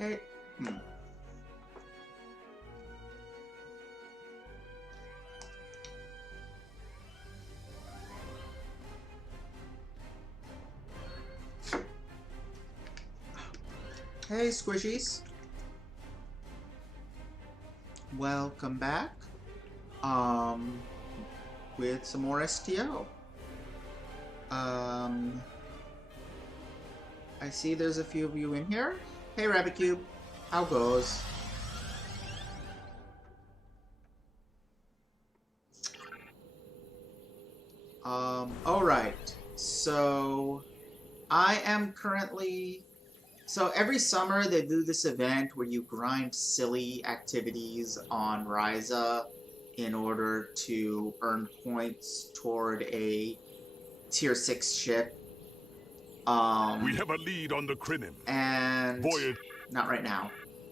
Hey. Hey, squishies. Welcome back. Um, with some more STO. I see there's a few of you in here. Hey, Rabbit Cube. How goes? Alright. So, I am currently... So, every summer they do this event where you grind silly activities on Ryza in order to earn points toward a Tier 6 ship. We have a lead on the Crinim. And... Voyage. Not right now.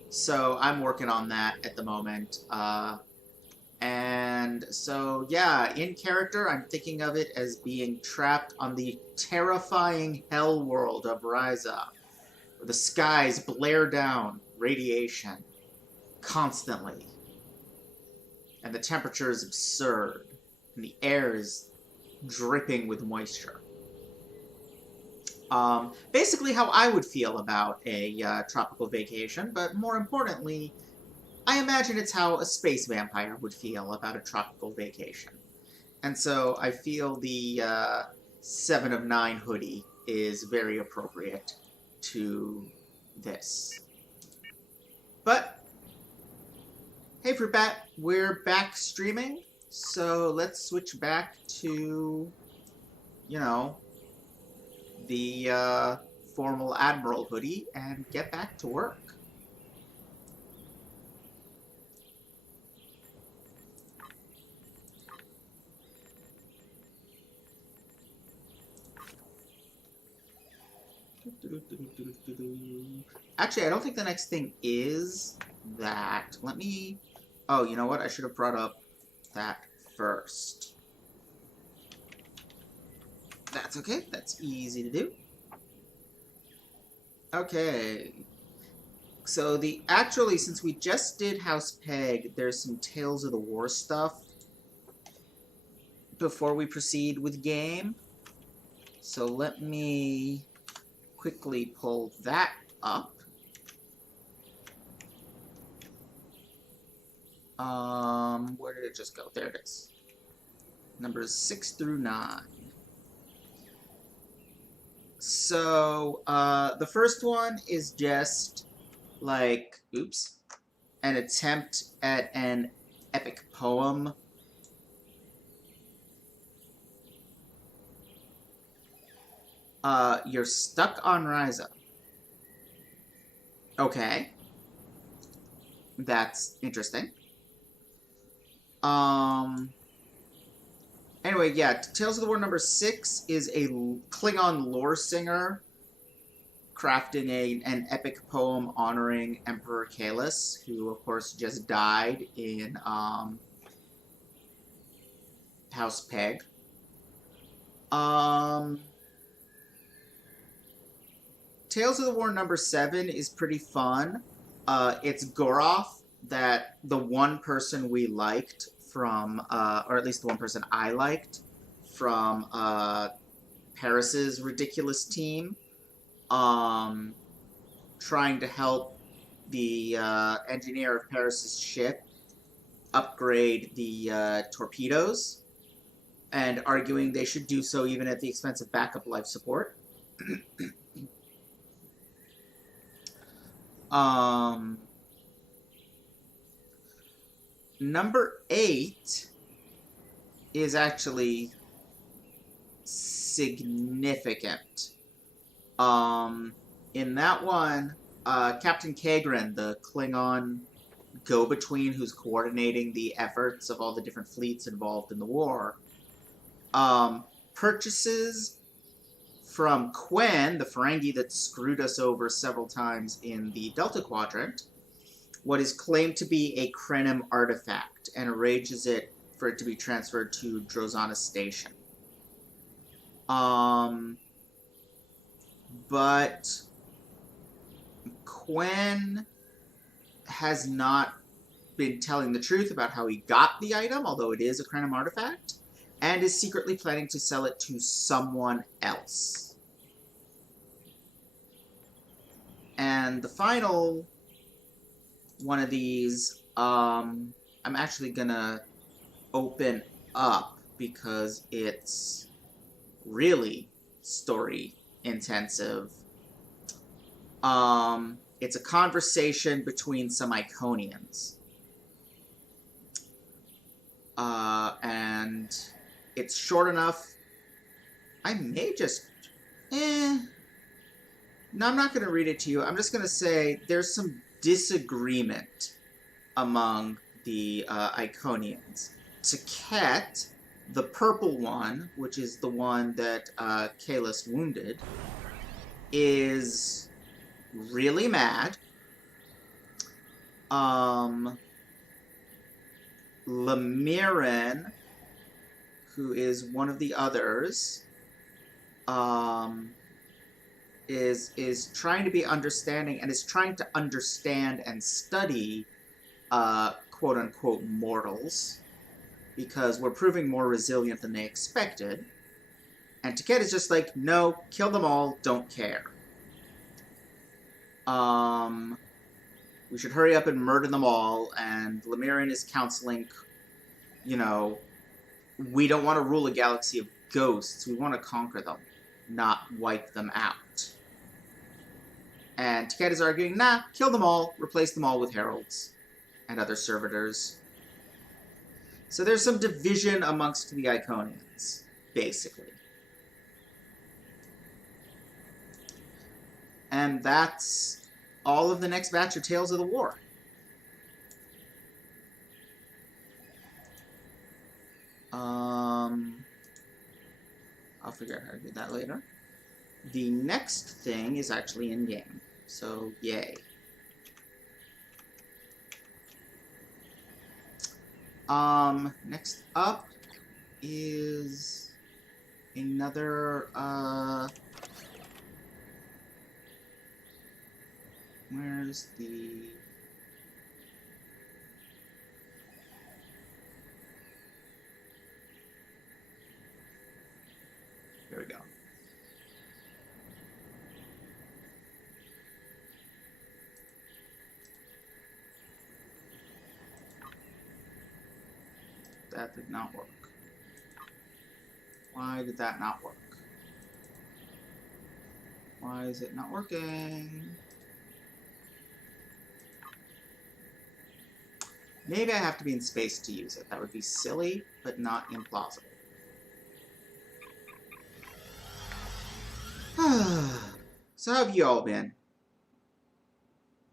So, I'm working on that at the moment. And so, yeah, in character, I'm thinking of it as being trapped on the terrifying hell world of Ryza, where the skies blare down radiation constantly, and the temperature is absurd, and the air is dripping with moisture. Basically how I would feel about a tropical vacation, but more importantly, I imagine it's how a space vampire would feel about a tropical vacation. And so I feel the 7 of 9 hoodie is very appropriate to this. But, hey Fruitbat, we're back streaming, so let's switch back to, you know, the formal Admiral hoodie and get back to work. Actually, I don't think the next thing is that. Let me... Oh, you know what? I should have brought up that first. That's okay. That's easy to do. Okay. So actually, since we just did House Peg, there's some Tales of the War stuff before we proceed with game. So let me quickly pull that up. Where did it just go? There it is. Numbers 6 through 9. So, the first one is just, like, oops, an attempt at an epic poem. You're stuck on Ryza. Okay. That's interesting. Anyway, yeah, Tales of the War number 6 is a Klingon lore singer crafting an epic poem honoring Emperor Kalis, who, of course, just died in House Peg. Tales of the War number 7 is pretty fun. It's Goroth, the one person we liked from, or at least the one person I liked from Paris's ridiculous team, trying to help the engineer of Paris's ship upgrade the torpedoes, and arguing they should do so even at the expense of backup life support. Number 8 is actually significant. In that one, Captain Kagran, the Klingon go-between who's coordinating the efforts of all the different fleets involved in the war, purchases from Quen, the Ferengi that screwed us over several times in the Delta Quadrant, what is claimed to be a Krenim artifact, and arranges it for it to be transferred to Drozana Station. But Quinn has not been telling the truth about how he got the item, although it is a Krenim artifact, and is secretly planning to sell it to someone else. And the final one of these, I'm actually gonna open up because it's really story intensive. It's a conversation between some Iconians. And it's short enough. I may just... No, I'm not going to read it to you. I'm just going to say there's some disagreement among the Iconians. Taket, the purple one, which is the one that Kalis wounded, is really mad. Lemirin, who is one of the others, is trying to be understanding and is trying to understand and study quote-unquote mortals, because we're proving more resilient than they expected. And Taket is just like, no, kill them all, don't care. We should hurry up and murder them all, and Lemirin is counseling, you know, we don't want to rule a galaxy of ghosts, we want to conquer them, not wipe them out. And Taket is arguing, nah, kill them all, replace them all with heralds and other servitors. So there's some division amongst the Iconians, basically. And that's all of the next batch of Tales of the War. I'll figure out how to do that later. The next thing is actually in-game, so yay. Next up is another, where's the... Here we go. That did not work. Why did that not work? Why is it not working? Maybe I have to be in space to use it. That would be silly, but not implausible. So how have you all been?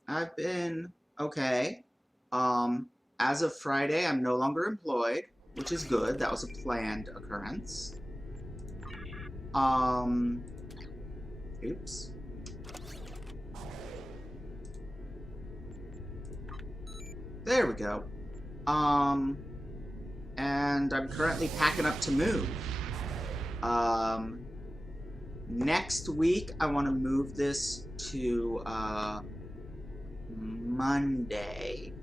I've been okay. As of Friday, I'm no longer employed, which is good. That was a planned occurrence. Oops. There we go. And I'm currently packing up to move. Next week, I want to move this to, Monday.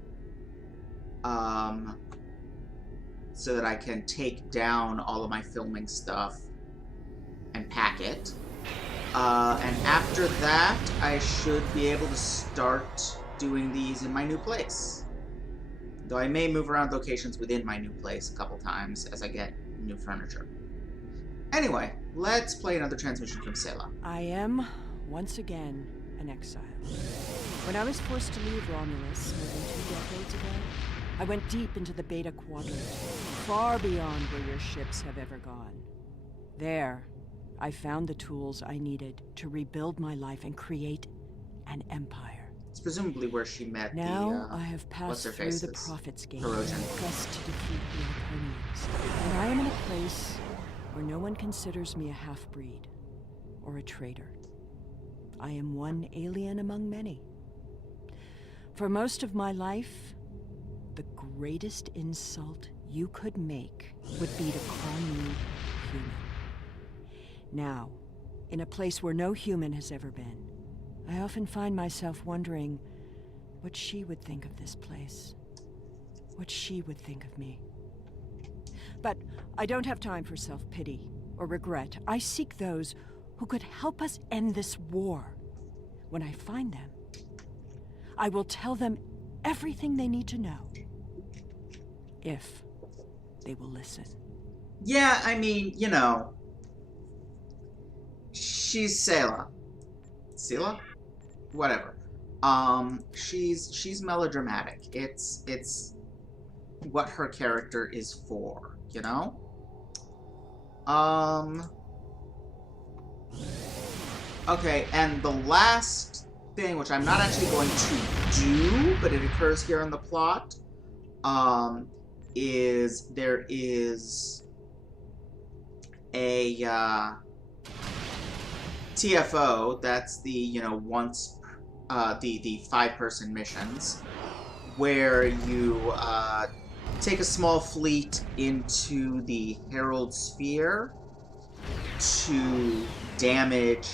So that I can take down all of my filming stuff and pack it. And after that, I should be able to start doing these in my new place. Though I may move around locations within my new place a couple times as I get new furniture. Anyway, let's play another transmission from Selah. I am, once again, an exile. When I was forced to leave Romulus more than 2 decades ago, I went deep into the Beta Quadrant, far beyond where your ships have ever gone. There, I found the tools I needed to rebuild my life and create an empire. It's presumably where she met now I have passed through the Prophet's Gate and quest to defeat the Iconians. And I am in a place where no one considers me a half-breed or a traitor. I am one alien among many. For most of my life, the greatest insult you could make would be to call me human. Now, in a place where no human has ever been, I often find myself wondering what she would think of this place. What she would think of me. But I don't have time for self-pity or regret. I seek those who could help us end this war. When I find them, I will tell them everything they need to know. If they will listen. Yeah, I mean, you know, she's Selah. Selah? Whatever. She's melodramatic. It's what her character is for, you know? Okay, and the last thing, which I'm not actually going to do, but it occurs here in the plot, is there is a, TFO, that's the, you know, once, the 5-person missions, where you, take a small fleet into the Herald Sphere to damage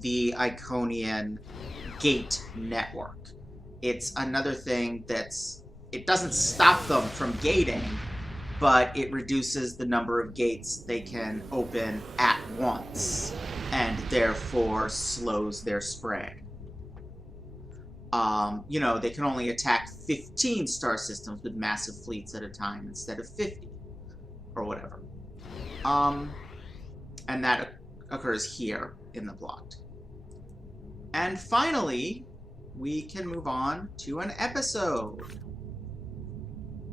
the Iconian gate network. It's another thing it doesn't stop them from gating, but it reduces the number of gates they can open at once, and therefore slows their spread. You know, they can only attack 15 star systems with massive fleets at a time instead of 50, or whatever. And that occurs here in the plot. And finally, we can move on to an episode.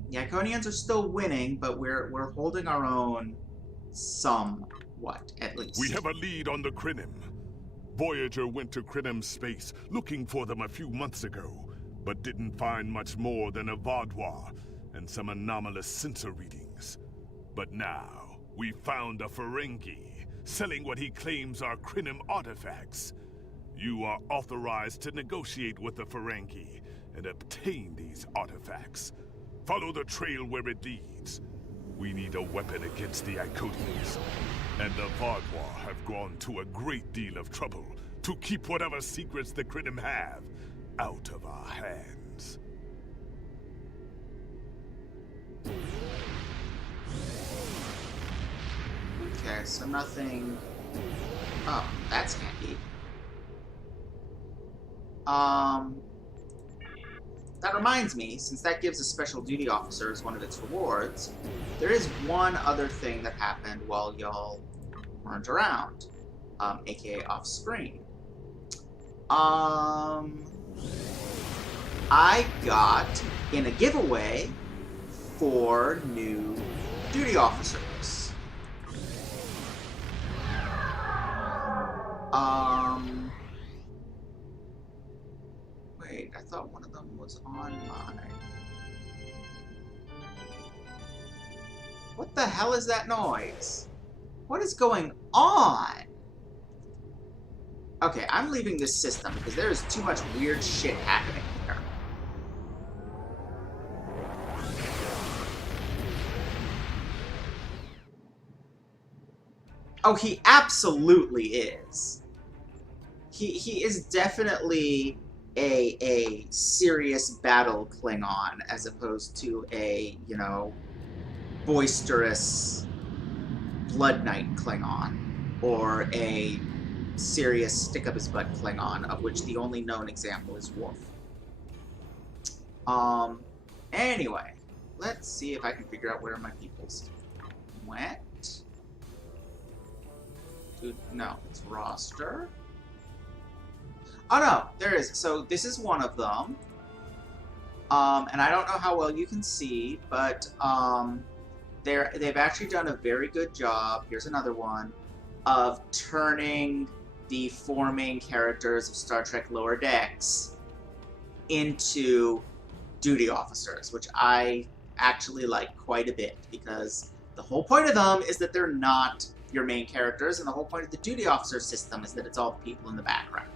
The Iconians are still winning, but we're holding our own somewhat, at least. We have a lead on the Crinim. Voyager went to Crinim's space looking for them a few months ago, but didn't find much more than a Vaudois and some anomalous sensor readings. But now, we found a Ferengi selling what he claims are Crinim artifacts. You are authorized to negotiate with the Ferengi and obtain these artifacts. Follow the trail where it leads. We need a weapon against the Iconians, and the Vaudois have gone to a great deal of trouble to keep whatever secrets the Crinim have out of our hands. Okay, so nothing... Oh, that's handy. That reminds me, since that gives a special duty officer as one of its rewards, there is one other thing that happened while y'all weren't around, aka off-screen. I got in a giveaway 4 new duty officers. Wait, I thought one of them was on mine. What the hell is that noise? What is going on? Okay, I'm leaving this system because there is too much weird shit happening here. Oh, he absolutely is. He is definitely a serious battle Klingon as opposed to a, you know, boisterous Blood Knight Klingon or a serious stick-up-his-butt Klingon, of which the only known example is Worf. Anyway, let's see if I can figure out where my peoples went. Dude, no, it's roster. Oh no, there is. So this is one of them. And I don't know how well you can see, but they've actually done a very good job. Here's another one of turning the 4 main characters of Star Trek Lower Decks into duty officers, which I actually like quite a bit, because the whole point of them is that they're not your main characters, and the whole point of the duty officer system is that it's all the people in the background.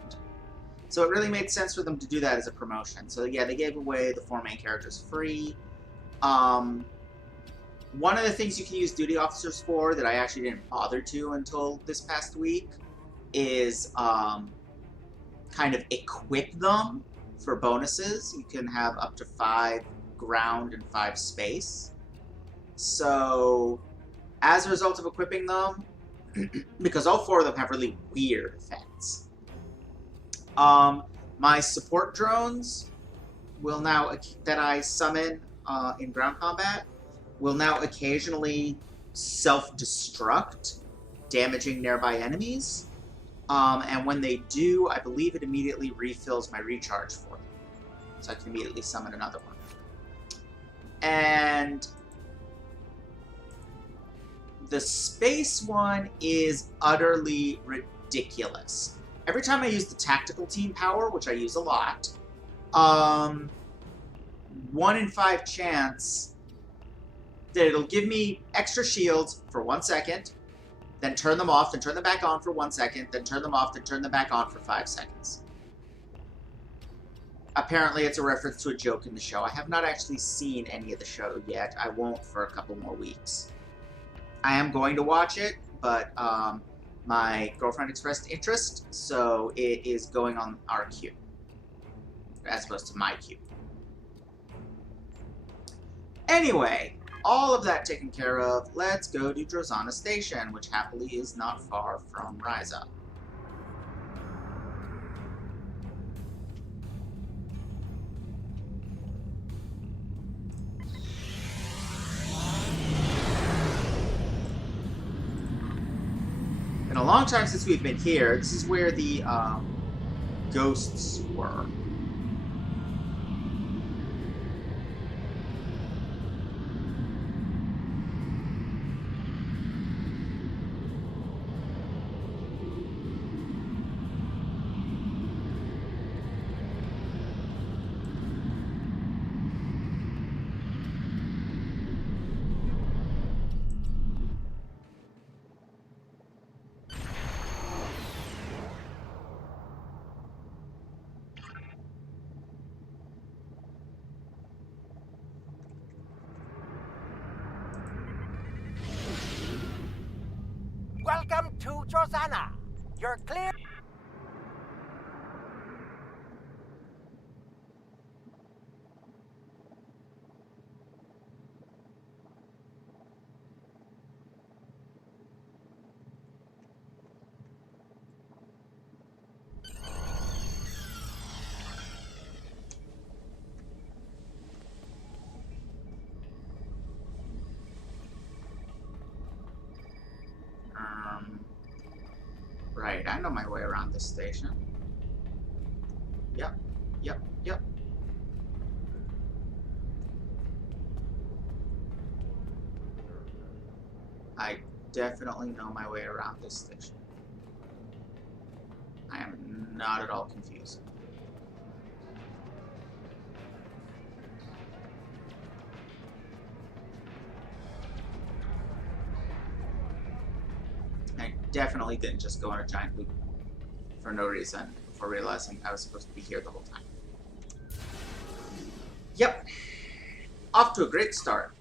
So it really made sense for them to do that as a promotion. So yeah, they gave away the 4 main characters free. One of the things you can use duty officers for that I actually didn't bother to until this past week is kind of equip them for bonuses. You can have up to 5 ground and 5 space. So, as a result of equipping them, because all 4 of them have really weird effects, my support drones will now, that I summon in ground combat, will now occasionally self-destruct, damaging nearby enemies. And when they do, I believe it immediately refills my recharge for them. So I can immediately summon another one. And the space one is utterly ridiculous. Every time I use the tactical team power, which I use a lot, 1 in 5 chance that it'll give me extra shields for 1 second, then turn them off, then turn them back on for 1 second, then turn them off, then turn them back on for 5 seconds. Apparently it's a reference to a joke in the show. I have not actually seen any of the show yet. I won't for a couple more weeks. I am going to watch it, but my girlfriend expressed interest, so it is going on our queue, as opposed to my queue. Anyway, all of that taken care of, let's go to Drozana Station, which happily is not far from Ryza. Been a long time since we've been here. This is where the ghosts were. Welcome to Drozana. You're clear. Right, I know my way around this station. Yep. I definitely know my way around this station. I am not at all confused. I definitely didn't just go on a giant loop for no reason before realizing I was supposed to be here the whole time. Yep. Off to a great start.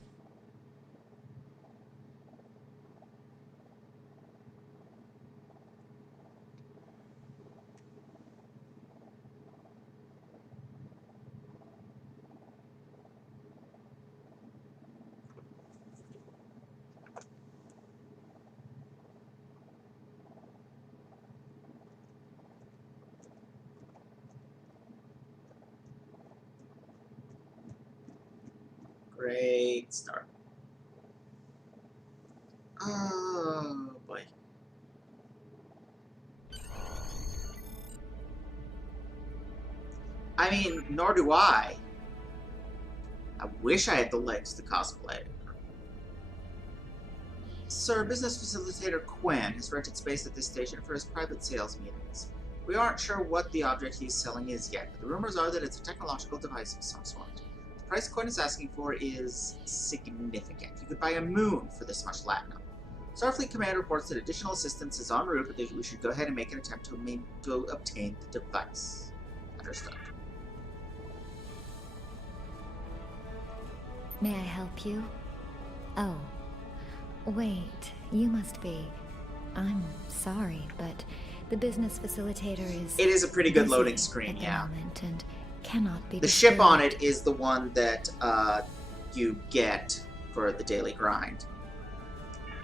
Great start. Oh boy. I mean, nor do I. I wish I had the legs to cosplay. Sir, business facilitator Quinn has rented space at this station for his private sales meetings. We aren't sure what the object he's selling is yet, but the rumors are that it's a technological device of some sort. The price Quinn is asking for is significant. You could buy a moon for this much latinum. Starfleet Command reports that additional assistance is en route, but we should go ahead and make an attempt to obtain the device. Understood. May I help you? Oh, wait, you must be. I'm sorry, but The business facilitator is... It is a pretty good busy loading screen, at the yeah. moment and cannot be The ship on disturbed. it is the one that you get for the daily grind.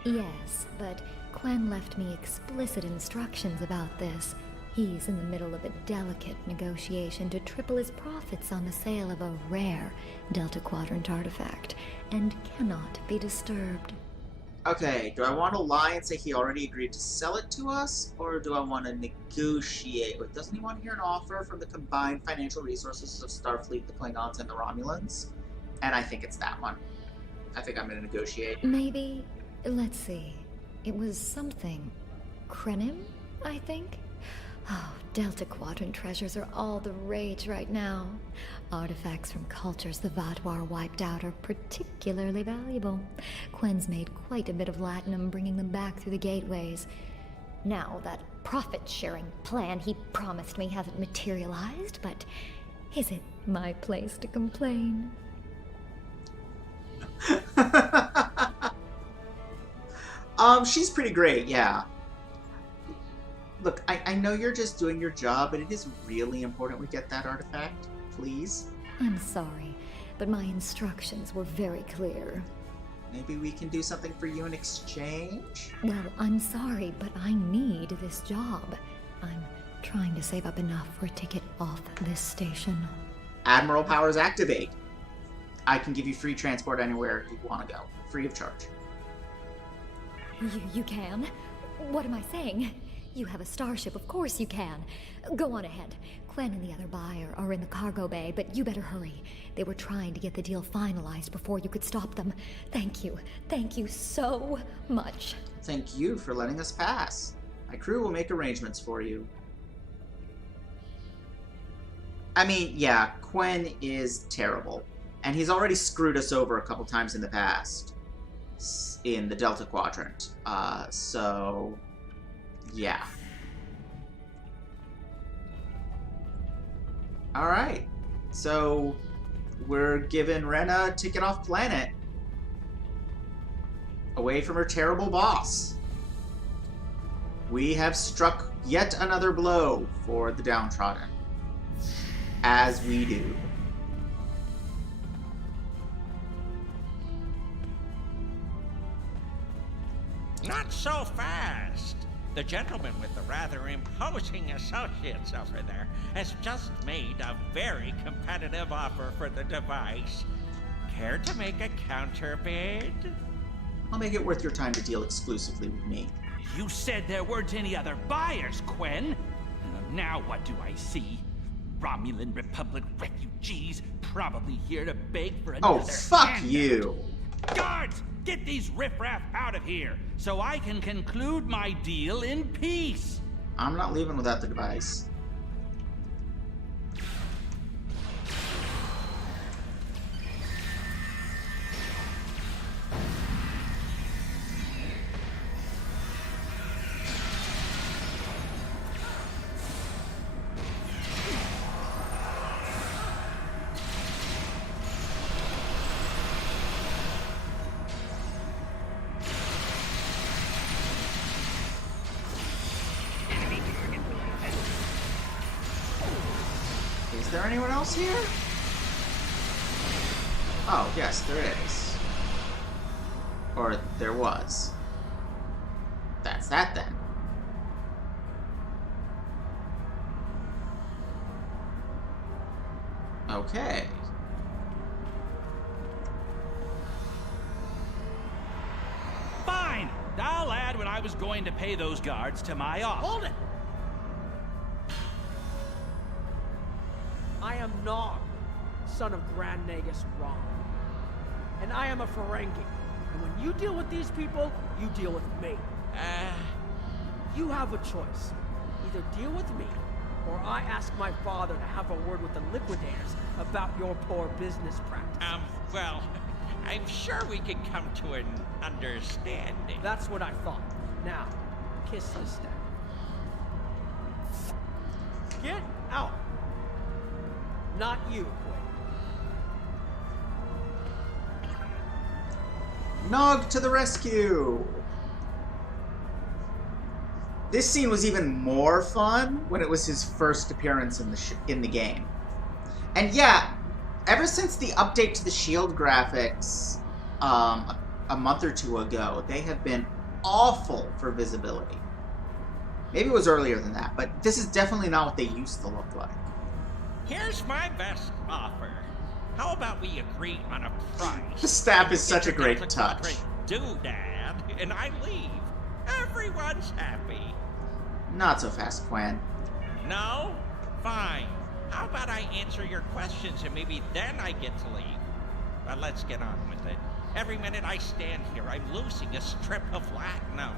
Yes, but Quen left me explicit instructions about this. He's in the middle of a delicate negotiation to triple his profits on the sale of a rare Delta Quadrant artifact, and cannot be disturbed. Okay, do I want to lie and say he already agreed to sell it to us, or do I want to negotiate? Wait, doesn't he want to hear an offer from the combined financial resources of Starfleet, the Klingons, and the Romulans? And I think it's that one. I think I'm going to negotiate. Maybe, let's see, it was something. Krenim, I think? Oh, Delta Quadrant treasures are all the rage right now. Artifacts from cultures the Vaadwaur wiped out are particularly valuable. Quen's made quite a bit of latinum bringing them back through the gateways. Now, that profit-sharing plan he promised me hasn't materialized, but is it my place to complain? She's pretty great, yeah. Look, I know you're just doing your job, but it is really important we get that artifact. Please? I'm sorry, but my instructions were very clear. Maybe we can do something for you in exchange? Well, I'm sorry, but I need this job. I'm trying to save up enough for a ticket off this station. Admiral powers activate. I can give you free transport anywhere you want to go. Free of charge. You can? What am I saying? You have a starship, of course you can. Go on ahead. Quen and the other buyer are in the cargo bay, but you better hurry. They were trying to get the deal finalized before you could stop them. Thank you. Thank you so much. Thank you for letting us pass. My crew will make arrangements for you. I mean, yeah, Quen is terrible. And he's already screwed us over a couple times in the past. In the Delta Quadrant. So... yeah. Alright. So, we're giving Rena a ticket off planet. Away from her terrible boss. We have struck yet another blow for the downtrodden. As we do. Not so fast. The gentleman with the rather imposing associates over there has just made a very competitive offer for the device. Care to make a counterbid? I'll make it worth your time to deal exclusively with me. You said there weren't any other buyers, Quen. Now what do I see? Romulan Republic refugees probably here to beg for another Oh, fuck handout. you! Guards! Get these riffraff out of here, so I can conclude my deal in peace! I'm not leaving without the device. Is there anyone else here? Oh, yes, there is. Or there was. That's that then. Okay. Fine! I'll add when I was going to pay those guards to my offer. Hold it! I am Nog, son of Grand Nagus Rom. And I am a Ferengi. And when you deal with these people, you deal with me. You have a choice. Either deal with me, or I ask my father to have a word with the Liquidators about your poor business practices. Well, I'm sure we can come to an understanding. That's what I thought. Now, kiss the staff. Get out! Not you, Quinn. Nog to the rescue! This scene was even more fun when it was his first appearance in the game. And yeah, ever since the update to the shield graphics a month or two ago, they have been awful for visibility. Maybe it was earlier than that, but this is definitely not what they used to look like. Here's my best offer. How about we agree on a price? The staff is such a great touch. Doodad, and I leave. Everyone's happy. Not so fast, Quen. No? Fine. How about I answer your questions and maybe then I get to leave? But let's get on with it. Every minute I stand here, I'm losing a strip of latinum.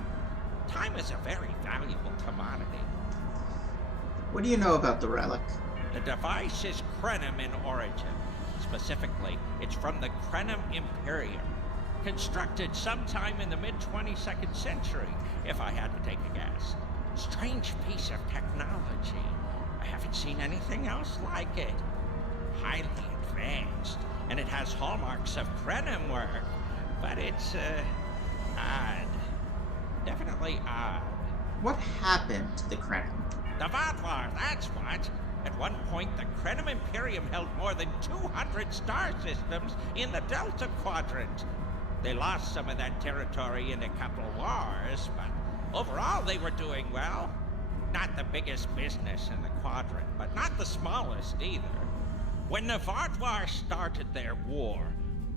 Time is a very valuable commodity. What do you know about the relic? The device is Krenim in origin. Specifically, it's from the Krenim Imperium. Constructed sometime in the mid-22nd century, if I had to take a guess. Strange piece of technology. I haven't seen anything else like it. Highly advanced, and it has hallmarks of Krenim work. But it's, odd. Definitely odd. What happened to the Krenim? The Vatlar, that's what. At one point, the Krenim Imperium held more than 200 star systems in the Delta Quadrant. They lost some of that territory in a couple wars, but overall they were doing well. Not the biggest business in the quadrant, but not the smallest either. When the Vatlar started their war,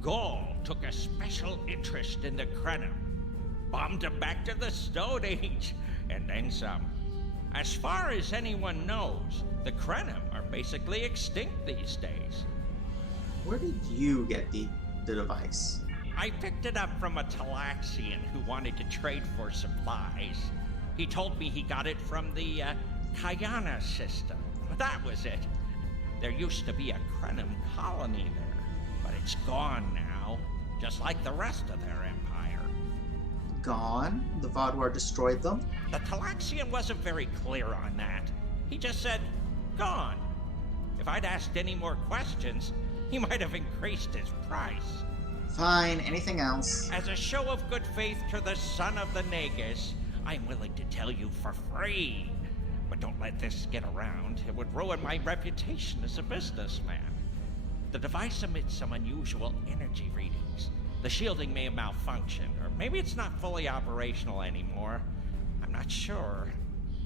Gaul took a special interest in the Krenim. Bombed them back to the Stone Age, and then some. As far as anyone knows, the Krenim are basically extinct these days. Where did you get the device? I picked it up from a Talaxian who wanted to trade for supplies. He told me he got it from the Kayana system. That was it. There used to be a Krenim colony there, but it's gone now, just like the rest of their empire. Gone? The Vatlar destroyed them? The Talaxian wasn't very clear on that. He just said, gone. If I'd asked any more questions, he might have increased his price. Fine, anything else? As a show of good faith to the son of the Nagus, I'm willing to tell you for free. But don't let this get around. It would ruin my reputation as a businessman. The device emits some unusual energy readings. The shielding may have malfunctioned, or maybe it's not fully operational anymore. I'm not sure.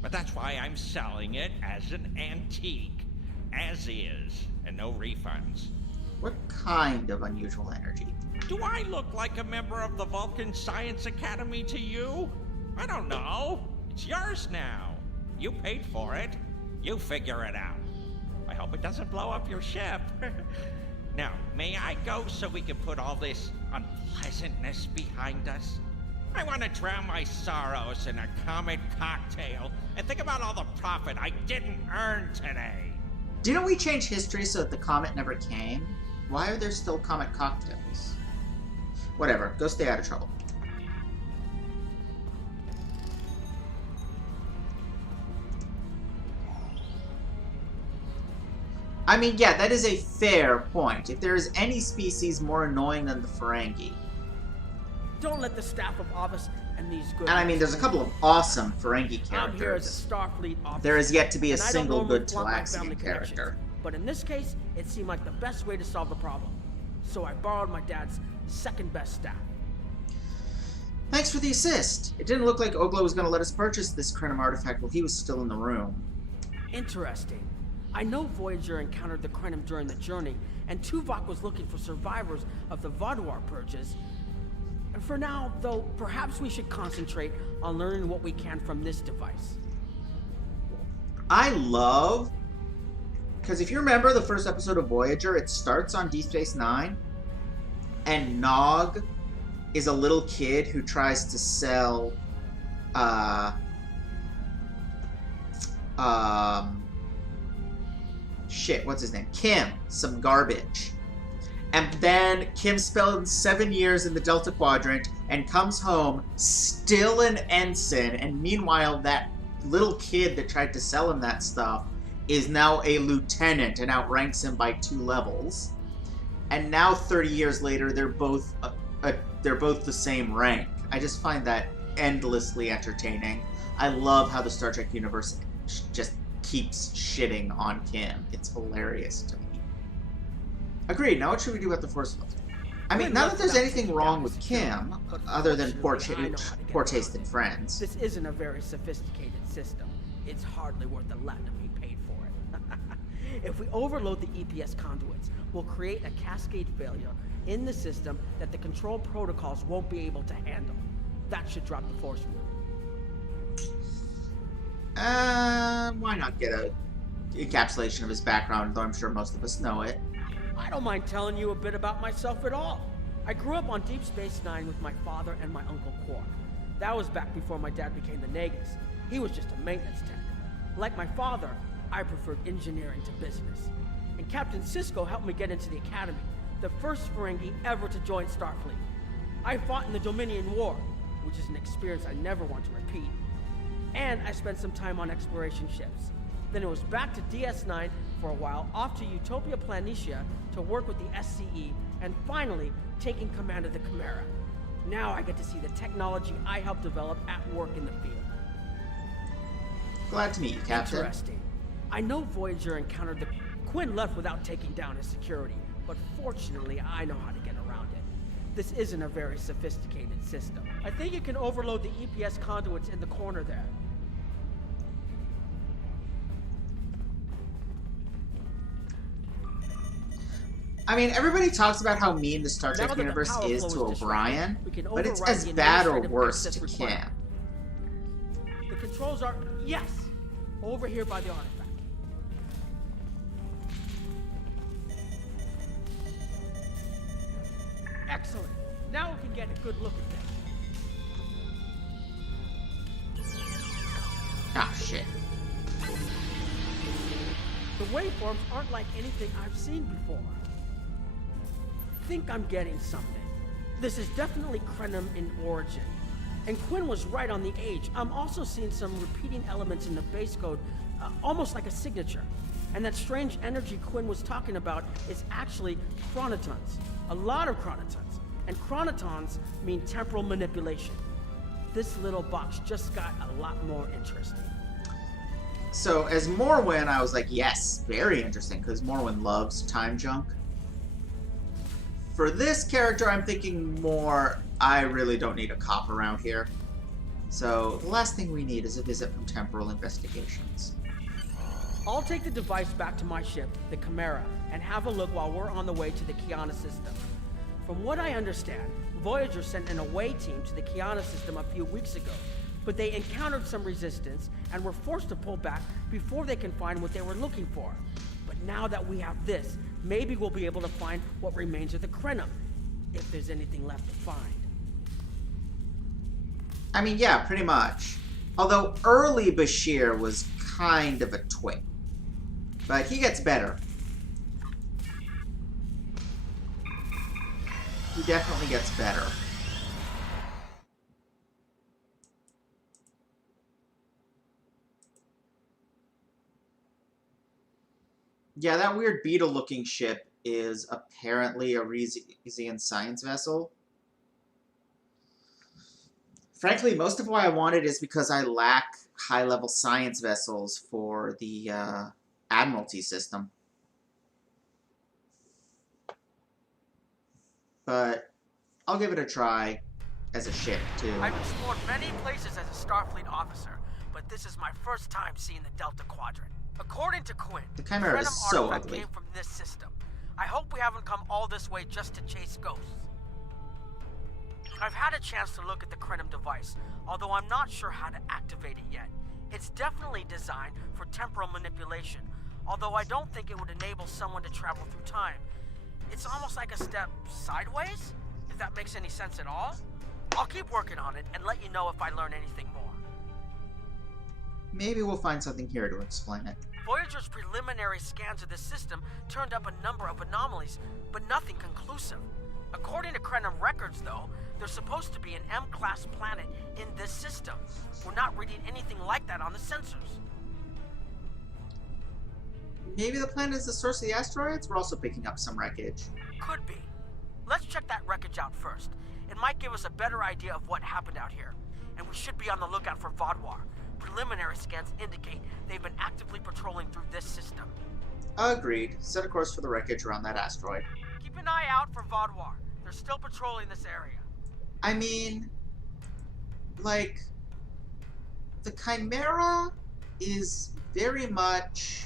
But that's why I'm selling it as an antique. As is, and no refunds. What kind of unusual energy? Do I look like a member of the Vulcan Science Academy to you? I don't know. It's yours now. You paid for it. You figure it out. I hope it doesn't blow up your ship. Now, may I go so we can put all this unpleasantness behind us? I want to drown my sorrows in a comet cocktail and think about all the profit I didn't earn today. Didn't we change history so that the comet never came? Why are there still comet cocktails? Whatever, go stay out of trouble. I mean, yeah, that is a fair point. If there is any species more annoying than the Ferengi. Don't let the staff of Avis and these good... And I mean, there's a couple of awesome Ferengi characters. I'm here as a Starfleet officer. There is yet to be a and single good flaunt my family Talaxian character. But in this case, it seemed like the best way to solve the problem. So I borrowed my dad's second best staff. Thanks for the assist. It didn't look like Oglo was going to let us purchase this Krenim artifact while he was still in the room. Interesting. I know Voyager encountered the Krenim during the journey, and Tuvok was looking for survivors of the Vatlar purges. And for now, though, perhaps we should concentrate on learning what we can from this device. I love... Because if you remember the first episode of Voyager, it starts on Deep Space Nine, and Nog is a little kid who tries to sell, what's his name? Kim, some garbage. And then Kim spends 7 years in the Delta Quadrant and comes home still an ensign, and meanwhile that little kid that tried to sell him that stuff is now a lieutenant and outranks him by 2 levels. And now 30 years later, they're both the same rank. I just find that endlessly entertaining. I love how the Star Trek universe just keeps shitting on Kim. It's hilarious to me. Agreed. Now what should we do about the Force Field? I mean, not that there's anything wrong with Kim, other than poor taste in friends. This isn't a very sophisticated system. It's hardly worth the Latin we paid for it. If we overload the EPS conduits, we'll create a cascade failure in the system that the control protocols won't be able to handle. That should drop the force field. Why not get a encapsulation of his background, though I'm sure most of us know it. I don't mind telling you a bit about myself at all. I grew up on Deep Space Nine with my father and my uncle Quark. That was back before my dad became the Nagus. He was just a maintenance tech. Like my father, I preferred engineering to business. And Captain Sisko helped me get into the Academy, the first Ferengi ever to join Starfleet. I fought in the Dominion War, which is an experience I never want to repeat. And I spent some time on exploration ships. Then it was back to DS9 for a while, off to Utopia Planitia to work with the SCE, and finally taking command of the Chimera. Now I get to see the technology I helped develop at work in the field. Glad to meet you, Captain. Interesting. I know Voyager encountered the... Quinn left without taking down his security, but fortunately I know how to get around it. This isn't a very sophisticated system. I think you can overload the EPS conduits in the corner there. I mean, everybody talks about how mean the Star Trek universe is to O'Brien, but it's as bad or worse to Kim. The controls are... Yes! Over here by the artifact. Excellent. Now we can get a good look at this. Ah, shit. The waveforms aren't like anything I've seen before. Think I'm getting something. This is definitely Krenim in origin. And Quinn was right on the age. I'm also seeing some repeating elements in the base code, almost like a signature. And that strange energy Quinn was talking about is actually chronotons. A lot of chronotons. And chronotons mean temporal manipulation. This little box just got a lot more interesting. So, as Morwen, I was like, yes, very interesting, because Morwen loves time junk. For this character, I'm thinking more, I really don't need a cop around here. So, the last thing we need is a visit from Temporal Investigations. I'll take the device back to my ship, the Chimera, and have a look while we're on the way to the Kiana system. From what I understand, Voyager sent an away team to the Kiana system a few weeks ago, but they encountered some resistance and were forced to pull back before they can find what they were looking for. But now that we have this, maybe we'll be able to find what remains of the Krenim, if there's anything left to find. I mean, yeah, pretty much. Although early Bashir was kind of a twit. But he gets better. He definitely gets better. Yeah, that weird beetle-looking ship is apparently a Resian science vessel. Frankly, most of why I want it is because I lack high-level science vessels for the Admiralty system. But I'll give it a try as a ship, too. I've explored many places as a Starfleet officer, but this is my first time seeing the Delta Quadrant. According to Quinn, the Chimera is so ugly. Came from this system. I hope we haven't come all this way just to chase ghosts. I've had a chance to look at the Krenim device, although I'm not sure how to activate it yet. It's definitely designed for temporal manipulation, although I don't think it would enable someone to travel through time. It's almost like a step sideways, if that makes any sense at all. I'll keep working on it and let you know if I learn anything more. Maybe we'll find something here to explain it. Voyager's preliminary scans of the system turned up a number of anomalies, but nothing conclusive. According to Krenim records, though, there's supposed to be an M-class planet in this system. We're not reading anything like that on the sensors. Maybe the planet is the source of the asteroids? We're also picking up some wreckage. Could be. Let's check that wreckage out first. It might give us a better idea of what happened out here. And we should be on the lookout for Vaadwaur. Preliminary scans indicate they've been actively patrolling through this system. Agreed. Set a course for the wreckage around that asteroid. Keep an eye out for Vaudouar. They're still patrolling this area. I mean, like, the Chimera is very much...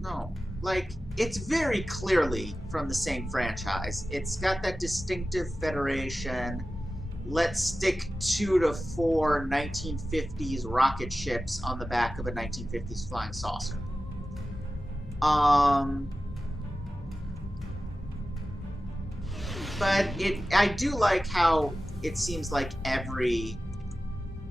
No. Like, it's very clearly from the same franchise. It's got that distinctive Federation. Let's stick 2 to 4 1950s rocket ships on the back of a 1950s flying saucer. But I do like how it seems like every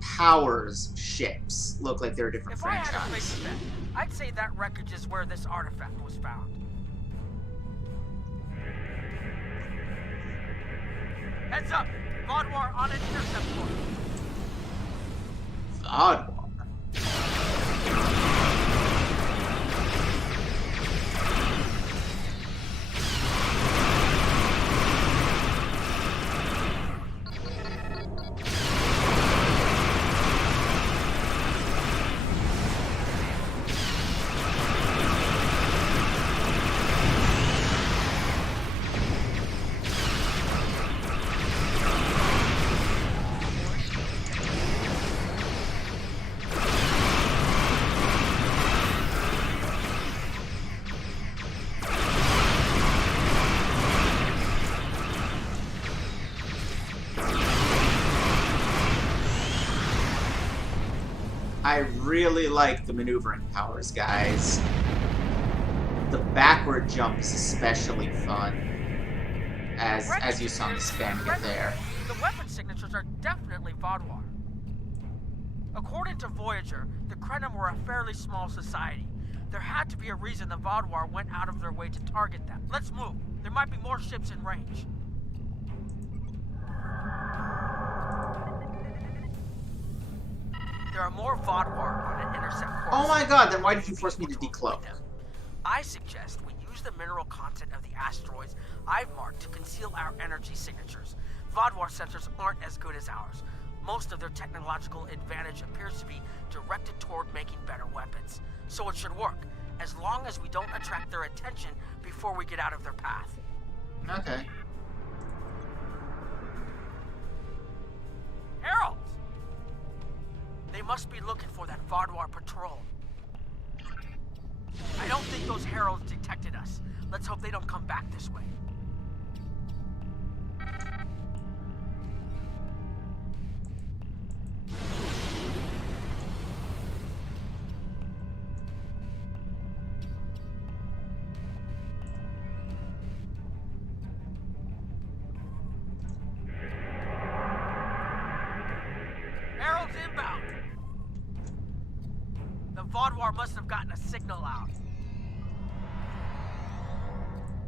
Powers ships look like they're a different franchise. If I had to place a bet, I'd say that wreckage is where this artifact was found. Heads up! Vaudouar on an intercept course. Vaudouar? I really like the maneuvering powers, guys. The backward jump is especially fun, as you saw me spamming it there. The weapon signatures are definitely Vaudouar. According to Voyager, the Krenim were a fairly small society. There had to be a reason the Vaudouar went out of their way to target them. Let's move. There might be more ships in range. There are more Vaudouar on an intercept course. Oh my god, then why did you force me to decloak? I suggest we use the mineral content of the asteroids I've marked to conceal our energy signatures. Vaudouar sensors aren't as good as ours. Most of their technological advantage appears to be directed toward making better weapons. So it should work, as long as we don't attract their attention before we get out of their path. Okay. Heralds! They must be looking for that Vaudouar patrol. I don't think those heralds detected us. Let's hope they don't come back this way. Heralds inbound! The Vaudouar must have gotten a signal out.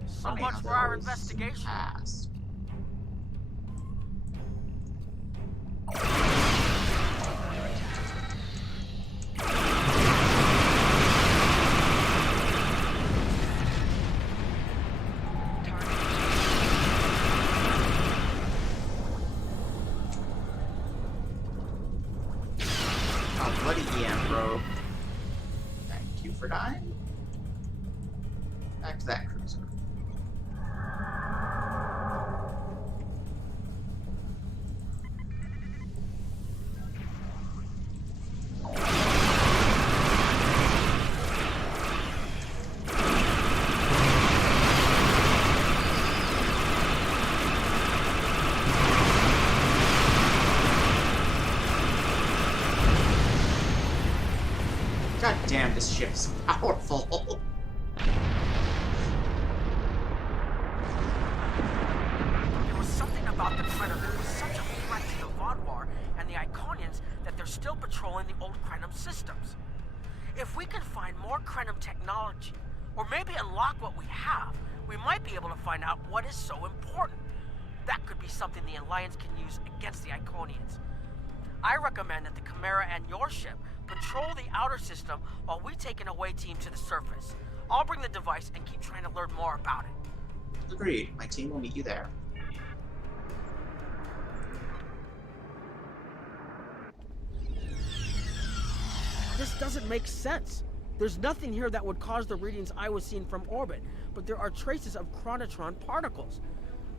So Funny much how for that our always investigation. passed. Oh, bloody EM probe. Thank you for dying. Back to that cruiser. God damn, this ship's powerful. There was something about the Krenim that was such a threat to the Vaudouar and the Iconians that they're still patrolling the old Krenim systems. If we can find more Krenim technology, or maybe unlock what we have, we might be able to find out what is so important. That could be something the Alliance can use against the Iconians. I recommend that the Chimera and your ship patrol the outer system while we take an away team to the surface. I'll bring the device and keep trying to learn more about it. Agreed. My team will meet you there. This doesn't make sense. There's nothing here that would cause the readings I was seeing from orbit, but there are traces of chronotron particles.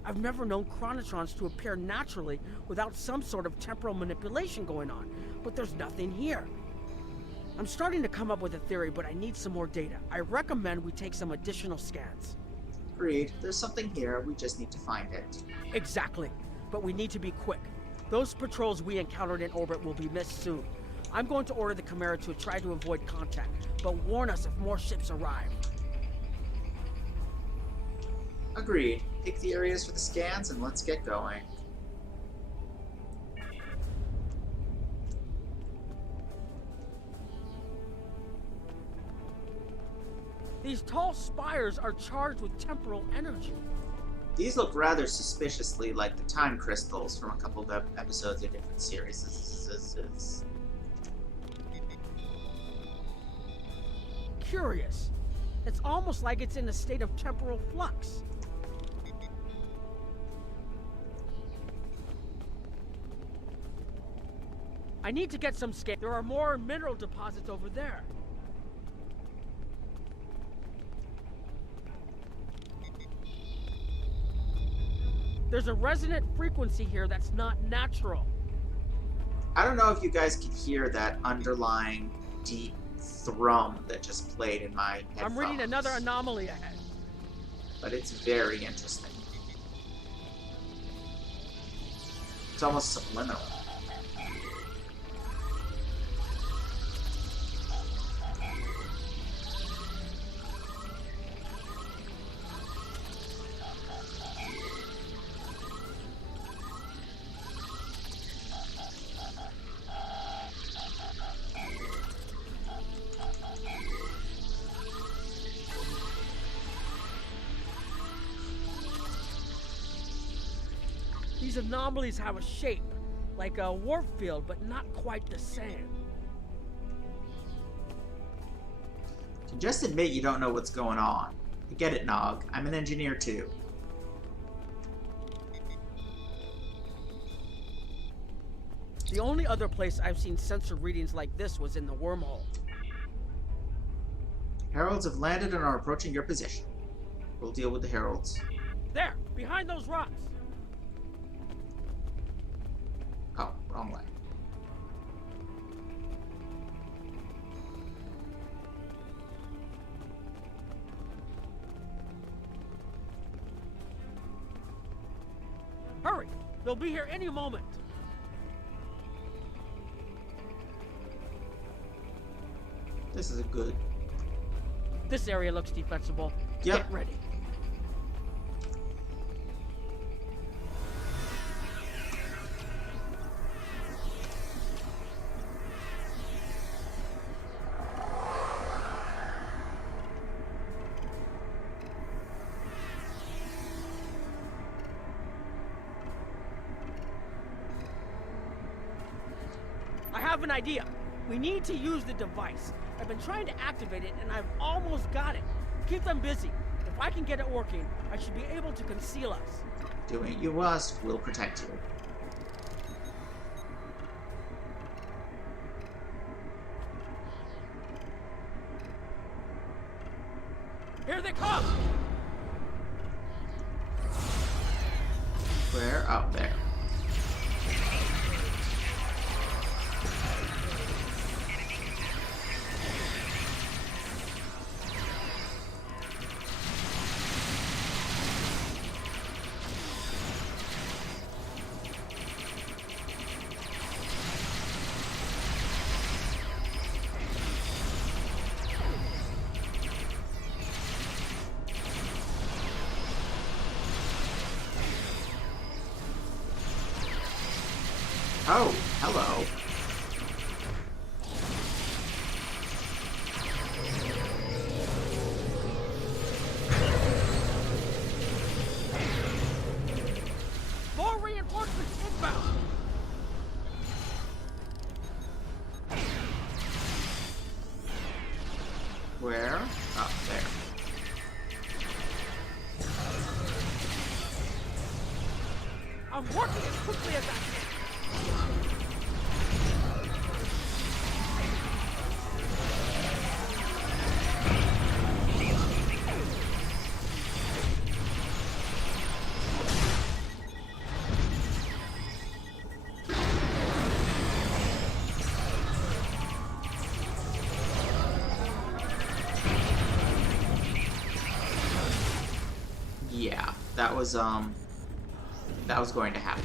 I've never known chronotrons to appear naturally without some sort of temporal manipulation going on, but there's nothing here. I'm starting to come up with a theory, but I need some more data. I recommend we take some additional scans. Agreed. There's something here. We just need to find it. Exactly. But we need to be quick. Those patrols we encountered in orbit will be missed soon. I'm going to order the Chimera to try to avoid contact, but warn us if more ships arrive. Agreed. Pick the areas for the scans and let's get going. These tall spires are charged with temporal energy. These look rather suspiciously like the time crystals from a couple of episodes of different series. Curious. It's almost like it's in a state of temporal flux. I need to get some scans. There are more mineral deposits over there. There's a resonant frequency here that's not natural. I don't know if you guys can hear that underlying deep thrum that just played in my headphones. I'm reading another anomaly ahead. But it's very interesting. It's almost subliminal. These anomalies have a shape, like a warp field, but not quite the same. Just admit you don't know what's going on. I get it, Nog. I'm an engineer too. The only other place I've seen sensor readings like this was in the wormhole. Heralds have landed and are approaching your position. We'll deal with the heralds. There, behind those rocks. Oh, wrong way. Hurry! They'll be here any moment. This is a good... This area looks defensible. Yep. Get ready. I have an idea. We need to use the device. I've been trying to activate it, and I've almost got it. Keep them busy. If I can get it working, I should be able to conceal us. Doing what you must will protect you. Here they come! Where? Oh, there. Oh, hello. More reinforcements inbound! Where? Oh, there. I'm working as quickly as I can. that was going to happen.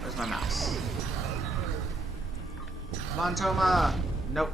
Where's my mouse? Come on, Toma! Nope.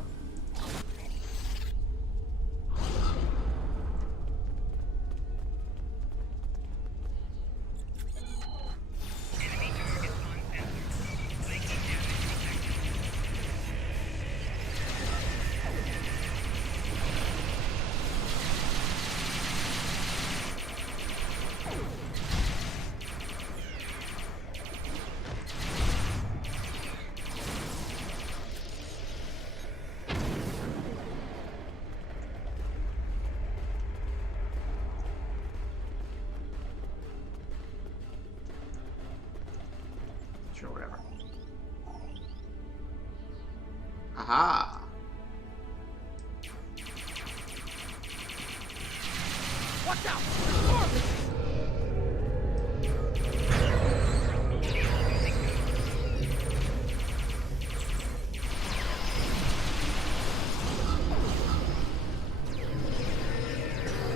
Sure, whatever. Aha! Watch out!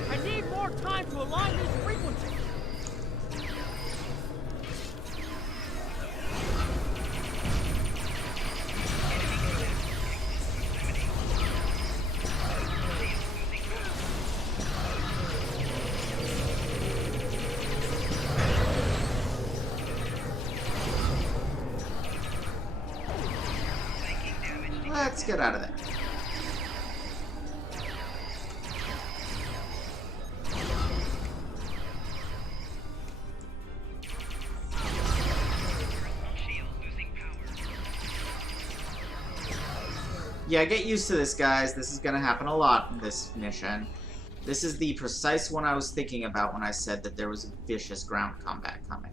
I need more time to align these frequencies. Let's get out of there. Yeah, get used to this, guys. This is gonna happen a lot in this mission. This is the precise one I was thinking about when I said that there was a vicious ground combat coming.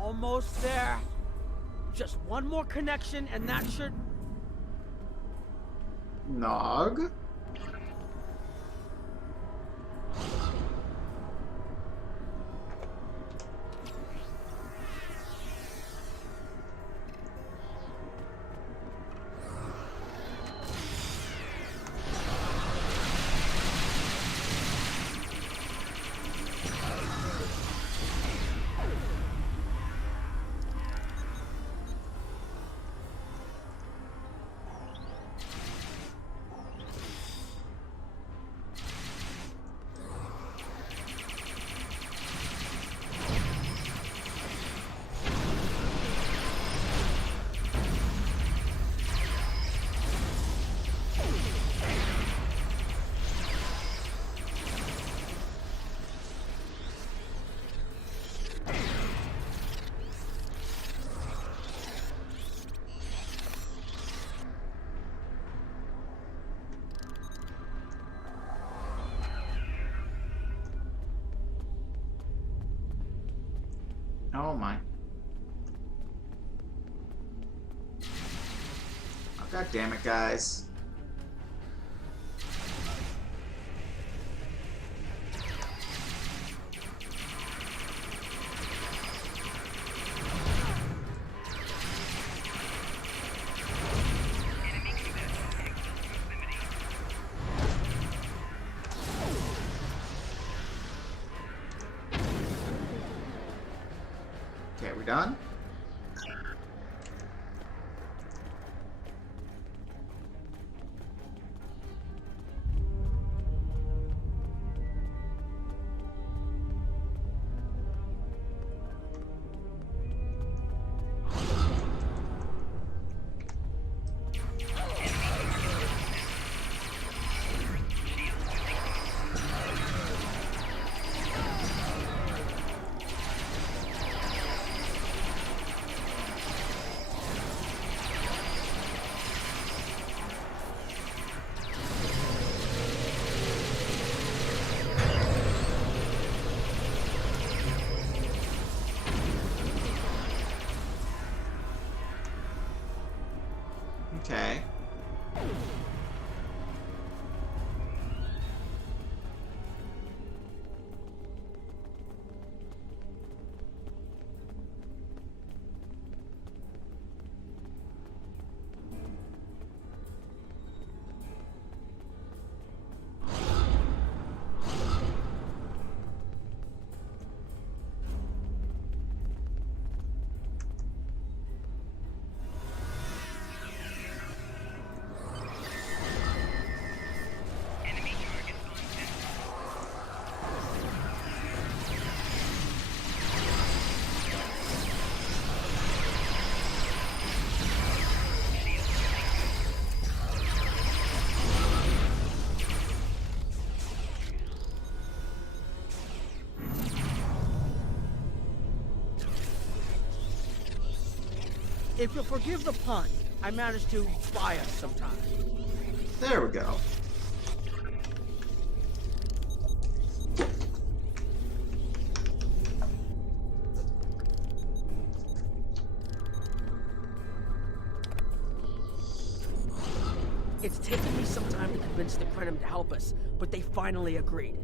Almost there. Just one more connection and that should... Nog? Oh my. Oh, God damn it, guys. Okay, we done? if you'll forgive the pun, I managed to buy us some time. There we go. It's taken me some time to convince the Krenim to help us, but they finally agreed.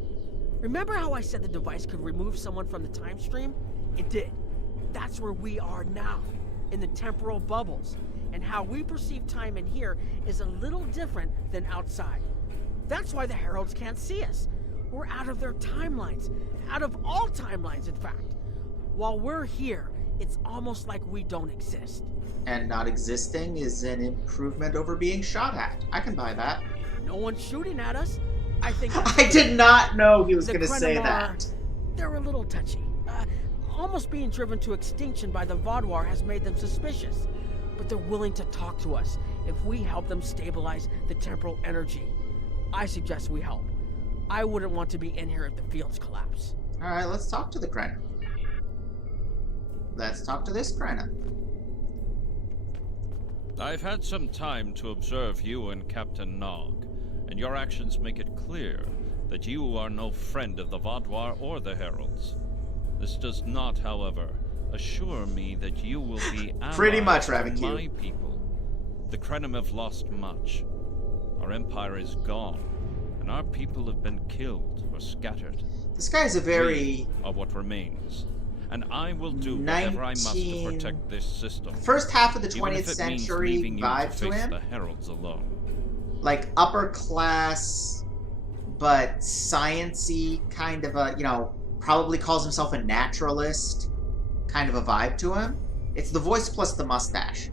Remember how I said the device could remove someone from the time stream? It did. That's where we are now, in the temporal bubbles. And how we perceive time in here is a little different than outside. That's why the Heralds can't see us. We're out of their timelines. Out of all timelines, in fact. While we're here, it's almost like we don't exist. And not existing is an improvement over being shot at. I can buy that. No one's shooting at us. I think... I did not know he was the going to say Krenim that. They're a little touchy. Almost being driven to extinction by the Vaadwaur has made them suspicious. But they're willing to talk to us if we help them stabilize the temporal energy. I suggest we help. I wouldn't want to be in here if the fields collapse. Alright, let's talk to the Krenim. Let's talk to this Krenim. I've had some time to observe you and Captain Nog, and your actions make it clear that you are no friend of the Vaadwaur or the Heralds. This does not, however, assure me that you will be pretty much, allies Rabbit to my people. The Krenim have lost much. Our empire is gone, and our people have been killed or scattered. This guy's a very... We are what remains, and I will do whatever I must to protect this system. First half of the even 20th if it century means leaving you vibe to to face him. the Heralds alone. Like upper class, but science-y kind of a, you know, probably calls himself a naturalist kind of a vibe to him. It's the voice plus the mustache.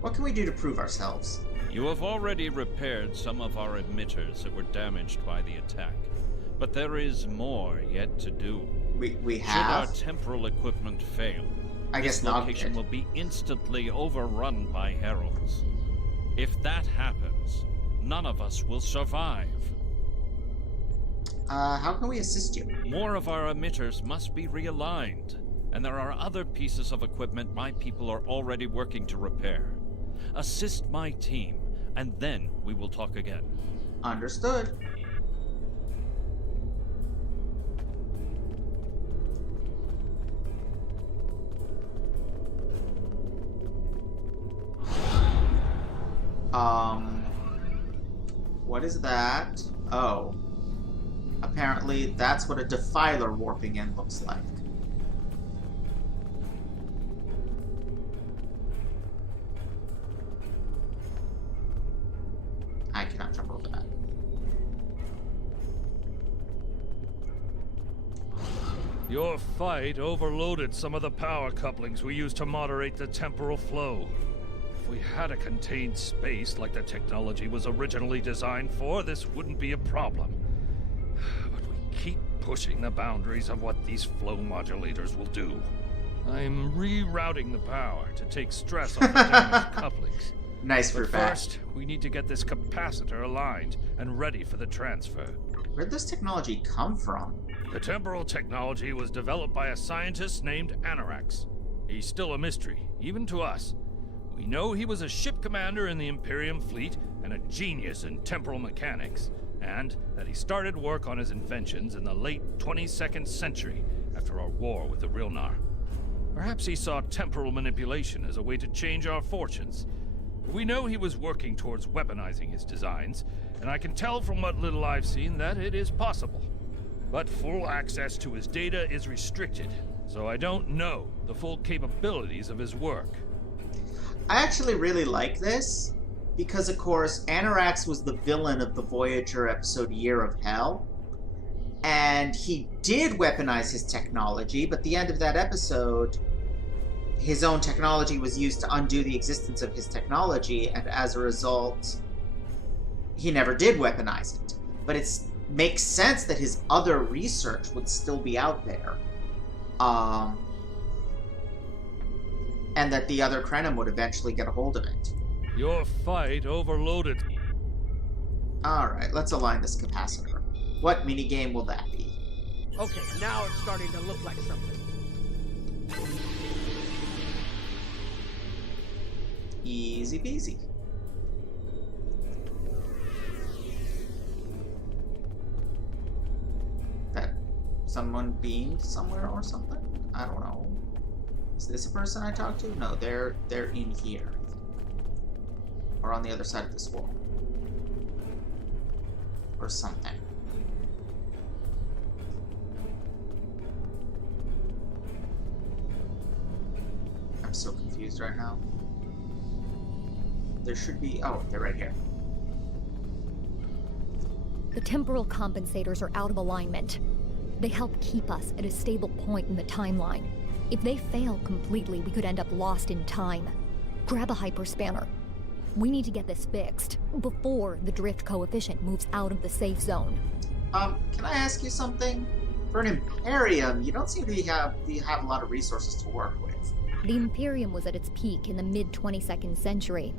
What can we do to prove ourselves? You have already repaired some of our emitters that were damaged by the attack, but there is more yet to do. We Should have? our temporal equipment fail, I guess this not. location will be instantly overrun by heralds. If that happens, none of us will survive. How can we assist you? More of our emitters must be realigned, and there are other pieces of equipment my people are already working to repair. Assist my team, and then we will talk again. Understood. What is that? Oh. Apparently, that's what a defiler warping in looks like. I cannot jump over that. Your fight overloaded some of the power couplings we used to moderate the temporal flow. If we had a contained space like the technology was originally designed for, this wouldn't be a problem. But we keep pushing the boundaries of what these flow modulators will do. I'm rerouting the power to take stress off the damaged couplings. Nice for First, we need to get this capacitor aligned and ready for the transfer. Where'd this technology come from? The temporal technology was developed by a scientist named Anorax. He's still a mystery, even to us. We know he was a ship commander in the Imperium fleet and a genius in temporal mechanics, and that he started work on his inventions in the late 22nd century after our war with the Rilnar. Perhaps he saw temporal manipulation as a way to change our fortunes. We know he was working towards weaponizing his designs, and I can tell from what little I've seen that it is possible. But full access to his data is restricted, so I don't know the full capabilities of his work. I actually really like this, because of course, Anorax was the villain of the Voyager episode Year of Hell, and he did weaponize his technology, but at the end of that episode, his own technology was used to undo the existence of his technology, and as a result, he never did weaponize it. But it makes sense that his other research would still be out there. And that the other Krenim would eventually get a hold of it. Your fight overloaded. Alright, let's align this capacitor. What minigame will that be? Okay, now it's starting to look like something. Easy peasy. That someone beamed somewhere or something? I don't know. Is this a person I talked to? No, they're in here, I think. Or on the other side of this wall. Or something. I'm so confused right now. There should be... Oh, they're right here. The temporal compensators are out of alignment. They help keep us at a stable point in the timeline. If they fail completely, we could end up lost in time. Grab a hyperspanner. We need to get this fixed before the drift coefficient moves out of the safe zone. Can I ask you something? For an Imperium, you don't seem to have a lot of resources to work with. The Imperium was at its peak in the mid-22nd century.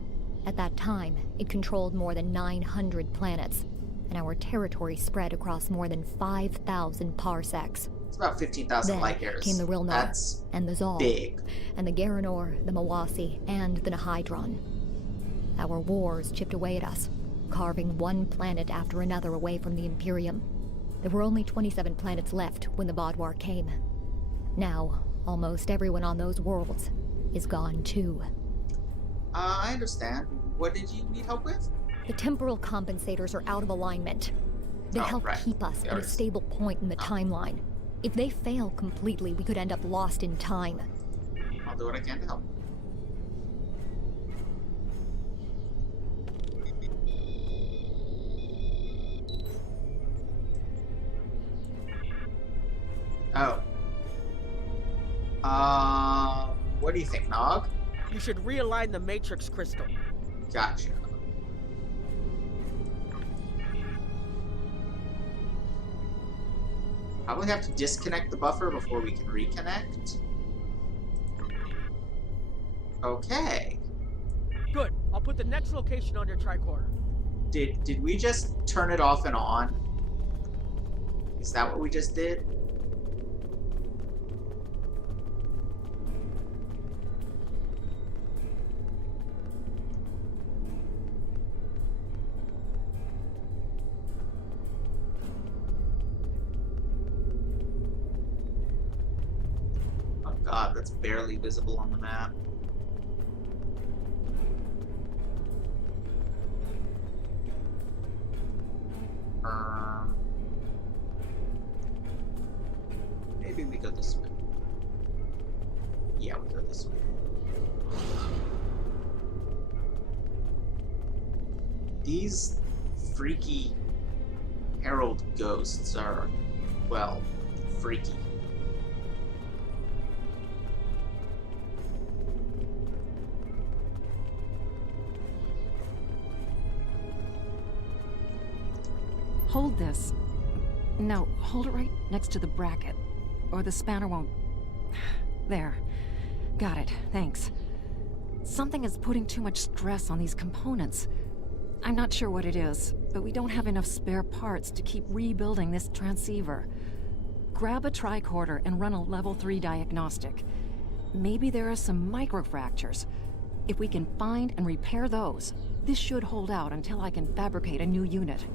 At that time, it controlled more than 900 planets, and our territory spread across more than 5,000 parsecs. It's about 15,000 light years. Came the Rilnar, That's and the Zal, big. and the Garanor, the Mawasi, and the Nahydron. Our wars chipped away at us, carving one planet after another away from the Imperium. There were only 27 planets left when the Vaadwaur came. Now, almost everyone on those worlds is gone too. I understand. What did you need help with? The temporal compensators are out of alignment. They help keep us at a stable point in the timeline. If they fail completely, we could end up lost in time. I'll do what I can to help. Oh. What do you think, Nog? You should realign the matrix crystal. Gotcha. Probably have to disconnect the buffer before we can reconnect. Okay. Good. I'll put the next location on your tricorder. Did we just turn it off and on? Is that what we just did? Oh god, that's barely visible on the map. Maybe we go this way. Yeah, we go this way. These freaky Herald ghosts are, well, freaky. Hold this. No, hold it right next to the bracket, or the spanner won't... There. Got it, thanks. Something is putting too much stress on these components. I'm not sure what it is, but we don't have enough spare parts to keep rebuilding this transceiver. Grab a tricorder and run a level 3 diagnostic. Maybe there are some microfractures. If we can find and repair those, this should hold out until I can fabricate a new unit.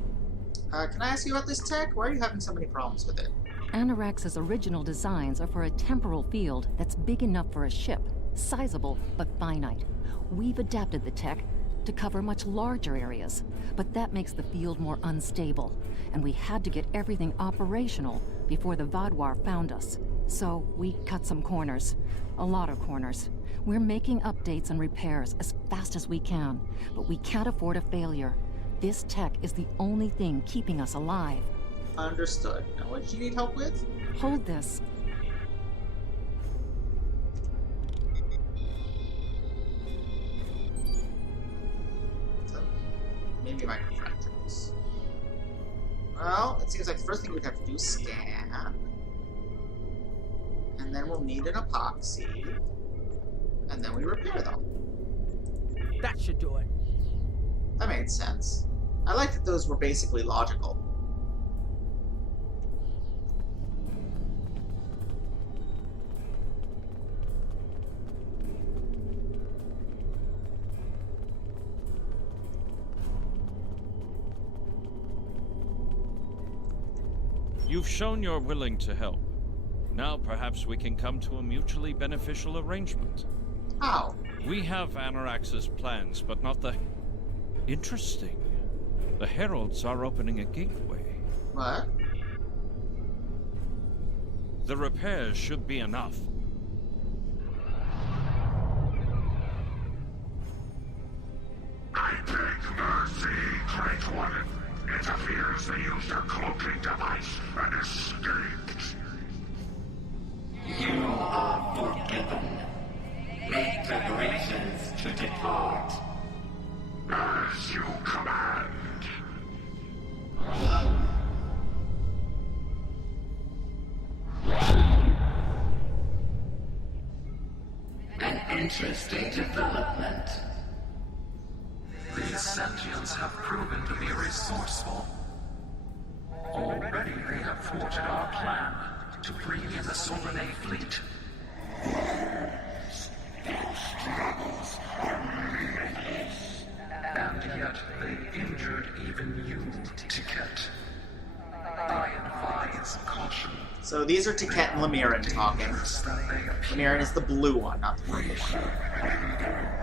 Can I ask you about this tech? Why are you having so many problems with it? Anorax's original designs are for a temporal field that's big enough for a ship, sizable but finite. We've adapted the tech to cover much larger areas, but that makes the field more unstable, and we had to get everything operational before the Vaadwaur found us. So we cut some corners, a lot of corners. We're making updates and repairs as fast as we can, but we can't afford a failure. This tech is the only thing keeping us alive. Understood. Now, what do you need help with? Hold this. So, maybe microfractures. Well, it seems like the first thing we'd have to do is scan. And then we'll need an epoxy. And then we repair them. That should do it. That made sense. I like that those were basically logical. You've shown you're willing to help. Now perhaps we can come to a mutually beneficial arrangement. How? We have Anarax's plans, but not the... Interesting. The Heralds are opening a gateway. What? The repairs should be enough. I beg mercy, Great One. It appears they used a cloaking device and escaped. You are forgiven. Make preparations to depart. As you command. An interesting development. These sentients have proven to be resourceful. Already they have thwarted our plan to bring in the Solanae fleet. And yet they injured even you, Ticket. I advise caution. So these are Tiket and Lemirin talking. Lemirin is the blue one, not the purple one.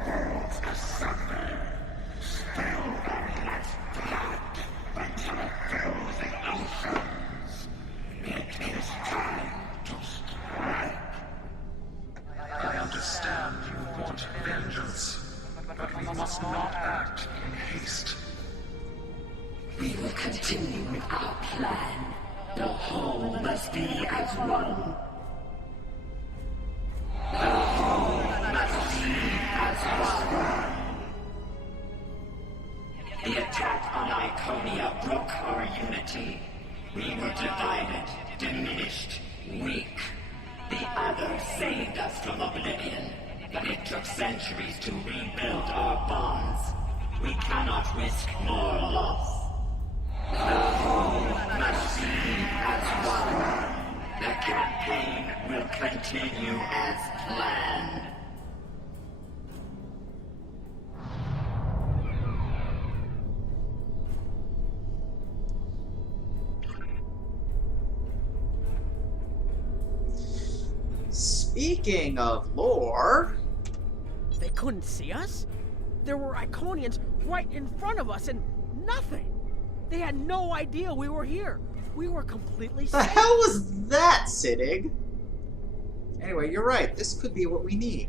I understand you want vengeance, but we must not act in haste. We will continue with our plan. The whole must be as one. The whole must be as one. The attack on Iconia broke our unity. We were divided, diminished, weak. The others saved us from oblivion, but it took centuries to rebuild our bonds. We cannot risk more loss. The whole must be as one. The campaign will continue as planned. Speaking of lore... They couldn't see us? There were Iconians right in front of us and nothing. They had no idea we were here. We were completely The safe. hell was that, Siddig? Anyway, you're right. This could be what we need.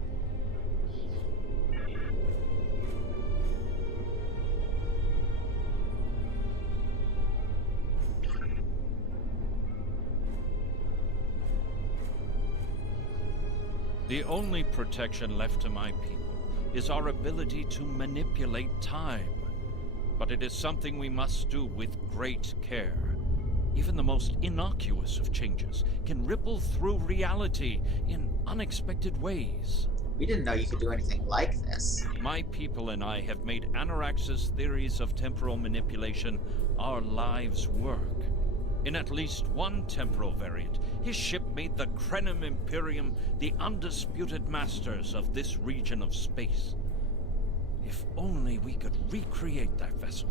The only protection left to my people is our ability to manipulate time. But it is something we must do with great care. Even the most innocuous of changes can ripple through reality in unexpected ways. We didn't know you could do anything like this. My people and I have made Anarax's theories of temporal manipulation our lives' work. In at least one temporal variant, his ship made the Krenim Imperium the undisputed masters of this region of space. If only we could recreate that vessel.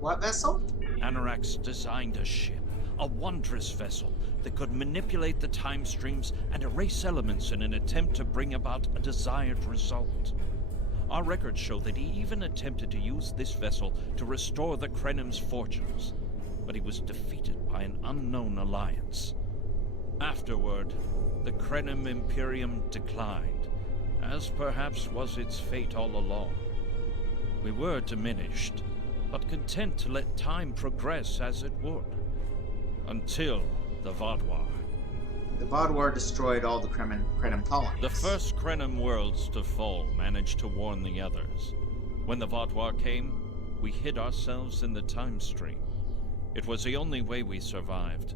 What vessel? Anarax designed a ship, a wondrous vessel that could manipulate the time streams and erase elements in an attempt to bring about a desired result. Our records show that he even attempted to use this vessel to restore the Krenim's fortunes, but he was defeated by an unknown alliance. Afterward, the Krenim Imperium declined, as perhaps was its fate all along. We were diminished, but content to let time progress as it would. Until the Vaadwaur. The Vaadwaur destroyed all the Krenim colonies. The first Krenim worlds to fall managed to warn the others. When the Vaadwaur came, we hid ourselves in the time stream. It was the only way we survived.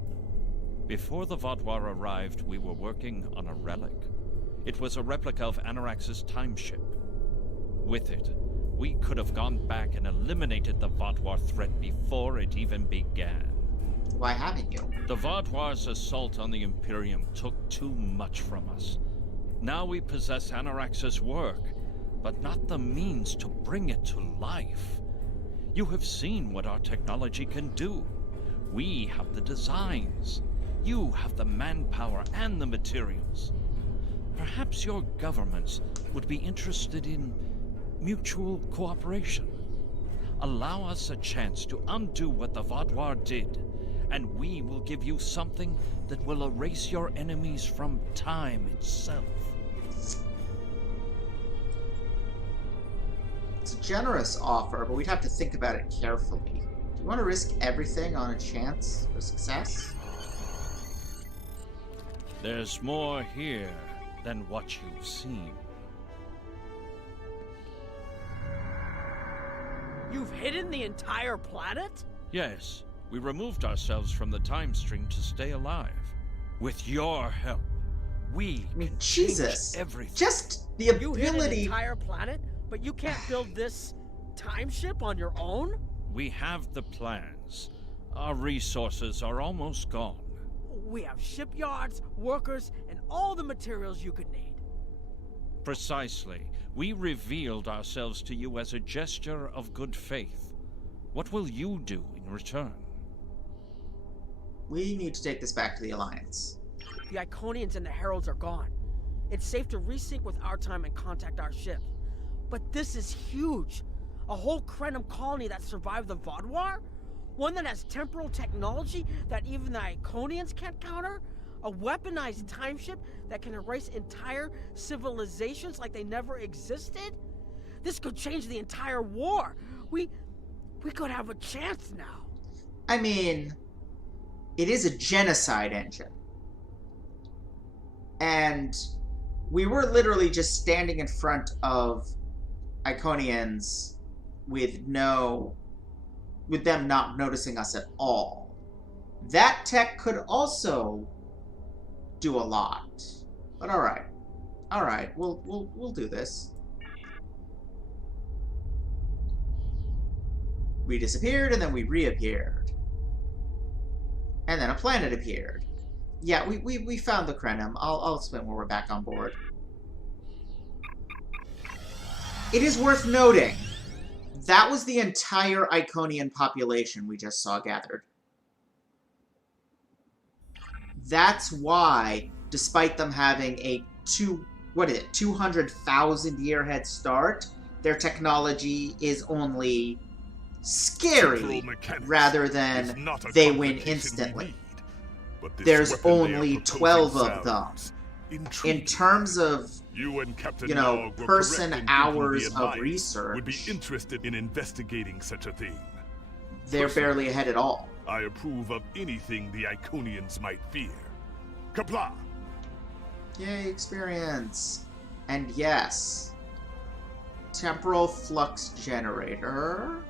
Before the Vaadwaur arrived, we were working on a relic. It was a replica of Anarax's time ship. With it, we could have gone back and eliminated the Vaadwaur threat before it even began. Why haven't you? The Vaadwaur's assault on the Imperium took too much from us. Now we possess Anarax's work, but not the means to bring it to life. You have seen what our technology can do. We have the designs. You have the manpower and the materials. Perhaps your governments would be interested in mutual cooperation. Allow us a chance to undo what the Vaudouar did, and we will give you something that will erase your enemies from time itself. It's a generous offer, but we'd have to think about it carefully. Do you want to risk everything on a chance for success? There's more here than what you've seen. You've hidden the entire planet? Yes, we removed ourselves from the time stream to stay alive. With your help, we can Jesus, change everything. Just the You hid an ability. entire planet, but you can't build this time ship on your own? We have the plans. Our resources are almost gone. We have shipyards, workers, and all the materials you could need. Precisely. We revealed ourselves to you as a gesture of good faith. What will you do in return? We need to take this back to the Alliance. The Iconians and the Heralds are gone. It's safe to resync with our time and contact our ship. But this is huge. A whole Krenim colony that survived the Vaudouar? One that has temporal technology that even the Iconians can't counter? A weaponized time ship that can erase entire civilizations like they never existed? This could change the entire war. We could have a chance now. I mean, it is a genocide engine. And we were literally just standing in front of Iconians with them not noticing us at all. That tech could also do a lot. But alright. Alright, we'll do this. We disappeared and then we reappeared. And then a planet appeared. Yeah, we found the Krenim. I'll explain when we're back on board. It is worth noting, that was the entire Iconian population we just saw gathered. That's why, despite them having a 200,000 year head start, their technology is only scary rather than they win instantly. There's only 12 of them. In terms of, person hours of research, would be interested in investigating such a thing. They're barely ahead at all. I approve of anything the Iconians might fear. Kapla! Yay, experience. And yes, temporal flux generator.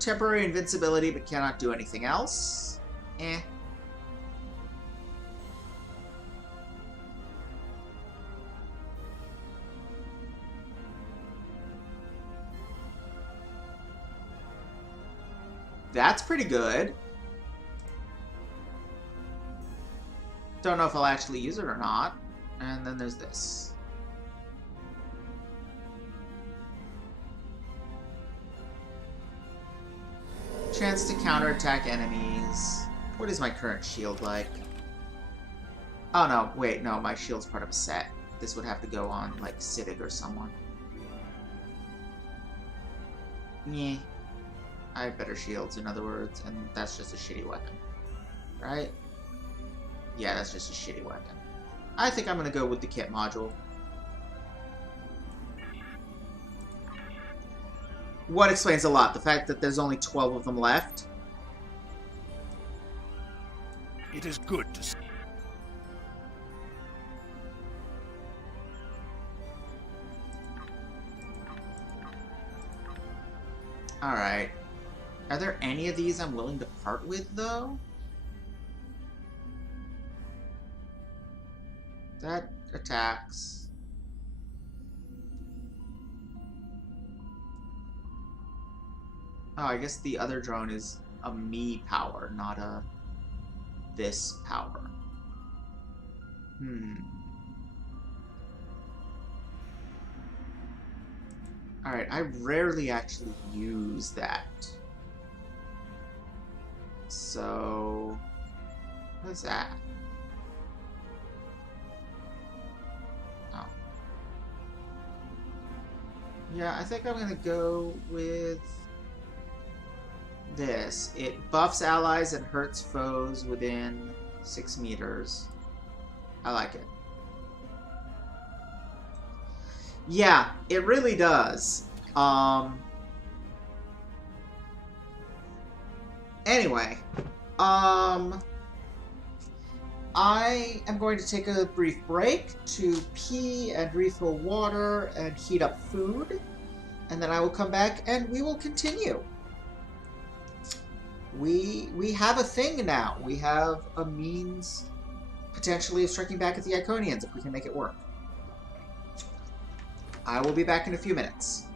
Temporary invincibility, but cannot do anything else. That's pretty good. Don't know if I'll actually use it or not. And then there's this. Chance to counterattack enemies. What is my current shield like? Oh no, wait, no, my shield's part of a set. This would have to go on, like, Siddig or someone. Yeah. I have better shields, in other words, and that's just a shitty weapon. Right? Yeah, that's just a shitty weapon. I think I'm gonna go with the kit module. What explains a lot? The fact that there's only 12 of them left? It is good to see. Alright. Are there any of these I'm willing to part with, though? That attacks. Oh, I guess the other drone is a me power, not a this power. Alright, I rarely actually use that. So, what's that? Oh. Yeah, I think I'm gonna go with this. It buffs allies and hurts foes within 6 meters. I like it. Yeah, it really does. Anyway, I am going to take a brief break to pee and refill water and heat up food, and then I will come back and we will continue. We have a thing now. We have a means potentially of striking back at the Iconians if we can make it work. I will be back in a few minutes.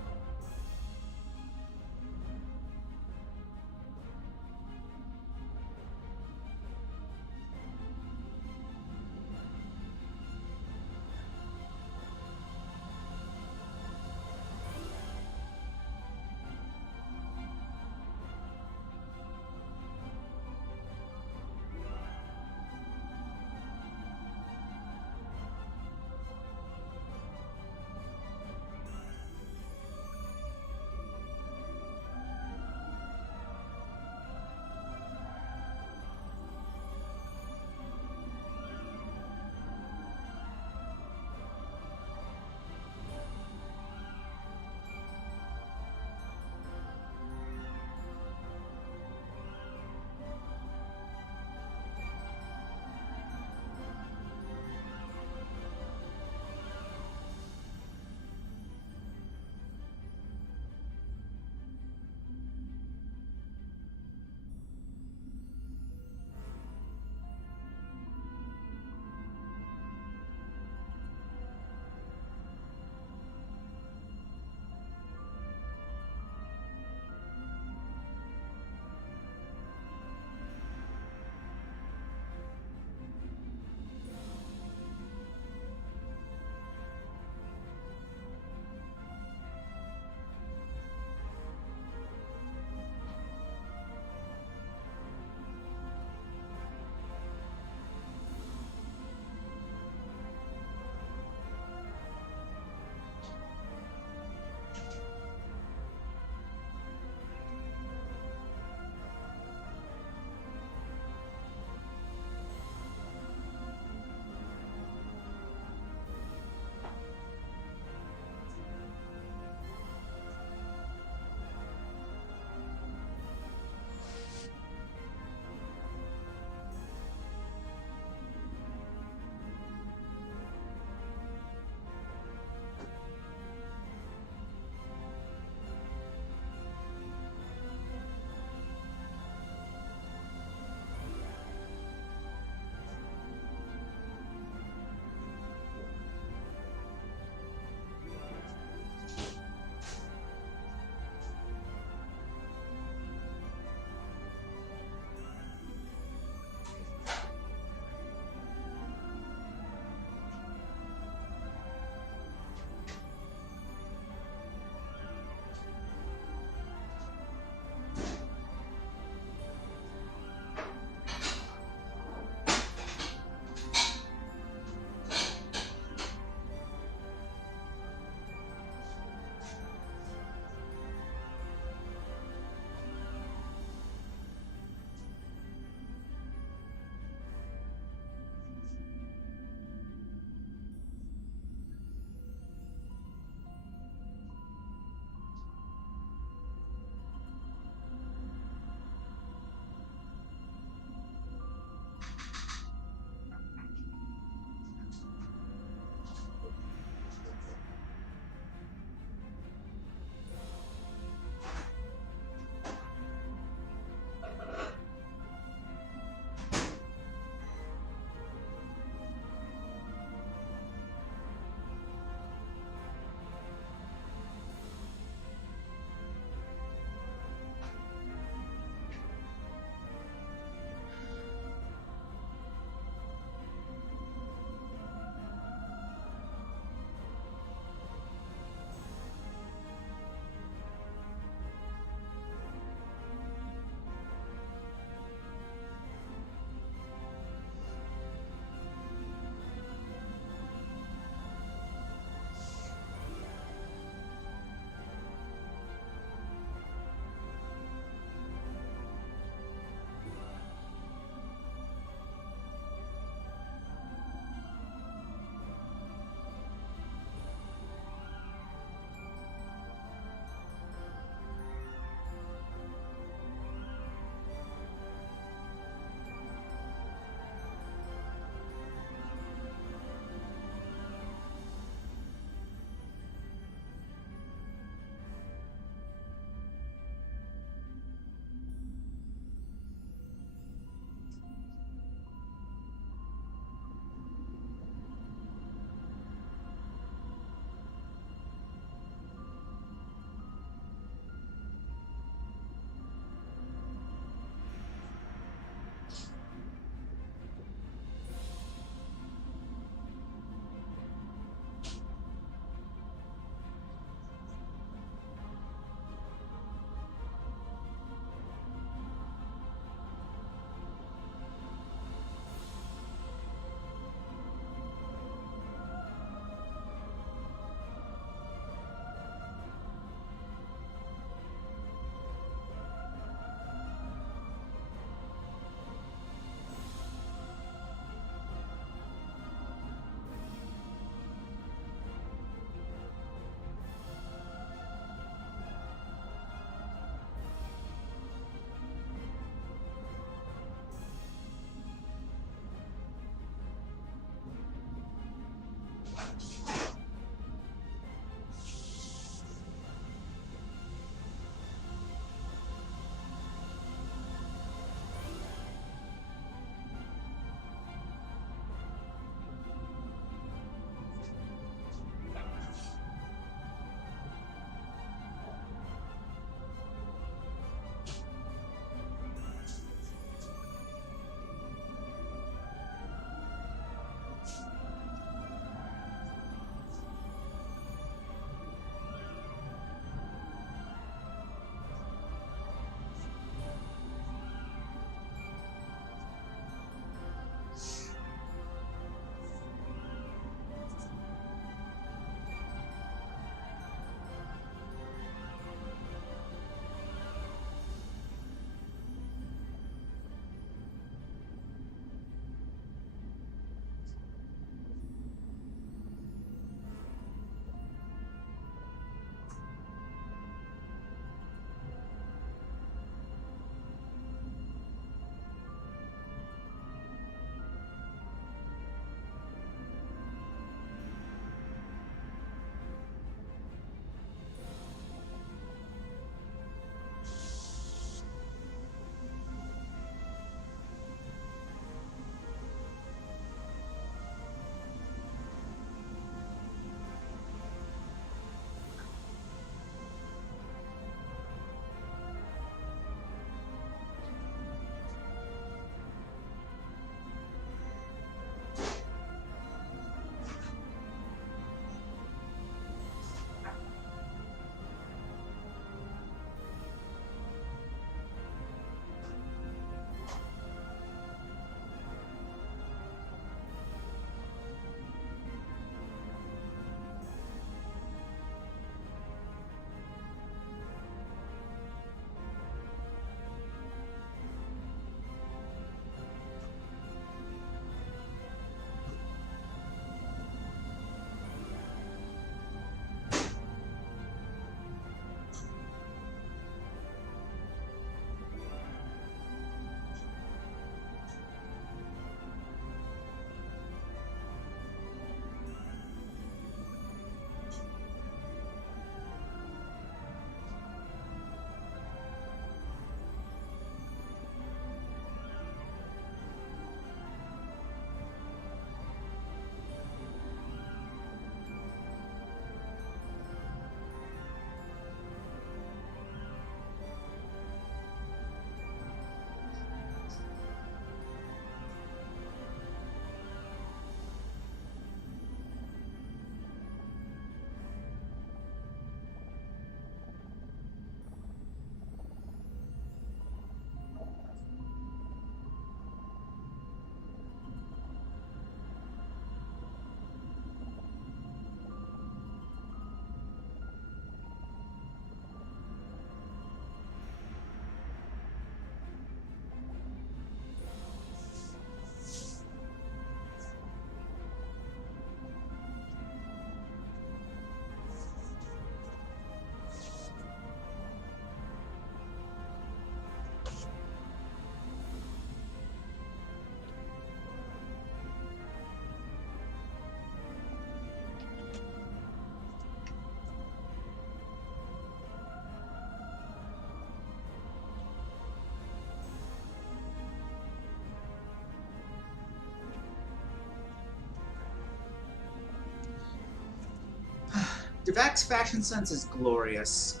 Devac's fashion sense is glorious.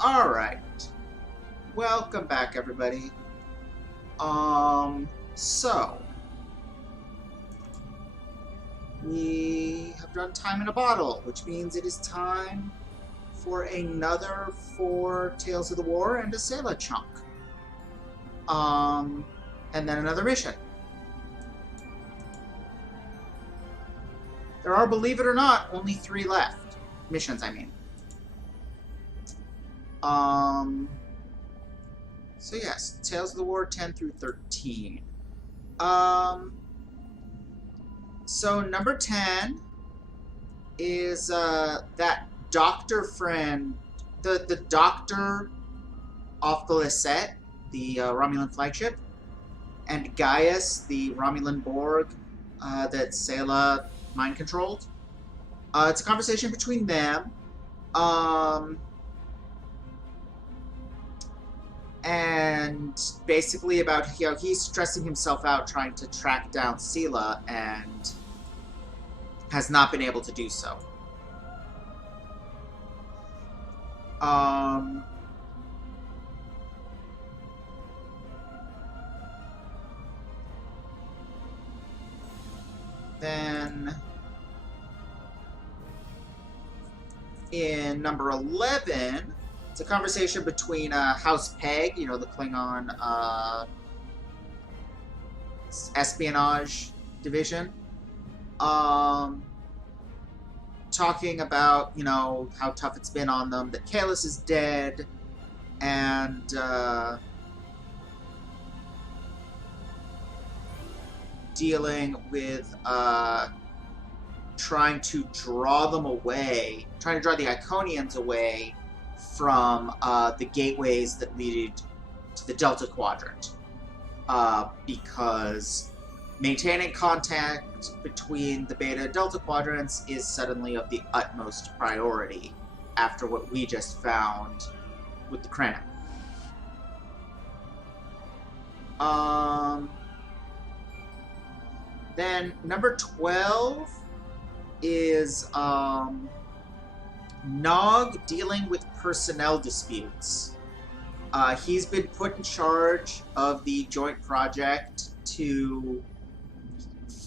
Alright. Welcome back, everybody. So... we have done time in a bottle, which means it is time for another 4 Tales of the War and a Sailor chunk. And then another mission. There are, believe it or not, only 3 left. Missions, I mean. So yes, Tales of the War 10 through 13. So number 10 is that doctor friend, the doctor off the Lisette, the Romulan flagship. and Gaius, the Romulan Borg that Sayla mind-controlled. It's a conversation between them. And basically about how he's stressing himself out trying to track down Sela and has not been able to do so. Then in number 11, it's a conversation between House Peg, you know, the Klingon espionage division, talking about, you know, how tough it's been on them, that Kalis is dead, and dealing with trying to draw them away, trying to draw the Iconians away from the gateways that lead to the Delta Quadrant, because maintaining contact between the Beta and Delta Quadrants is suddenly of the utmost priority after what we just found with the Krenim. Then number 12 is Nog dealing with personnel disputes. He's been put in charge of the joint project to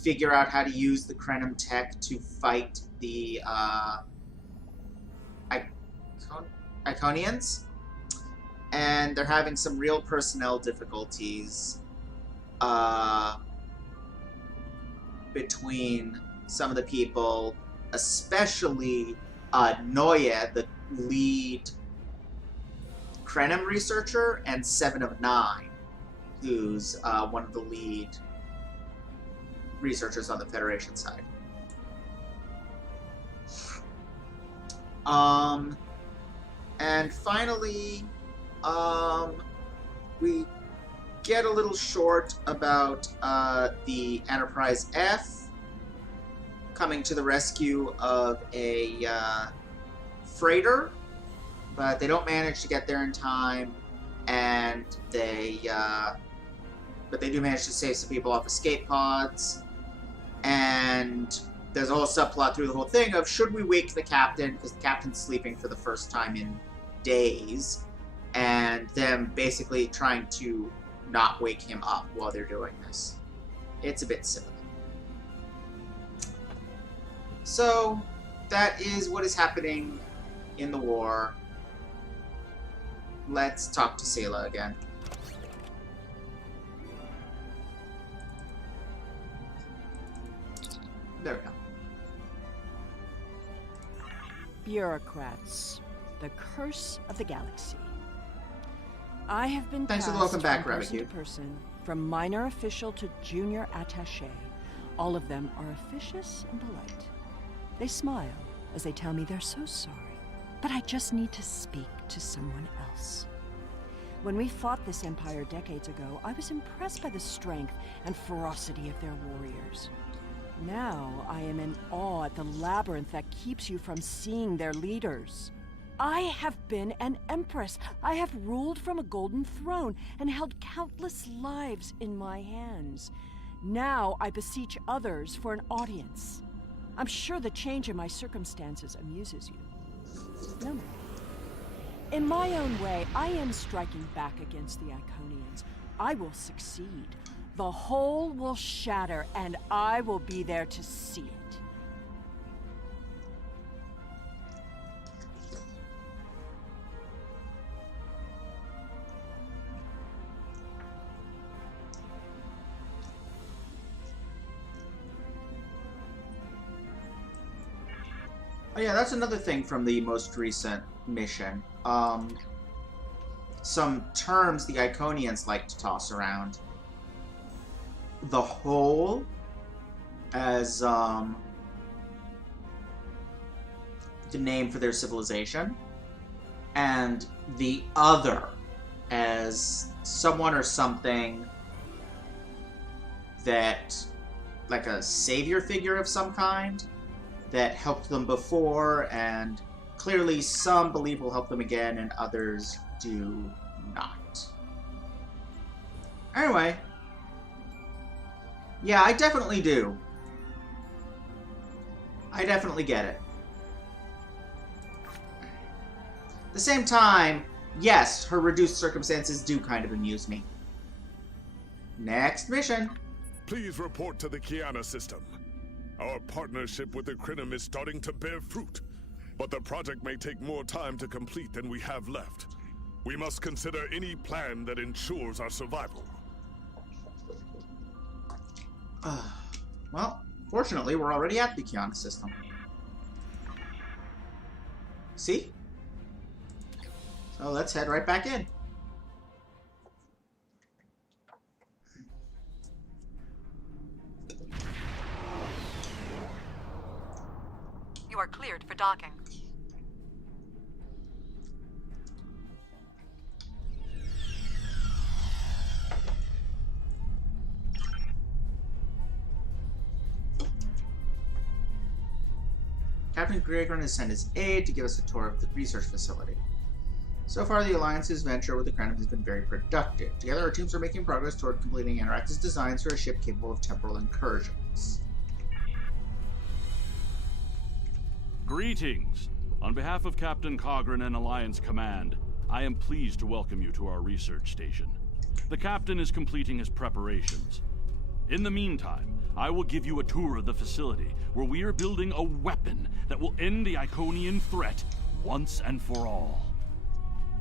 figure out how to use the Krenim tech to fight the Iconians. And they're having some real personnel difficulties between some of the people, especially Noye, the lead Krenim researcher, and 7 of 9, who's one of the lead researchers on the Federation side. And finally, we get a little short about the Enterprise F coming to the rescue of a freighter, but they don't manage to get there in time, and but they do manage to save some people off escape pods, and there's a whole subplot through the whole thing of should we wake the captain, because the captain's sleeping for the first time in days, and them basically trying to not wake him up while they're doing this. It's a bit silly. So, that is what is happening in the war. Let's talk to Sayla again. There we go. Bureaucrats. The curse of the galaxy. I have been Thanks for the passed welcome back, from person Rabbit to person, from minor official to junior attaché. All of them are officious and polite. They smile as they tell me they're so sorry, but I just need to speak to someone else. When we fought this empire decades ago, I was impressed by the strength and ferocity of their warriors. Now I am in awe at the labyrinth that keeps you from seeing their leaders. I have been an empress. I have ruled from a golden throne and held countless lives in my hands. Now I beseech others for an audience. I'm sure the change in my circumstances amuses you. No more. In my own way, I am striking back against the Iconians. I will succeed. The whole will shatter, and I will be there to see it. Oh yeah, that's another thing from the most recent mission. Some terms the Iconians like to toss around. The whole as the name for their civilization, and the other as someone or something that, like a savior figure of some kind that helped them before, and clearly some believe will help them again and others do not. Anyway, yeah, I definitely do. I definitely get it. At the same time, yes, her reduced circumstances do kind of amuse me. Next mission. Please report to the Kiana system. Our partnership with the Crinum is starting to bear fruit, but the project may take more time to complete than we have left. We must consider any plan that ensures our survival. Well, fortunately, we're already at the Kiana system. See? So let's head right back in. You are cleared for docking. Captain Gregor has sent his aide to give us a tour of the research facility. So far, the Alliance's venture with the Crinum has been very productive. Together, our teams are making progress toward completing Anorax's designs for a ship capable of temporal incursions. Greetings! On behalf of Captain Cogran and Alliance Command, I am pleased to welcome you to our research station. The Captain is completing his preparations. In the meantime, I will give you a tour of the facility, where we are building a weapon that will end the Iconian threat once and for all.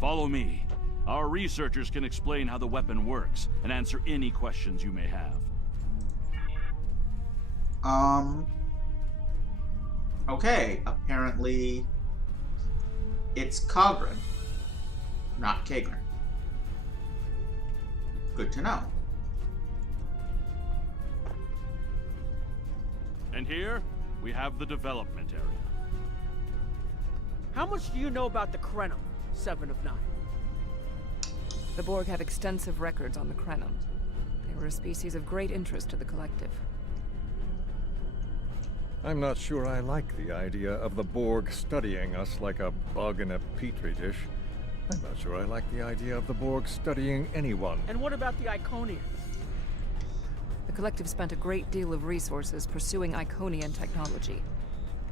Follow me. Our researchers can explain how the weapon works and answer any questions you may have. Okay, apparently it's Cogran, not Kagran. Good to know. And here, we have the development area. How much do you know about the Crenum, 7 of 9? The Borg have extensive records on the Crenum. They were a species of great interest to the Collective. I'm not sure I like the idea of the Borg studying us like a bug in a petri dish. I'm not sure I like the idea of the Borg studying anyone. And what about the Iconians? The Collective spent a great deal of resources pursuing Iconian technology.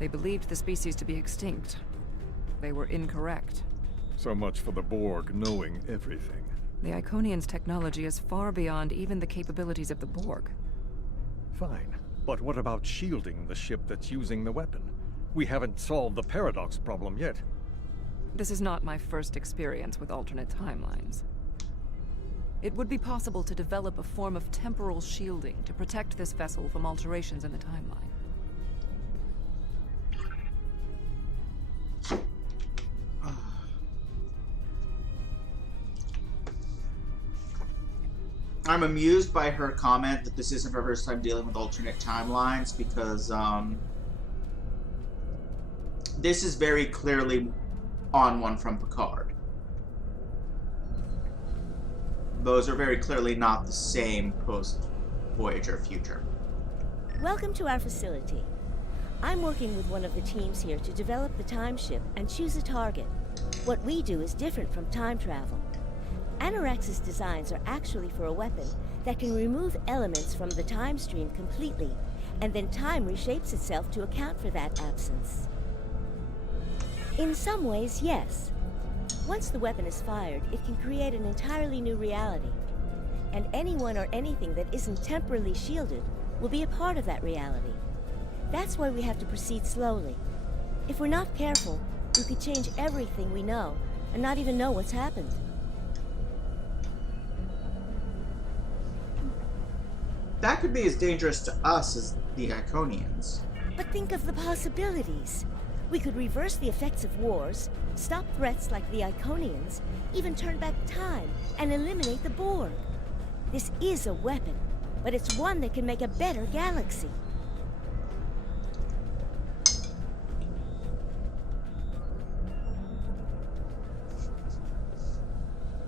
They believed the species to be extinct. They were incorrect. So much for the Borg knowing everything. The Iconians' technology is far beyond even the capabilities of the Borg. Fine. But what about shielding the ship that's using the weapon? We haven't solved the paradox problem yet. This is not my first experience with alternate timelines. It would be possible to develop a form of temporal shielding to protect this vessel from alterations in the timeline. I'm amused by her comment that this isn't her first time dealing with alternate timelines, because this is very clearly on one from Picard. Those are very clearly not the same post-Voyager future. Welcome to our facility. I'm working with one of the teams here to develop the time ship and choose a target. What we do is different from time travel. Anorax's designs are actually for a weapon that can remove elements from the time stream completely, and then time reshapes itself to account for that absence. In some ways, yes. Once the weapon is fired, it can create an entirely new reality. And anyone or anything that isn't temporally shielded will be a part of that reality. That's why we have to proceed slowly. If we're not careful, we could change everything we know and not even know what's happened. That could be as dangerous to us as the Iconians. But think of the possibilities. We could reverse the effects of wars, stop threats like the Iconians, even turn back time and eliminate the Borg. This is a weapon, but it's one that can make a better galaxy.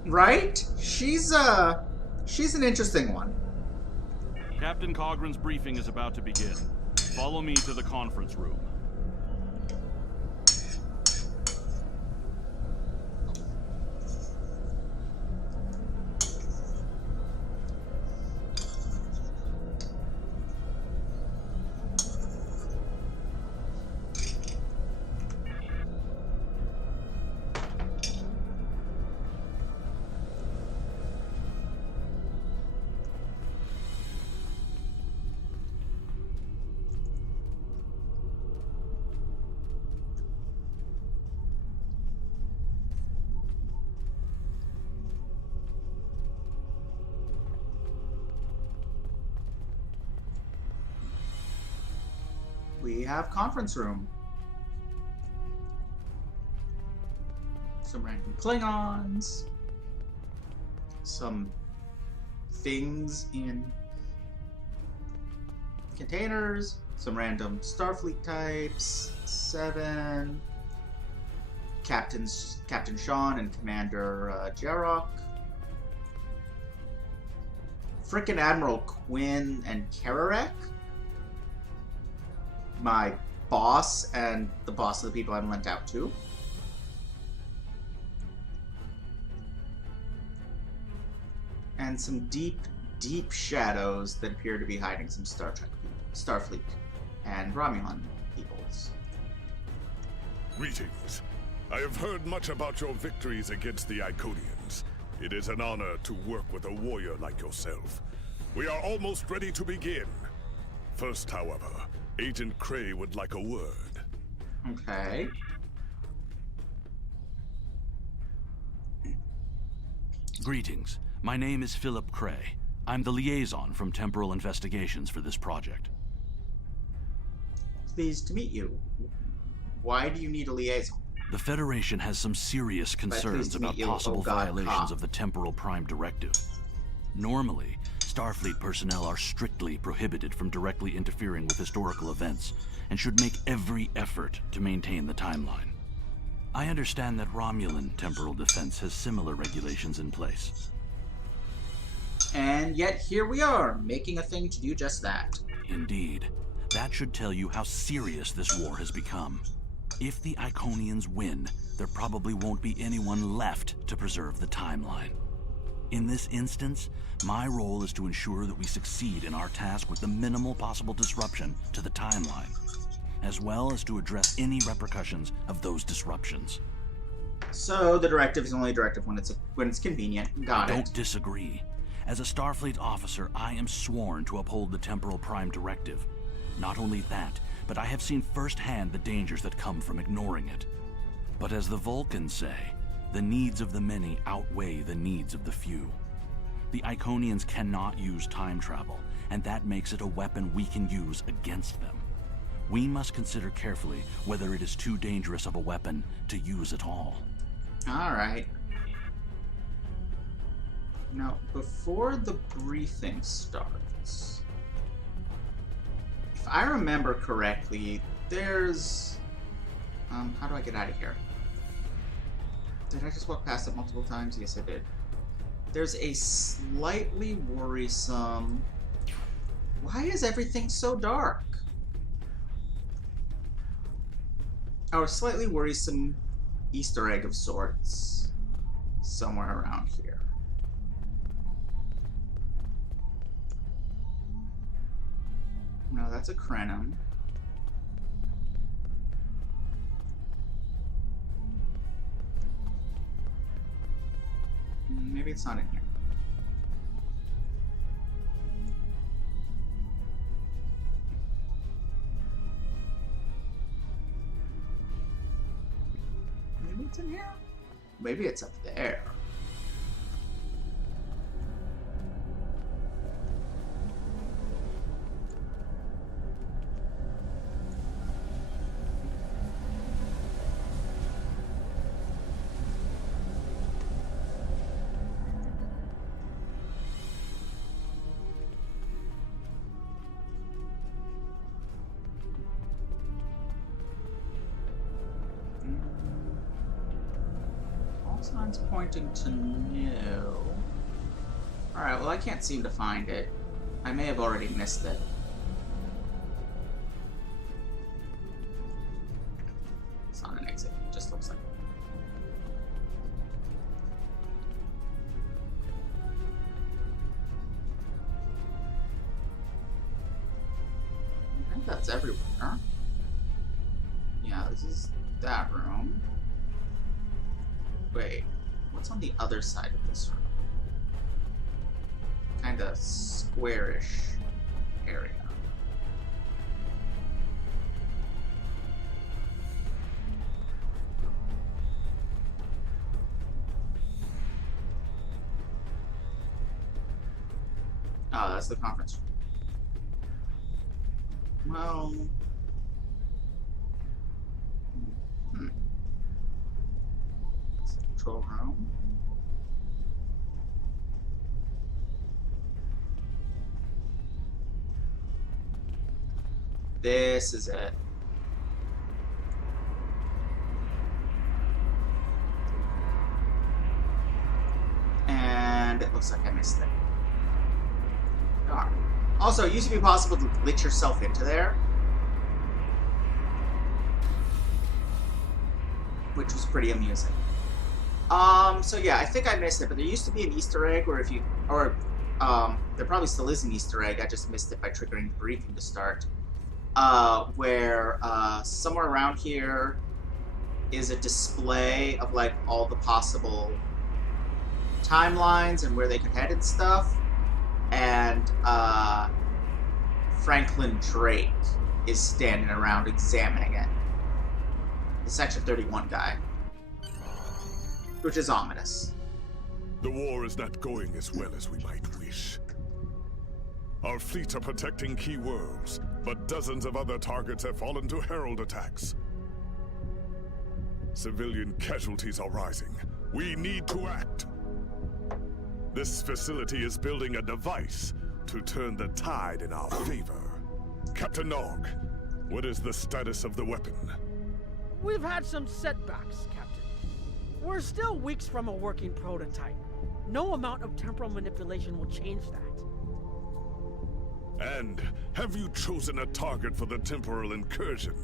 Right? She's an interesting one. Captain Cogren's briefing is about to begin. Follow me to the conference room. We have conference room. Some random Klingons. Some things in containers. Some random Starfleet types. 7. Captain Sean and Commander Jarok. Frickin' Admiral Quinn and Kararek. My boss and the boss of the people I'm lent out to. And some deep, deep shadows that appear to be hiding some Star Trek people, Starfleet, and Romulan peoples. Greetings. I have heard much about your victories against the Iconians. It is an honor to work with a warrior like yourself. We are almost ready to begin. First, however, Agent Cray would like a word. Okay. Greetings. My name is Philip Cray. I'm the liaison from Temporal Investigations for this project. Pleased to meet you. Why do you need a liaison? The Federation has some serious concerns about possible violations of the Temporal Prime Directive. Normally, Starfleet personnel are strictly prohibited from directly interfering with historical events, and should make every effort to maintain the timeline. I understand that Romulan temporal defense has similar regulations in place. And yet here we are, making a thing to do just that. Indeed. That should tell you how serious this war has become. If the Iconians win, there probably won't be anyone left to preserve the timeline. In this instance, my role is to ensure that we succeed in our task with the minimal possible disruption to the timeline, as well as to address any repercussions of those disruptions. So the directive is only a directive when it's convenient. Got it. I don't disagree. As a Starfleet officer, I am sworn to uphold the Temporal Prime Directive. Not only that, but I have seen firsthand the dangers that come from ignoring it. But as the Vulcans say, the needs of the many outweigh the needs of the few. The Iconians cannot use time travel, and that makes it a weapon we can use against them. We must consider carefully whether it is too dangerous of a weapon to use at all. Alright. Now, before the briefing starts, if I remember correctly, there's... how do I get out of here? Did I just walk past it multiple times? Yes, I did. There's a slightly worrisome... Why is everything so dark? Oh, a slightly worrisome Easter egg of sorts somewhere around here. No, that's a Krenim. Maybe it's not in here. Maybe it's in here? Maybe it's up there. Signs pointing to no. Alright, well I can't seem to find it. I may have already missed it. It's not an exit, it just looks like it. I think that's everywhere. Yeah, this is that room. Wait, what's on the other side of this room? Kinda squarish area. Oh, that's the conference room. Well... It's the control room. This is it. And it looks like I missed it. Darn. Also, it used to be possible to glitch yourself into there, which was pretty amusing. So yeah, I think I missed it, but there used to be an Easter egg where if you, or, there probably still is an Easter egg, I just missed it by triggering the briefing to start, where, somewhere around here is a display of, like, all the possible timelines and where they could head and stuff, and, Franklin Drake is standing around examining it. The Section 31 guy. Which is ominous. The war is not going as well as we might wish. Our fleets are protecting key worlds, but dozens of other targets have fallen to Herald attacks. Civilian casualties are rising. We need to act. This facility is building a device to turn the tide in our favor. Captain Nog, what is the status of the weapon? We've had some setbacks, Captain. We're still weeks from a working prototype. No amount of temporal manipulation will change that. And have you chosen a target for the temporal incursion?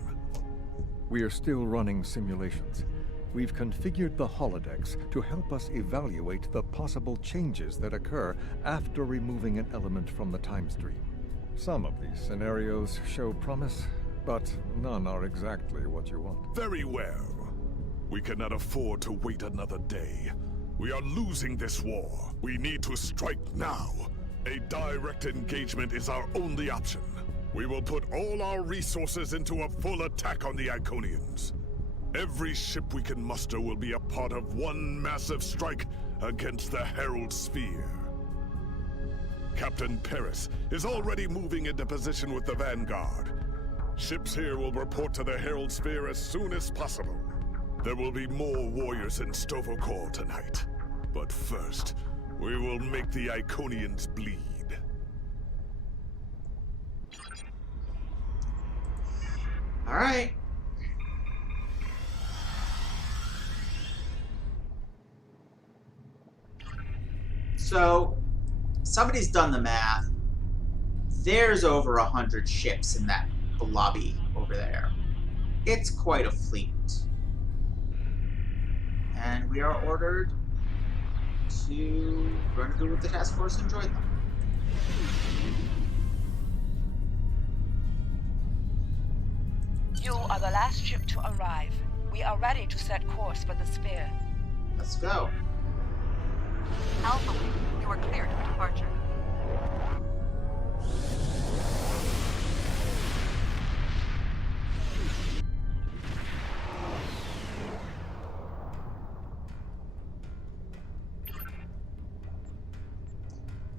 We are still running simulations. We've configured the holodecks to help us evaluate the possible changes that occur after removing an element from the time stream. Some of these scenarios show promise, but none are exactly what you want. Very well. We cannot afford to wait another day. We are losing this war. We need to strike now. A direct engagement is our only option. We will put all our resources into a full attack on the Iconians. Every ship we can muster will be a part of one massive strike against the Herald Sphere. Captain Paris is already moving into position with the Vanguard. Ships here will report to the Herald Sphere as soon as possible. There will be more warriors in Stovokor tonight. But first, we will make the Iconians bleed. Alright. So, somebody's done the math. There's over 100 ships in that lobby over there. It's quite a fleet. And we are ordered to rendezvous with the task force and join them. You are the last ship to arrive. We are ready to set course for the Sphere. Let's go. Alpha, you are cleared for departure.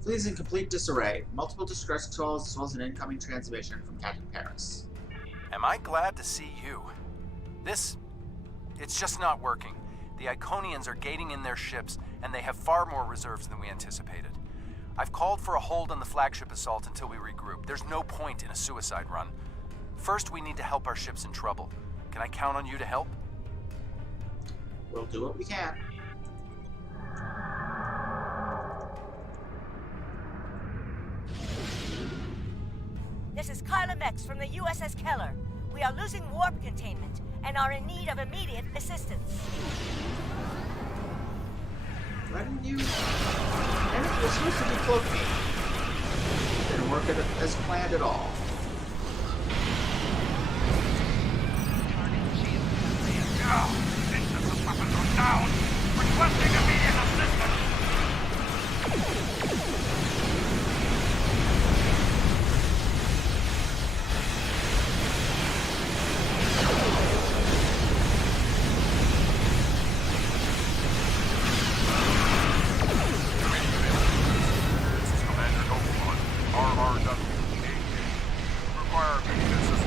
Fleet is in complete disarray. Multiple distress calls as well as an incoming transmission from Captain Paris. Am I glad to see you? It's just not working. The Iconians are gating in their ships, and they have far more reserves than we anticipated. I've called for a hold on the flagship assault until we regroup. There's no point in a suicide run. First, we need to help our ships in trouble. Can I count on you to help? We'll do what we can. This is Carla Mex from the USS Keller. We are losing warp containment and are in need of immediate assistance. Why didn't you? And it was supposed to be cloaking. Didn't work as planned at all. Systems of weapons are down. Requesting immediate assistance. This is Commander Nobleman, RRW. Require immediate assistance.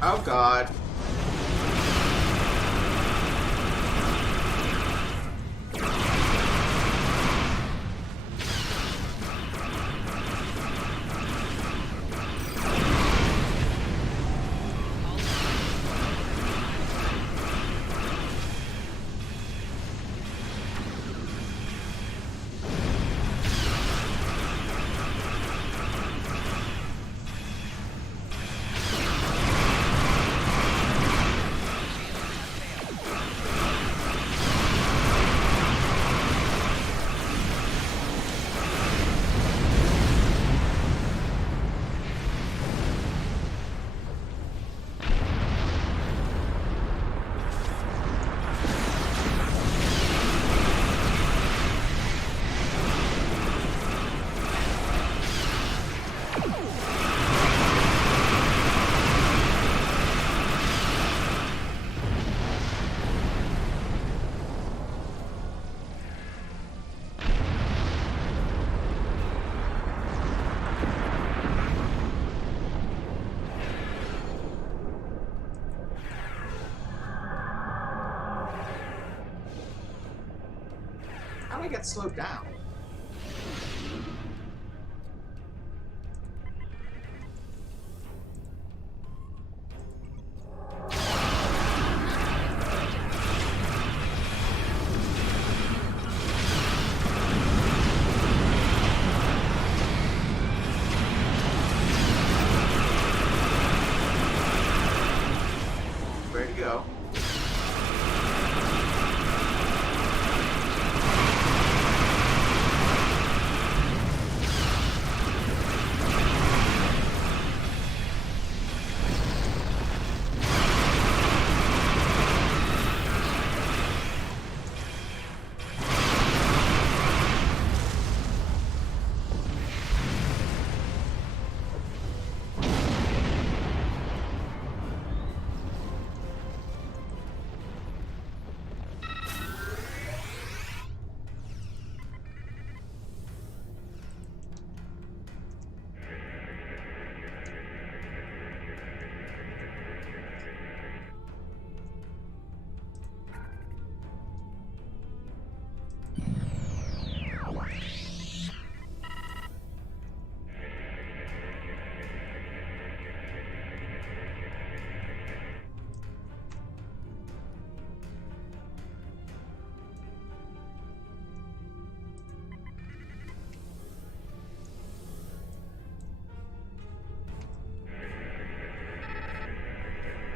Oh god. How did I get slowed down? Ready to go.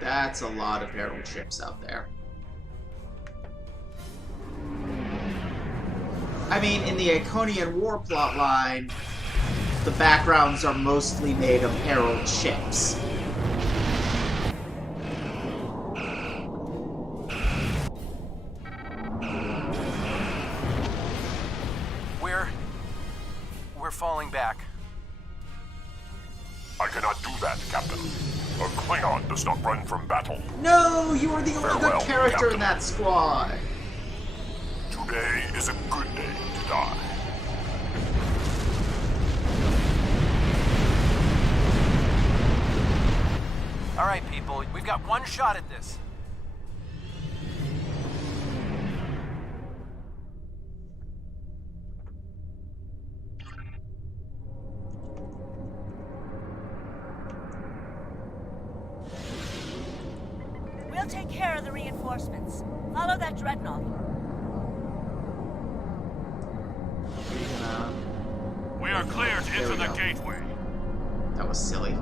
That's a lot of Herald ships out there. I mean, in the Iconian war plotline, the backgrounds are mostly made of Herald ships. We're falling back. I cannot do that, Captain. A Klingon does not run from battle. No, you are the only Farewell, good character Captain. in that squad. Today is a good day to die. All right, people, we've got one shot at this. We'll take care of the reinforcements. Follow that dreadnought. We are clear to enter the gateway. That was silly.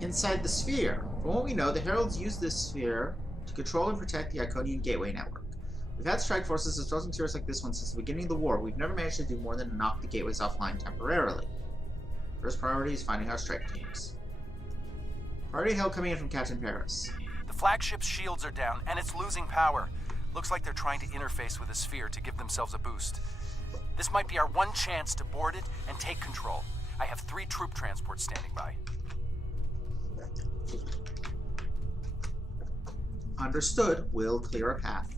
Inside the sphere. From what we know, the Heralds use this sphere to control and protect the Iconian Gateway network. We've had strike forces as well as materials like this one since the beginning of the war. We've never managed to do more than knock the gateways offline temporarily. First priority is finding our strike teams. Priority hail coming in from Captain Paris. The flagship's shields are down, and it's losing power. Looks like they're trying to interface with the sphere to give themselves a boost. This might be our one chance to board it and take control. I have 3 troop transports standing by. Understood. We'll clear a path.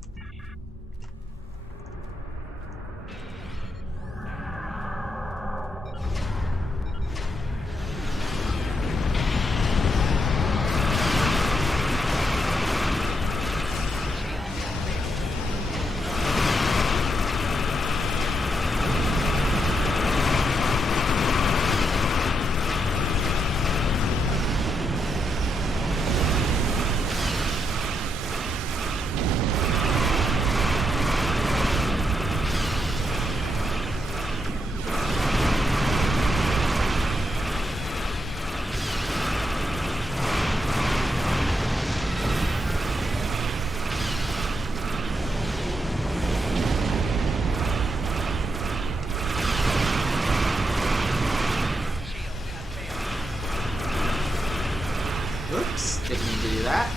Oops, didn't mean to do that.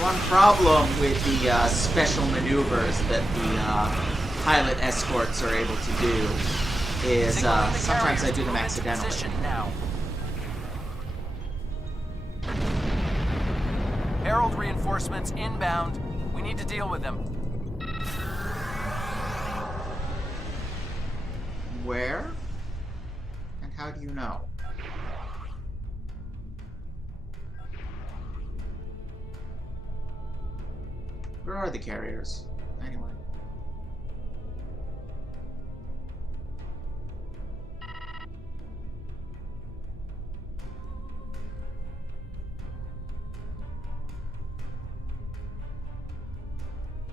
One problem with the special maneuvers that the pilot escorts are able to do is sometimes I do them accidentally. Now. Herald reinforcements inbound. We need to deal with them. Where? And how do you know? Where are the carriers? Anyway.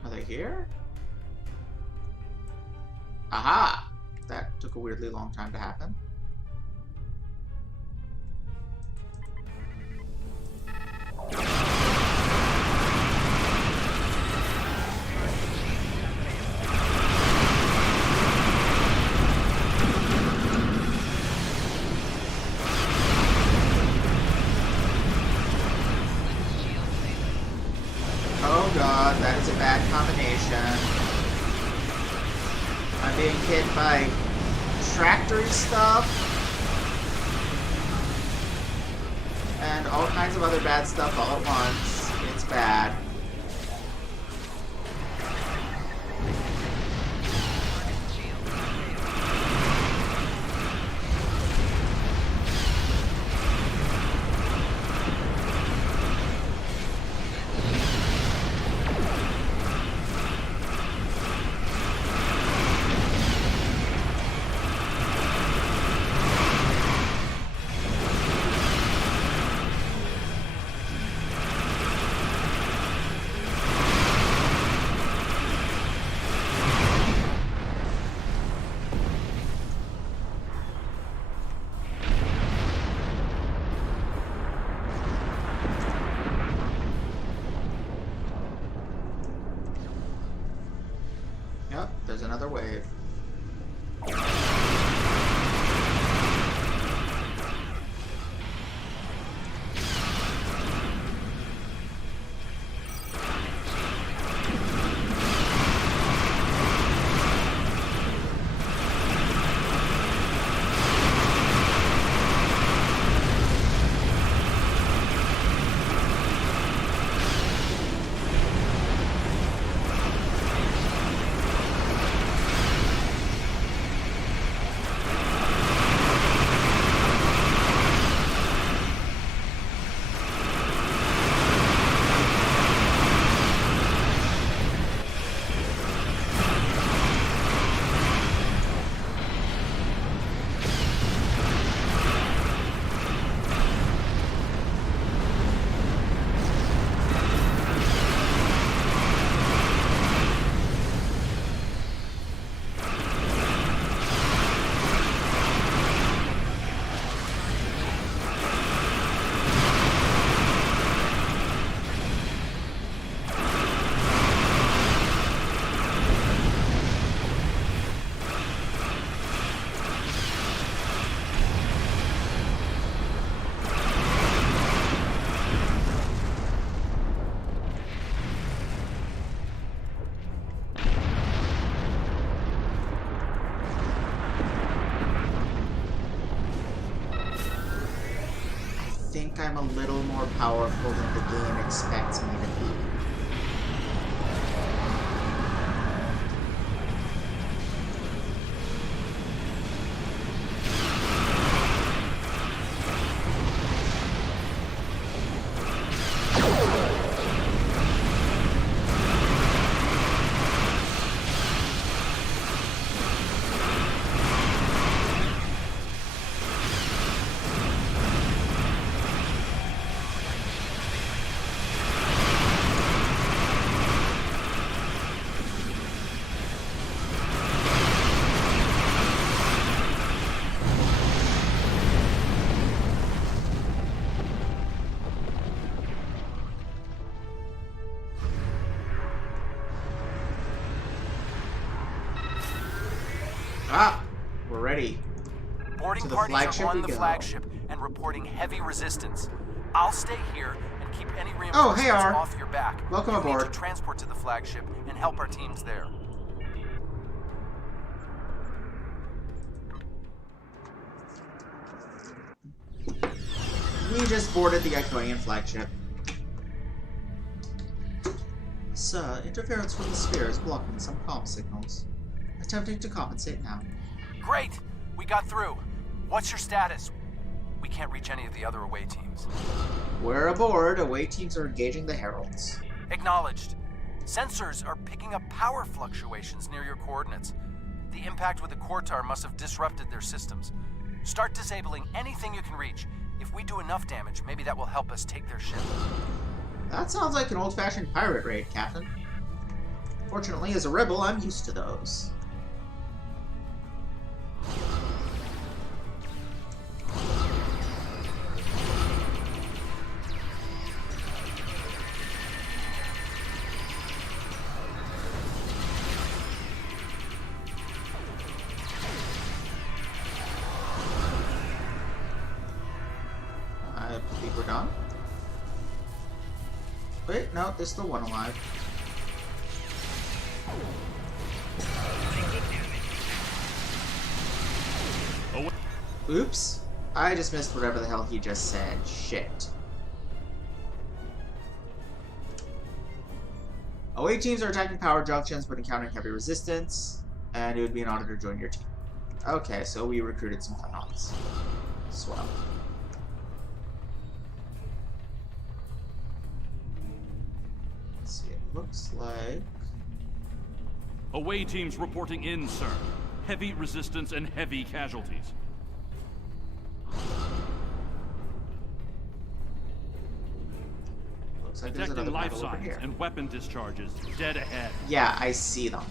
Are they here? Aha! That took a weirdly long time to happen. Oh god, that is a bad combination. I'm being hit by tractory stuff and all kinds of other bad stuff all at once. It's bad. another wave. I think I'm a little more powerful than the game expects me to be. Ah, we're ready. Boarding to the parties flagship are on we the go. flagship and reporting heavy resistance. I'll stay here and keep any Oh, reinforcements hey, R. off your back. Welcome you aboard. need to transport to the flagship and help our teams there. We just boarded the Iconian flagship. Sir, interference from the sphere is blocking some comm signals. Attempting to compensate now. Great! We got through. What's your status? We can't reach any of the other away teams. We're aboard. Away teams are engaging the Heralds. Acknowledged. Sensors are picking up power fluctuations near your coordinates. The impact with the Quartar must have disrupted their systems. Start disabling anything you can reach. If we do enough damage, maybe that will help us take their ship. That sounds like an old-fashioned pirate raid, Captain. Fortunately, as a rebel, I'm used to those. I think we're done. Wait, no, there's still one alive. Oops. I just missed whatever the hell he just said. Shit. Away teams are attacking power junctions but encountering heavy resistance, and it would be an honor to join your team. Okay, so we recruited some Klingons. Swell. Let's see, it looks like... Away teams reporting in, sir. Heavy resistance and heavy casualties. Looks like there's Detecting another life battle over signs here. and weapon discharges dead ahead. Yeah, I see them.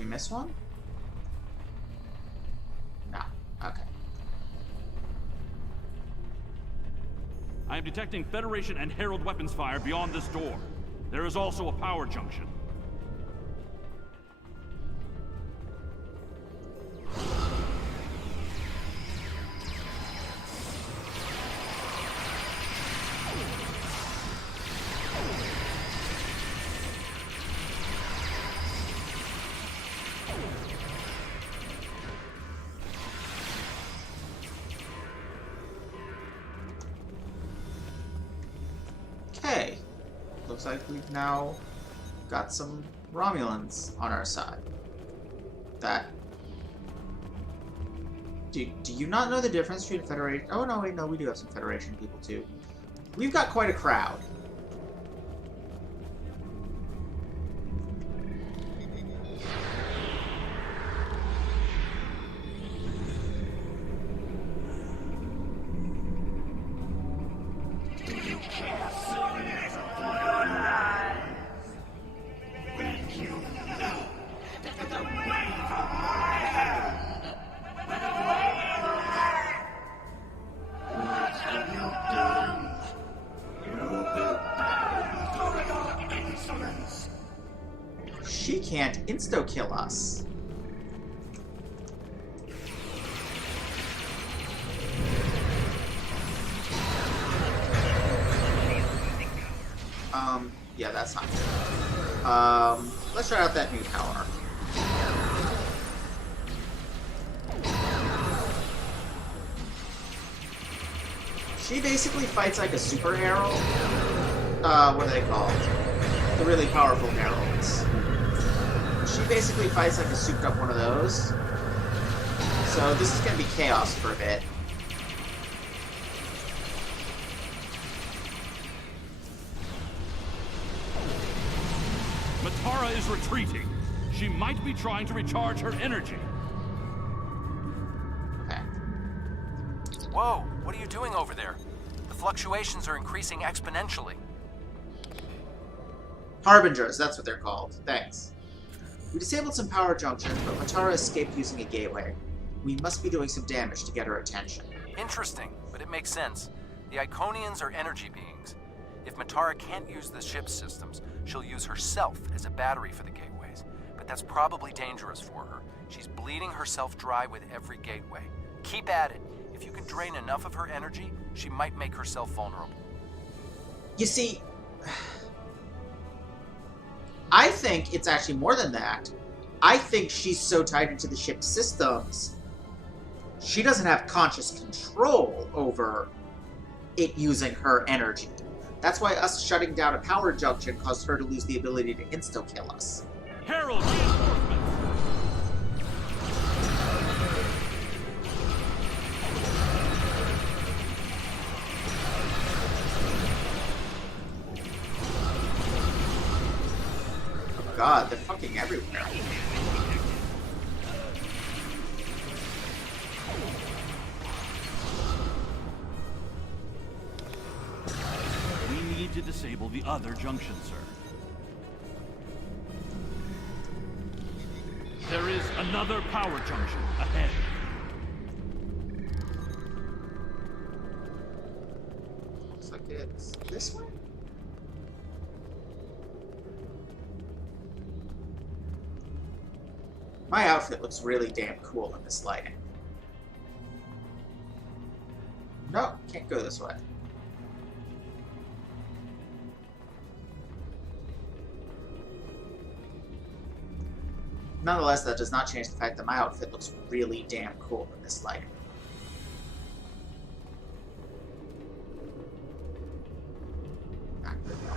we miss one? No. Okay. I am detecting Federation and Herald weapons fire beyond this door. There is also a power junction. Okay. Looks like we've now got some Romulans on our side. That... Do you not know the difference between Federation... Oh, no, wait, no, we do have some Federation people, too. We've got quite a crowd. She can't insta-kill us. Yeah, that's not good. Let's try out that new power. She basically fights like a super herald. What are they called? The really powerful heralds. She basically fights like a souped up one of those. So this is gonna be chaos for a bit. Matara is retreating. She might be trying to recharge her energy. Okay. Whoa, what are you doing over there? The fluctuations are increasing exponentially. Harbingers, that's what they're called. Thanks. We disabled some power junctions, but Matara escaped using a gateway. We must be doing some damage to get her attention. Interesting, but it makes sense. The Iconians are energy beings. If Matara can't use the ship's systems, she'll use herself as a battery for the gateways. But that's probably dangerous for her. She's bleeding herself dry with every gateway. Keep at it. If you can drain enough of her energy, she might make herself vulnerable. You see, I think it's actually more than that. I think she's so tied into the ship's systems, she doesn't have conscious control over it using her energy. That's why us shutting down a power junction caused her to lose the ability to insta-kill us. Herald reinforcements! Oh god, they're fucking everywhere. We need to disable the other junction, sir. There is another power junction ahead. Looks like it's this way? My outfit looks really damn cool in this lighting. No, can't go this way. Nonetheless, that does not change the fact that my outfit looks really damn cool in this lighting. Not good though.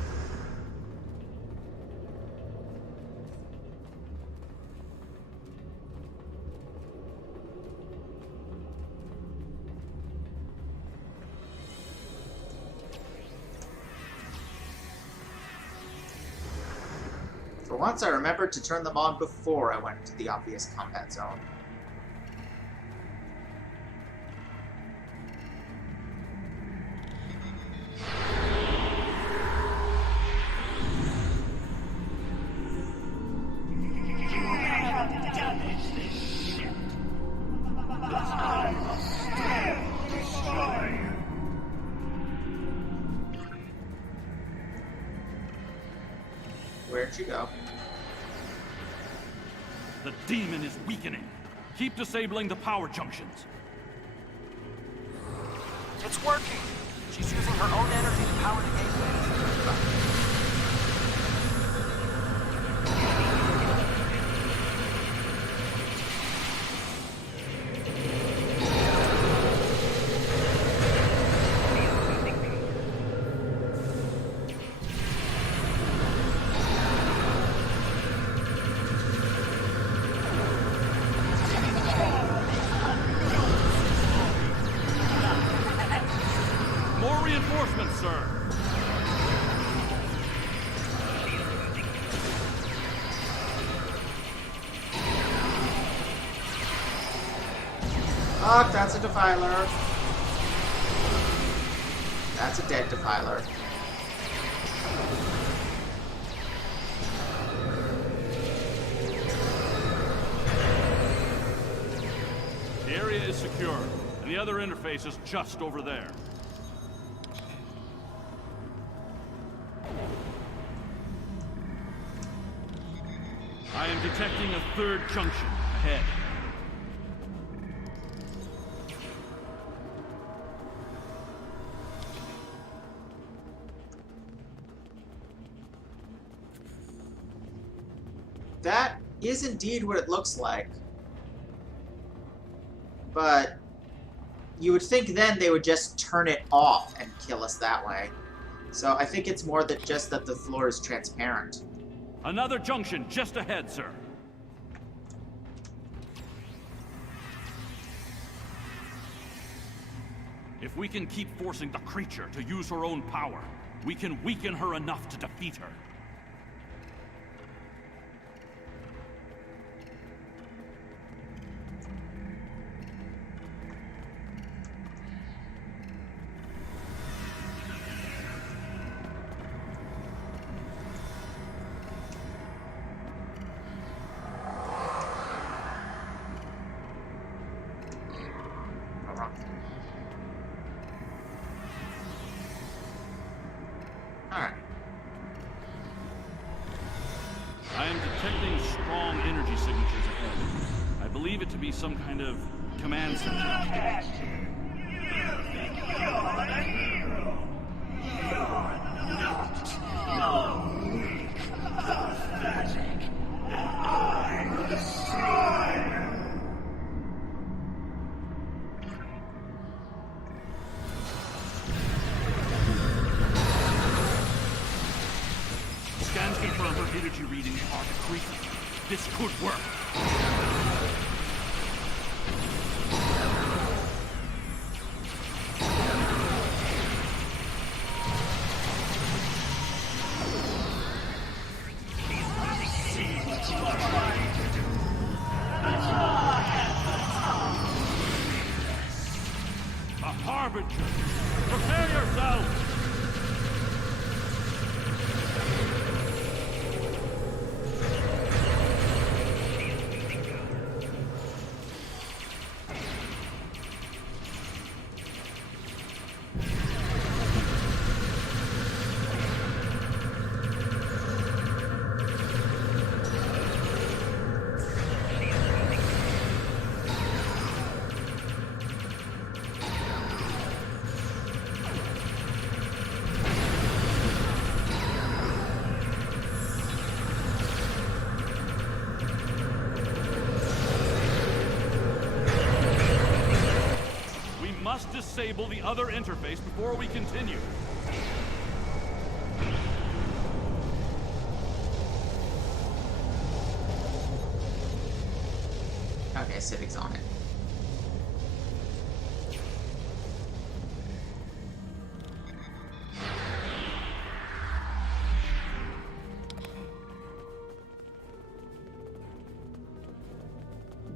For once, I remembered to turn them on before I went into the obvious combat zone. Where'd you go? The demon is weakening. Keep disabling the power junctions. It's working! She's using her own energy to power the gateways. Reinforcements, sir. Fuck, that's a defiler. That's a dead defiler. The area is secure, and the other interface is just over there. I am detecting a third junction ahead. That is indeed what it looks like. But you would think then they would just turn it off and kill us that way. So I think it's more that just that the floor is transparent. Another junction just ahead, sir. If we can keep forcing the creature to use her own power, we can weaken her enough to defeat her. Alright. I am detecting strong energy signatures ahead. I believe it to be some kind of command center. Scans confirm her energy readings are decreasing. This could work. A harbinger! Prepare yourself! Must disable the other interface before we continue. Okay, Civic's on it.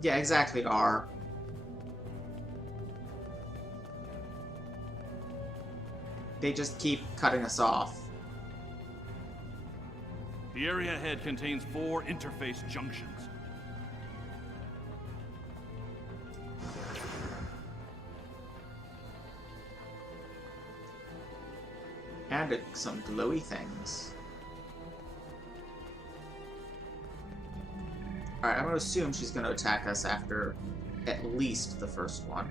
Yeah, exactly, R. They just keep cutting us off. The area ahead contains 4 interface junctions. And some glowy things. Alright, I'm going to assume she's going to attack us after at least the first one.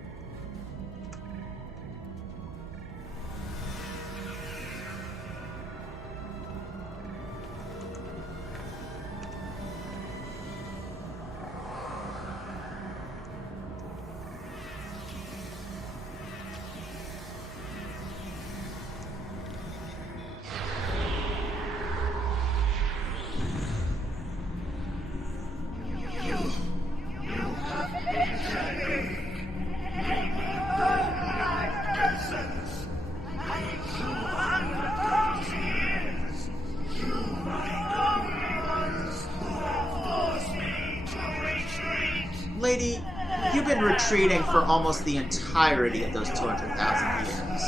Lady, you've been retreating for almost the entirety of those 200,000 years.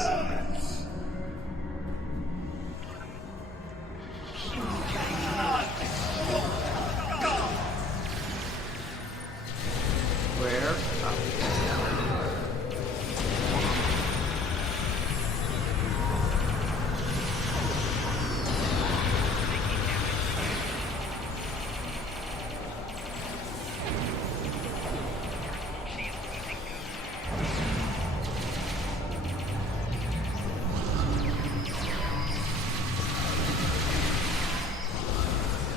Where?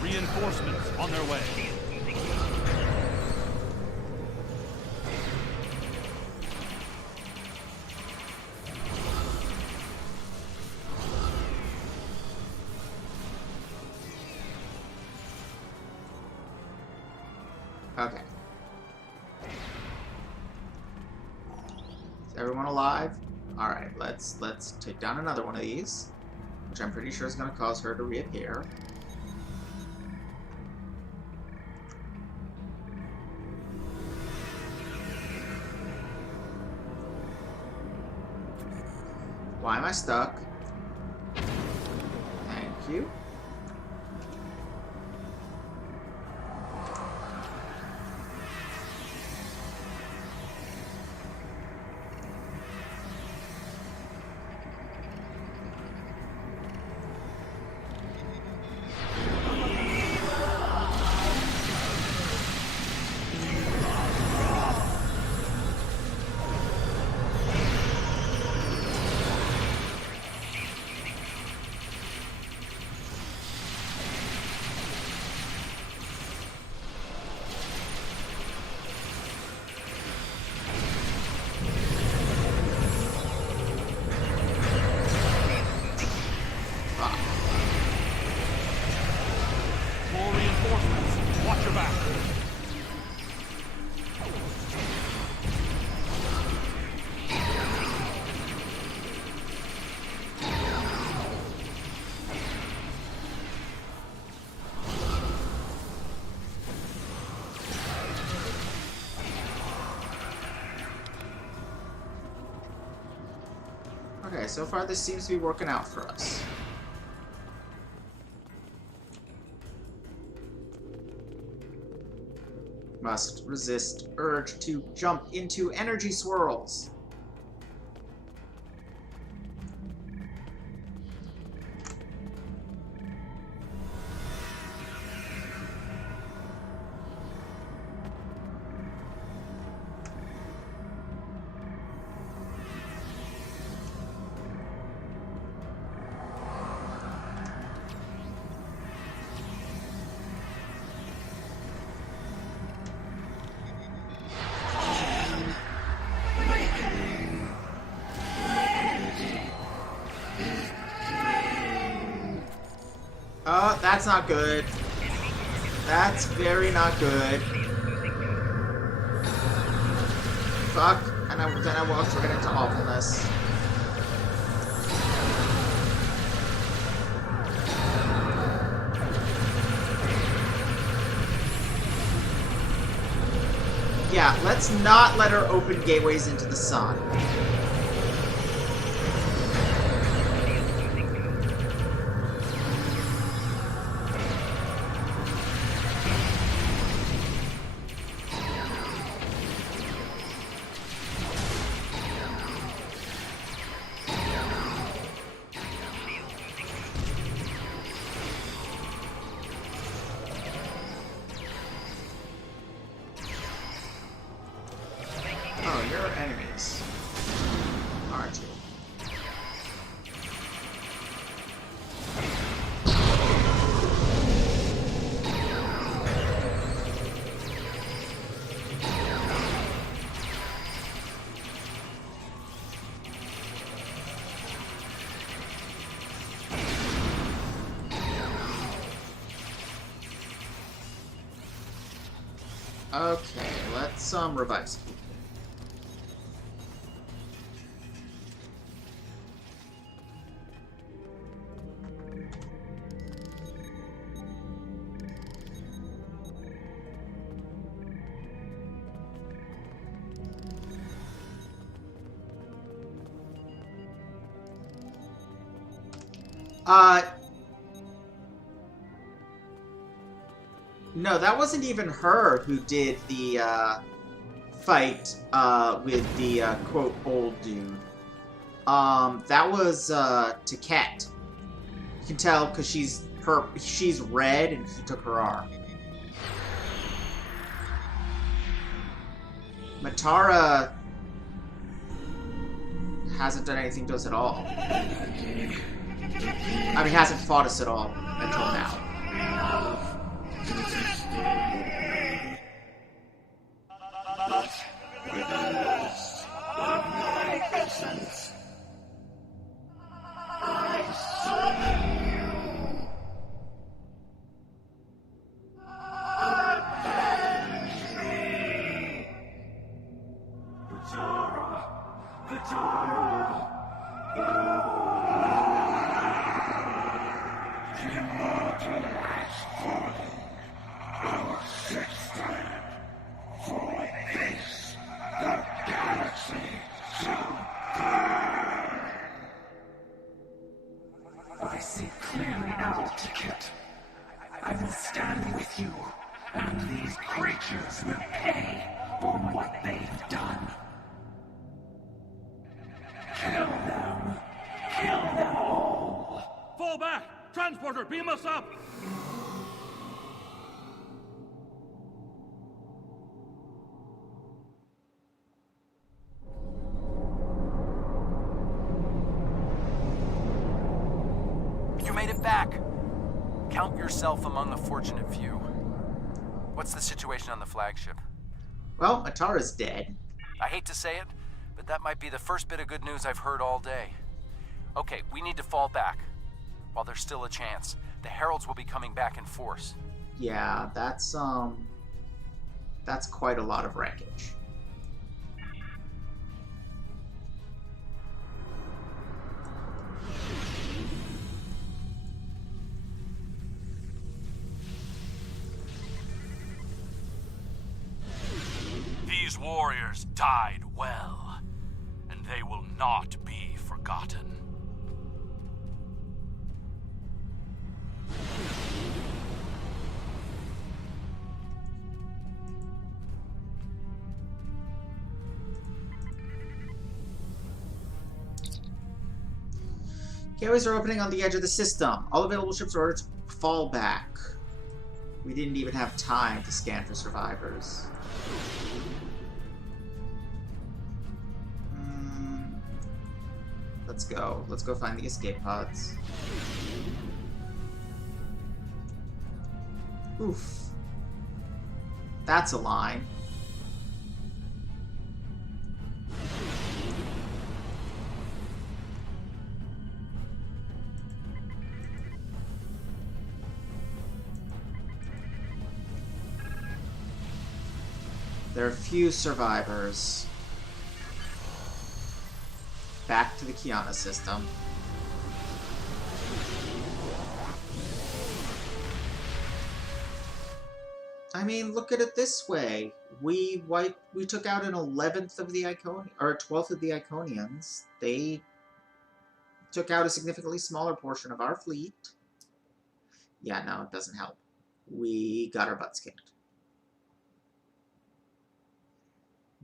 Reinforcements on their way. Okay. Is everyone alive? Alright, let's take down another one of these, which I'm pretty sure is going to cause her to reappear. Why am I stuck? Thank you. More reinforcements. Watch your back. Okay, so far this seems to be working out for us. Must resist urge to jump into energy swirls. Oh, that's not good. That's very not good. Fuck, and then I walked right into awfulness. Yeah, let's not let her open gateways into the sun. enemies, aren't you? Okay, let's revive some people. No, that wasn't even her who did the fight with the quote old dude. That was Taket. You can tell because she's red and he took her arm. Matara hasn't done anything to us at all. I mean, hasn't fought us at all until now. I see clearly now, Ticket. I will stand with you, and these creatures will pay for what they've done. Kill them. Kill them all. Fall back! Transporter, beam us up! You made it back. Count yourself among the fortunate few. What's the situation on the flagship? Well, Atara's dead. I hate to say it, but that might be the first bit of good news I've heard all day. Okay, we need to fall back. While there's still a chance, the Heralds will be coming back in force. Yeah, that's quite a lot of wreckage. These warriors died well, and they will not be forgotten. Gateways are opening on the edge of the system. All available ships are ordered to fall back. We didn't even have time to scan for survivors. Let's go. Let's go find the escape pods. Oof. That's a line. There are few survivors. Back to the Kiana system. I mean, look at it this way. We took out an 11th of the or a 12th of the Iconians. They took out a significantly smaller portion of our fleet. Yeah, no, it doesn't help. We got our butts kicked.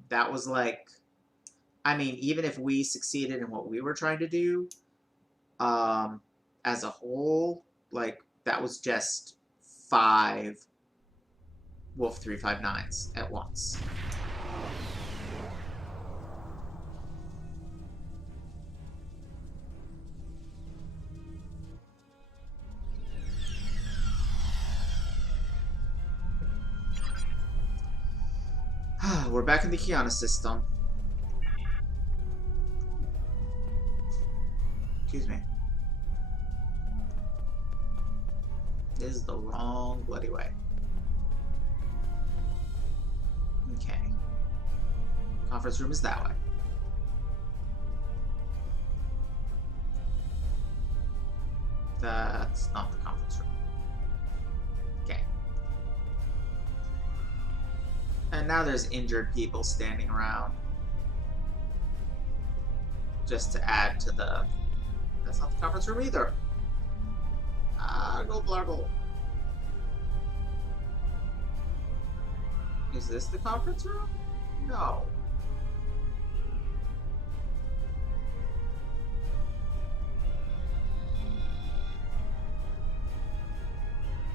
That was like, I mean, even if we succeeded in what we were trying to do, as a whole, like, that was just 5 Wolf 359s at once. We're back in the Kiana system. Excuse me. This is the wrong bloody way. Okay. Conference room is that way. That's not the conference room. Okay. And now there's injured people standing around. Just to add to the... That's not the conference room either. Go blargle. Is this the conference room? No.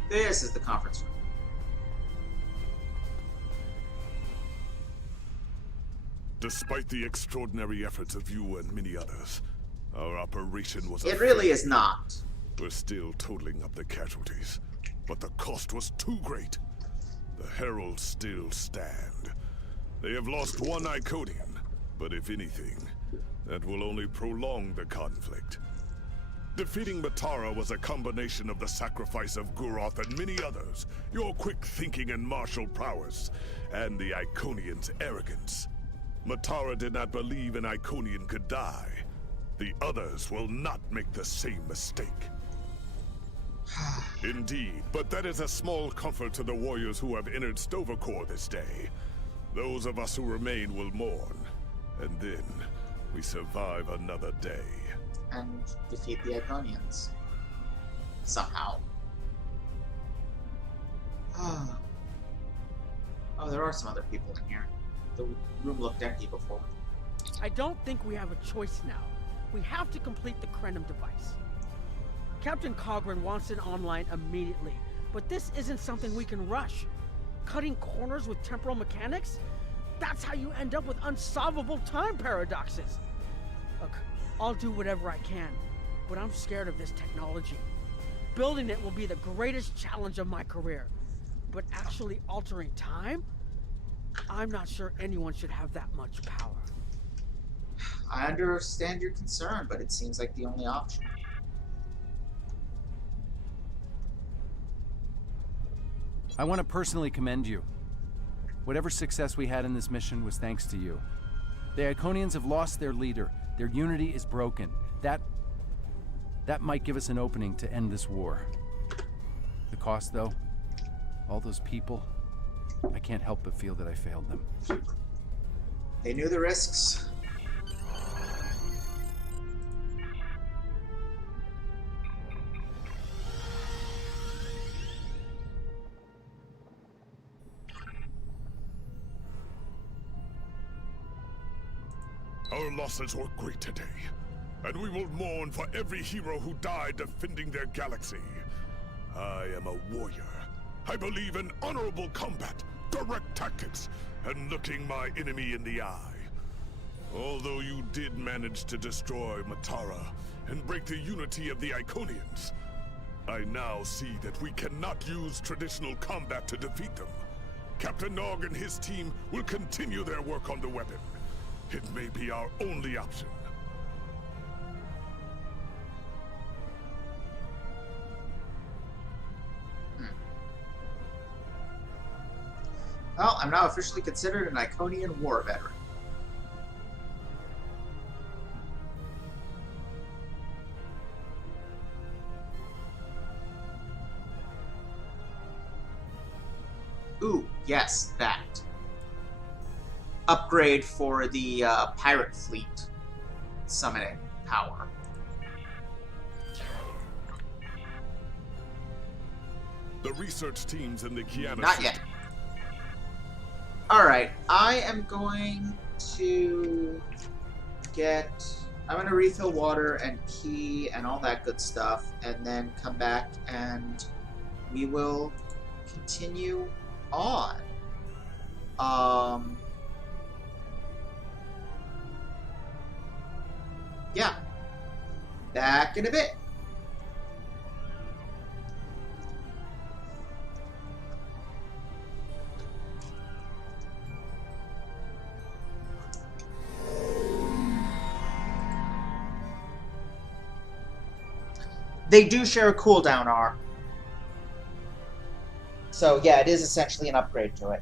This is the conference room. Despite the extraordinary efforts of you and many others, our operation was It really is not. We're still totaling up the casualties, but the cost was too great. The Heralds still stand. They have lost one Iconian, but if anything, that will only prolong the conflict. Defeating Matara was a combination of the sacrifice of Guroth and many others, your quick thinking and martial prowess, and the Iconians' arrogance. Matara did not believe an Iconian could die. The others will not make the same mistake. Indeed, but that is a small comfort to the warriors who have entered Stovercore this day. Those of us who remain will mourn, and then we survive another day. And defeat the Iconians. Somehow. Oh, there are some other people in here. The room looked empty before. I don't think we have a choice now. We have to complete the Krenim device. Captain Cogran wants it online immediately, but this isn't something we can rush. Cutting corners with temporal mechanics? That's how you end up with unsolvable time paradoxes. Look, I'll do whatever I can, but I'm scared of this technology. Building it will be the greatest challenge of my career. But actually altering time? I'm not sure anyone should have that much power. I understand your concern, but it seems like the only option. I want to personally commend you. Whatever success we had in this mission was thanks to you. The Iconians have lost their leader. Their unity is broken. That might give us an opening to end this war. The cost, though, all those people, I can't help but feel that I failed them. They knew the risks. Our losses were great today, and we will mourn for every hero who died defending their galaxy. I am a warrior. I believe in honorable combat, direct tactics, and looking my enemy in the eye. Although you did manage to destroy Matara and break the unity of the Iconians, I now see that we cannot use traditional combat to defeat them. Captain Nog and his team will continue their work on the weapon. It may be our only option. Well, I'm now officially considered an Iconian war veteran. Ooh, yes, that. Upgrade for the pirate fleet summoning power. The research teams in the Kiana Not yet. Alright, I am going to I'm going to refill water and key and all that good stuff, and then come back and we will continue on. Yeah. Back in a bit. They do share a cooldown R. So yeah, it is essentially an upgrade to it.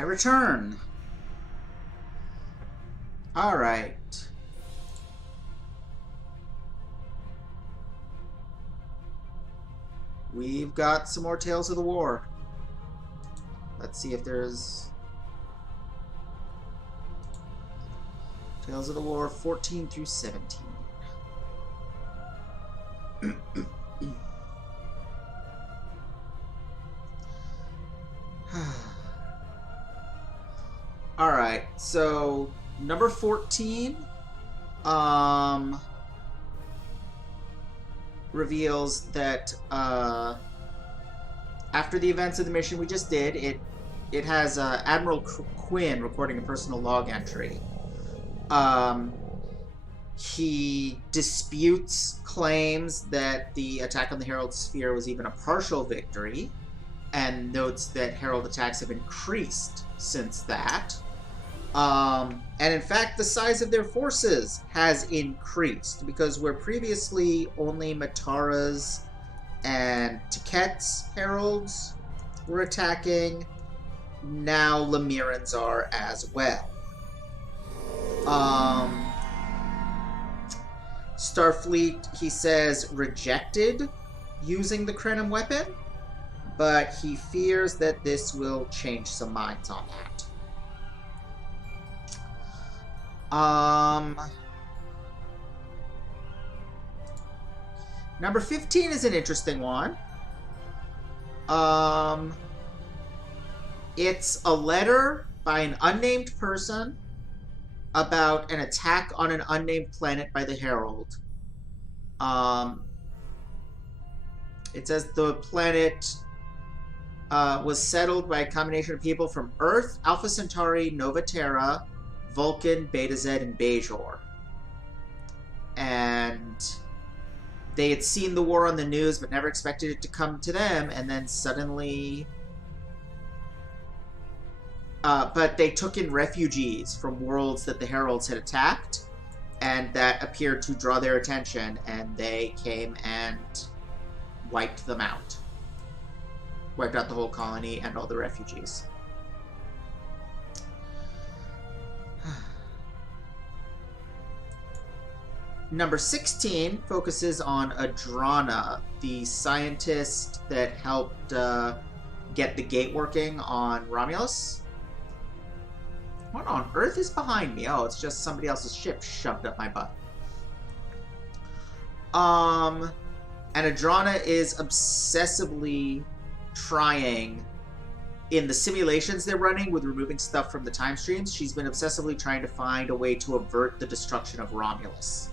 I return. Alright. We've got some more Tales of the War. Let's see if there's... Tales of the War 14 through 17. Alright, so number 14 reveals that after the events of the mission we just did, it has Admiral Quinn recording a personal log entry. He disputes claims that the attack on the Herald Sphere was even a partial victory, and notes that Herald attacks have increased since that. And in fact, the size of their forces has increased, because where previously only Matara's and Tiket's heralds were attacking, now Lemirans are as well. Starfleet, he says, rejected using the Krenim weapon, but he fears that this will change some minds on that. Number 15 is an interesting one. It's a letter by an unnamed person about an attack on an unnamed planet by the Herald. It says the planet was settled by a combination of people from Earth, Alpha Centauri, Nova Terra, Vulcan, Beta Z, and Bajor. And they had seen the war on the news but never expected it to come to them, and then suddenly... but they took in refugees from worlds that the Heralds had attacked, and that appeared to draw their attention, and they came and wiped them out. Wiped out the whole colony and all the refugees. Number 16 focuses on Adrana, the scientist that helped get the gate working on Romulus. What on earth is behind me? Oh, it's just somebody else's ship shoved up my butt. And Adrana is obsessively trying, in the simulations they're running with removing stuff from the time streams, she's been obsessively trying to find a way to avert the destruction of Romulus.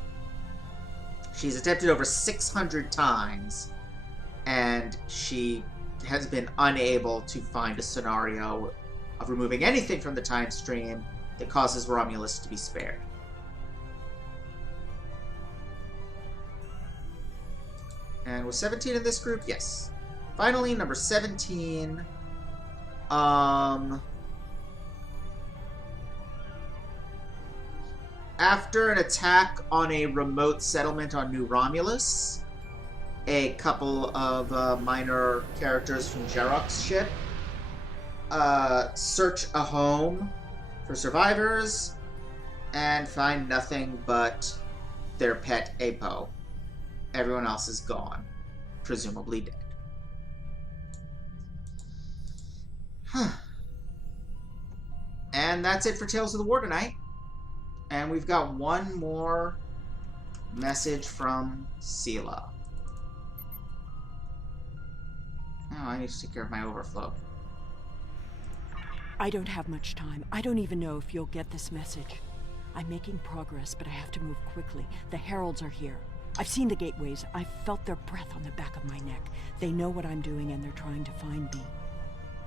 She's attempted over 600 times, and she has been unable to find a scenario of removing anything from the time stream that causes Romulus to be spared. And was 17 in this group? Yes. Finally, number 17. After an attack on a remote settlement on New Romulus, a couple of minor characters from Jarok's ship search a home for survivors and find nothing but their pet Apo. Everyone else is gone, presumably dead. And that's it for Tales of the War tonight. And we've got one more message from Sela. Oh, I need to take care of my overflow. I don't have much time. I don't even know if you'll get this message. I'm making progress, but I have to move quickly. The Heralds are here. I've seen the gateways. I've felt their breath on the back of my neck. They know what I'm doing, and they're trying to find me.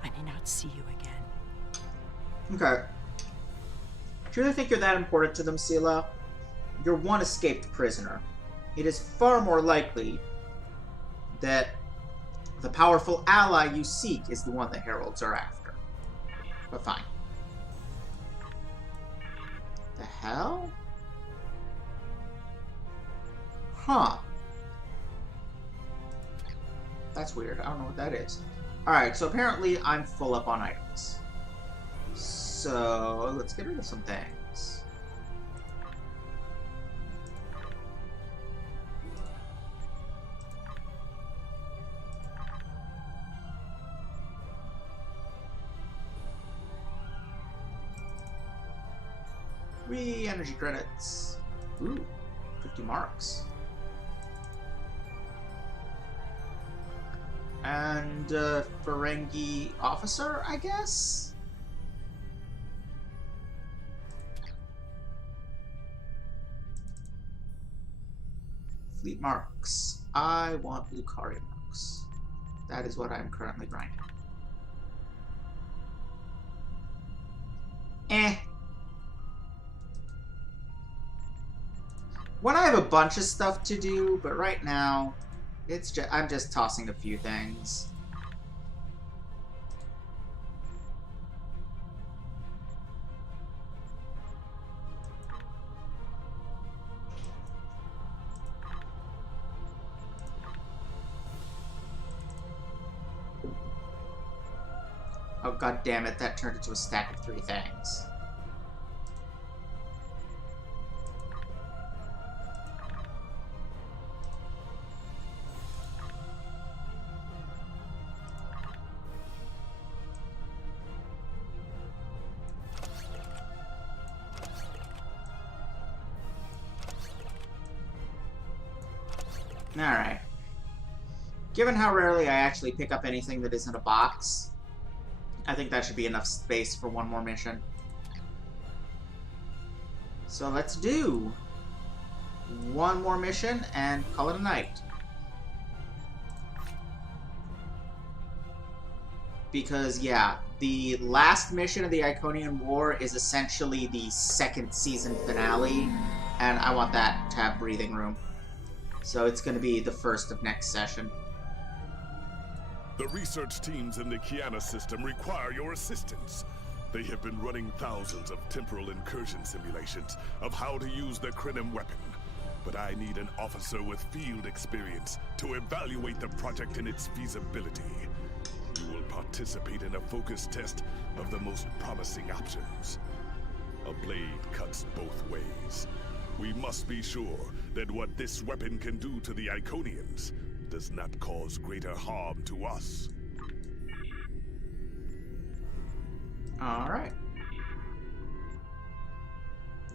I may not see you again. Okay. Do you really think you're that important to them, Sela? You're one escaped prisoner. It is far more likely that the powerful ally you seek is the one the Heralds are after. But fine. The hell? Huh. That's weird. I don't know what that is. Alright, so apparently I'm full up on items. So, let's get rid of some things. Free energy credits. Ooh, 50 marks. And Ferengi officer, I guess? Fleet marks. I want Lucari marks. That is what I'm currently grinding. When I have a bunch of stuff to do, but right now, it's just I'm just tossing a few things. Oh, god damn it, that turned into a stack of 3 things. Alright. Given how rarely I actually pick up anything that isn't a box, I think that should be enough space for one more mission. So let's do one more mission and call it a night. Because, yeah, the last mission of the Iconian War is essentially the 2nd season finale, and I want that to have breathing room. So it's going to be the first of next session. The research teams in the Kiana system require your assistance. They have been running thousands of temporal incursion simulations of how to use the Krenim weapon. But I need an officer with field experience to evaluate the project and its feasibility. You will participate in a focus test of the most promising options. A blade cuts both ways. We must be sure that what this weapon can do to the Iconians does not cause greater harm to us. Alright.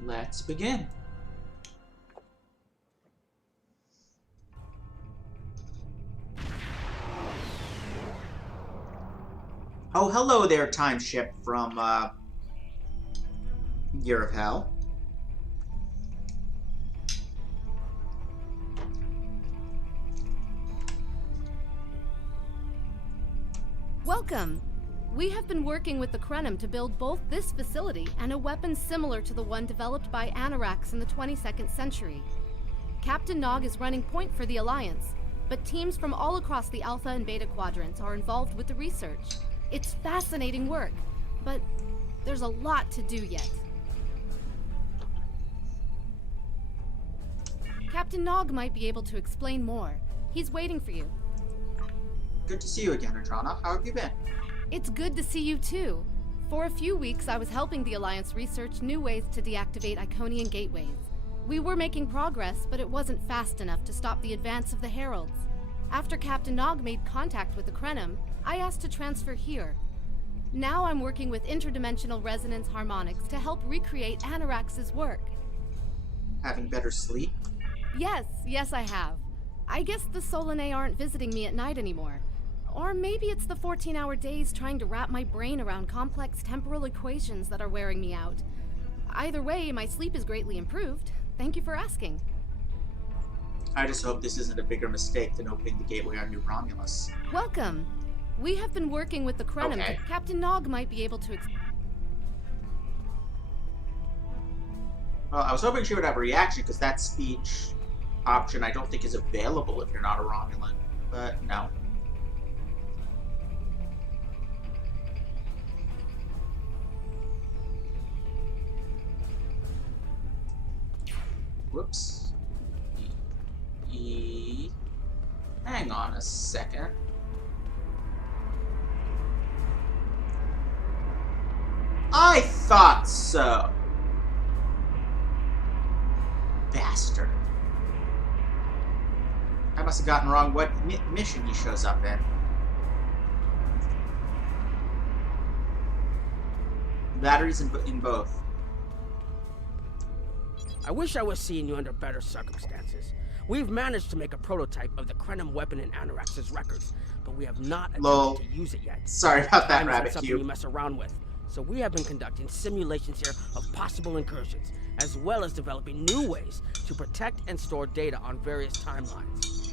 Let's begin. Oh, hello there, time ship from, Year of Hell. Welcome! We have been working with the Krenim to build both this facility and a weapon similar to the one developed by Anarax in the 22nd century. Captain Nog is running point for the Alliance, but teams from all across the Alpha and Beta quadrants are involved with the research. It's fascinating work, but there's a lot to do yet. Captain Nog might be able to explain more. He's waiting for you. Good to see you again, Adrana. How have you been? It's good to see you too. For a few weeks, I was helping the Alliance research new ways to deactivate Iconian gateways. We were making progress, but it wasn't fast enough to stop the advance of the Heralds. After Captain Nog made contact with the Krenim, I asked to transfer here. Now I'm working with interdimensional resonance harmonics to help recreate Anarax's work. Having better sleep? Yes, I have. I guess the Solanae aren't visiting me at night anymore. Or maybe it's the 14-hour days trying to wrap my brain around complex temporal equations that are wearing me out. Either way, my sleep is greatly improved. Thank you for asking. I just hope this isn't a bigger mistake than opening the gateway on New Romulus. Welcome. We have been working with the Krenim. Okay. Captain Nog might be able to Well, I was hoping she would have a reaction, because that speech option I don't think is available if you're not a Romulan. But no. Whoops. Hang on a second. I thought so. Bastard. I must have gotten wrong what mission he shows up in. Batteries in both. I wish I was seeing you under better circumstances. We've managed to make a prototype of the Krenim weapon in Anorax's records, but we have not attempted to use it yet. Sorry about that, Time Rabbit isn't something Cube. you mess around with. So we have been conducting simulations here of possible incursions, as well as developing new ways to protect and store data on various timelines.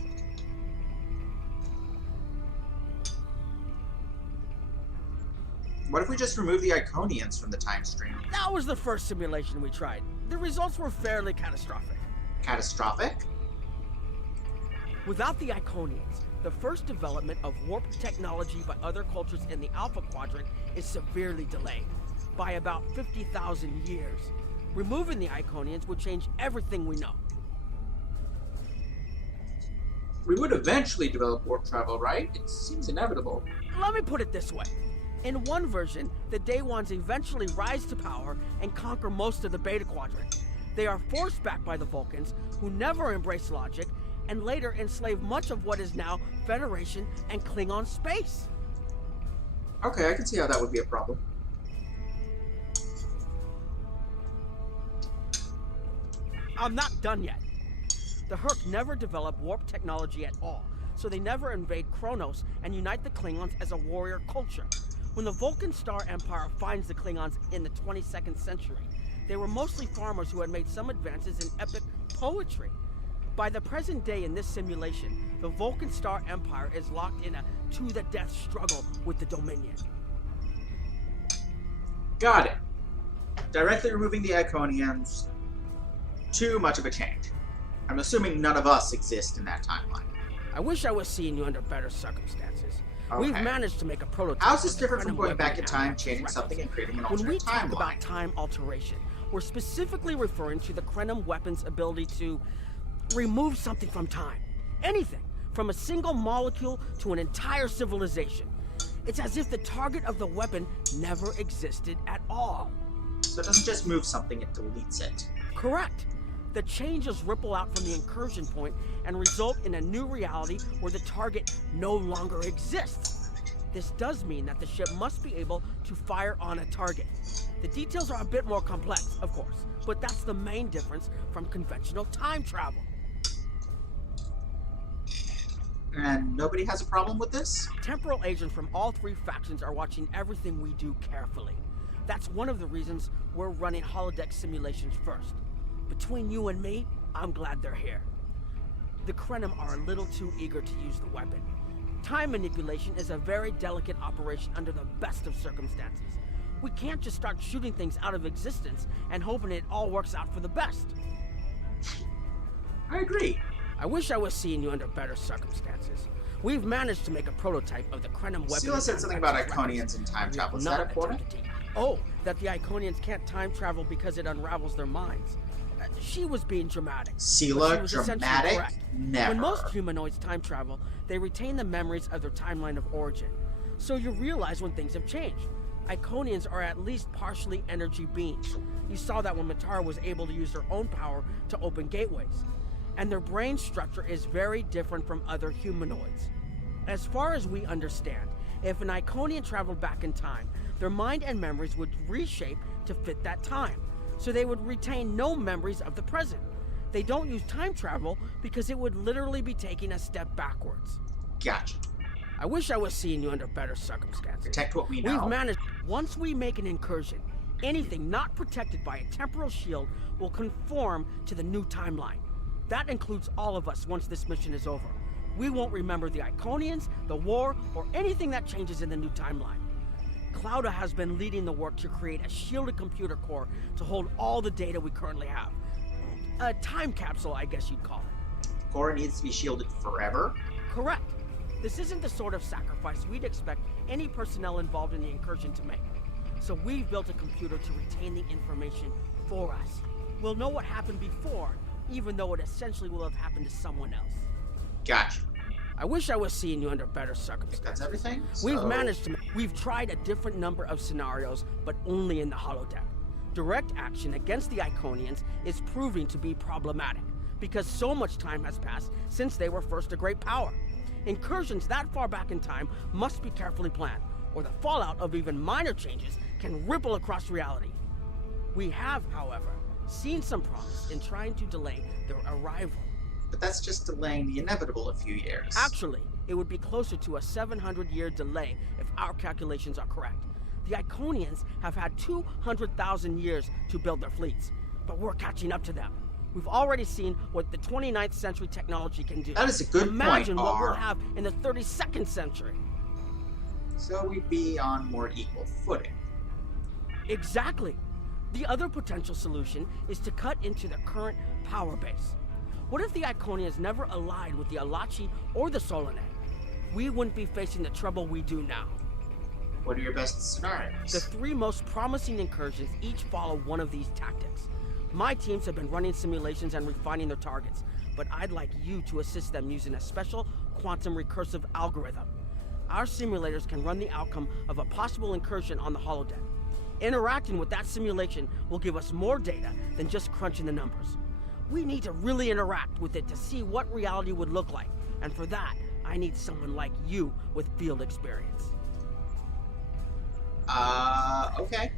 What if we just remove the Iconians from the time stream? That was the first simulation we tried. The results were fairly catastrophic. Catastrophic? Without the Iconians, the first development of warp technology by other cultures in the Alpha Quadrant is severely delayed, by about 50,000 years. Removing the Iconians would change everything we know. We would eventually develop warp travel, right? It seems inevitable. Let me put it this way. In one version, the Day Ones eventually rise to power and conquer most of the Beta Quadrant. They are forced back by the Vulcans, who never embrace logic, and later enslave much of what is now Federation and Klingon space. Okay, I can see how that would be a problem. I'm not done yet. The Herc never developed warp technology at all, so they never invade Kronos and unite the Klingons as a warrior culture. When the Vulcan Star Empire finds the Klingons in the 22nd century, they were mostly farmers who had made some advances in epic poetry. By the present day in this simulation, the Vulcan Star Empire is locked in a to-the-death struggle with the Dominion. Got it. Directly removing the Iconians. Too much of a change. I'm assuming none of us exist in that timeline. I wish I was seeing you under better circumstances. Okay. We've managed to make a prototype. How's this different from going back in time, changing something, and creating an When alternate we talk timeline? about time alteration, we're specifically referring to the Krenim weapon's ability to remove something from time. Anything, from a single molecule to an entire civilization. It's as if the target of the weapon never existed at all. So it doesn't just move something, it deletes it. Correct. The changes ripple out from the incursion point and result in a new reality where the target no longer exists. This does mean that the ship must be able to fire on a target. The details are a bit more complex, of course, but that's the main difference from conventional time travel. And nobody has a problem with this? Temporal agents from all three factions are watching everything we do carefully. That's one of the reasons we're running holodeck simulations first. Between you and me, I'm glad they're here. The Krenim are a little too eager to use the weapon. Time manipulation is a very delicate operation under the best of circumstances. We can't just start shooting things out of existence and hoping it all works out for the best. I agree. I wish I was seeing you under better circumstances. We've managed to make a prototype of the Krenim weapon. Sela said something about Iconians and time travel. Is that important? Oh, that the Iconians can't time travel because it unravels their minds. She was being dramatic. Sela, dramatic? Never. When most humanoids time travel, they retain the memories of their timeline of origin. So you realize when things have changed. Iconians are at least partially energy beings. You saw that when Matara was able to use her own power to open gateways. And their brain structure is very different from other humanoids. As far as we understand, if an Iconian traveled back in time, their mind and memories would reshape to fit that time. So they would retain no memories of the present. They don't use time travel because it would literally be taking a step backwards. Gotcha. I wish I was seeing you under better circumstances. Protect what we know. We've managed. Once we make an incursion, anything not protected by a temporal shield will conform to the new timeline. That includes all of us once this mission is over. We won't remember the Iconians, the war, or anything that changes in the new timeline. Clouda has been leading the work to create a shielded computer core to hold all the data we currently have. A time capsule, I guess you'd call it. Core needs to be shielded forever? Correct. This isn't the sort of sacrifice we'd expect any personnel involved in the incursion to make. So we've built a computer to retain the information for us. We'll know what happened before, even though it essentially will have happened to someone else. Gotcha. I wish I was seeing you under better circumstances. That's everything? We've tried a different number of scenarios, but only in the holodeck. Direct action against the Iconians is proving to be problematic, because so much time has passed since they were first a great power. Incursions that far back in time must be carefully planned, or the fallout of even minor changes can ripple across reality. We have, however, seen some promise in trying to delay their arrival. But that's just delaying the inevitable a few years. Actually, it would be closer to a 700-year delay if our calculations are correct. The Iconians have had 200,000 years to build their fleets, but we're catching up to them. We've already seen what the 29th century technology can do. That is a good Imagine point, what R. we'll have in the 32nd century. So we'd be on more equal footing. Exactly. The other potential solution is to cut into the current power base. What if the Iconians never allied with the Alachi or the Solanae? We wouldn't be facing the trouble we do now. What are your best scenarios? The three most promising incursions each follow one of these tactics. My teams have been running simulations and refining their targets, but I'd like you to assist them using a special quantum recursive algorithm. Our simulators can run the outcome of a possible incursion on the holodeck. Interacting with that simulation will give us more data than just crunching the numbers. We need to really interact with it to see what reality would look like, and for that, I need someone like you with field experience. Okay.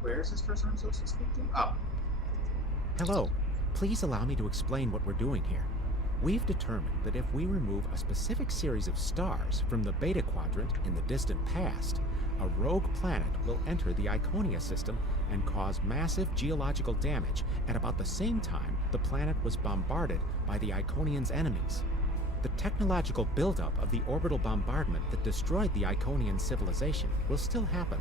Where is this person I'm supposed to speak to? Oh. Hello. Please allow me to explain what we're doing here. We've determined that if we remove a specific series of stars from the Beta Quadrant in the distant past, a rogue planet will enter the Iconia system and cause massive geological damage at about the same time the planet was bombarded by the Iconians' enemies. The technological buildup of the orbital bombardment that destroyed the Iconian civilization will still happen,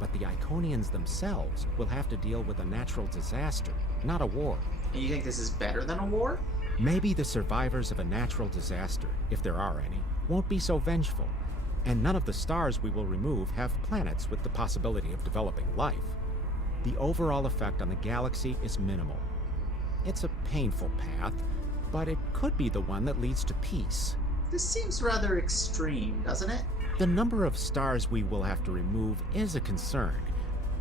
but the Iconians themselves will have to deal with a natural disaster, not a war. And you think this is better than a war? Maybe the survivors of a natural disaster, if there are any, won't be so vengeful, and none of the stars we will remove have planets with the possibility of developing life. The overall effect on the galaxy is minimal. It's a painful path, but it could be the one that leads to peace. This seems rather extreme, doesn't it? The number of stars we will have to remove is a concern,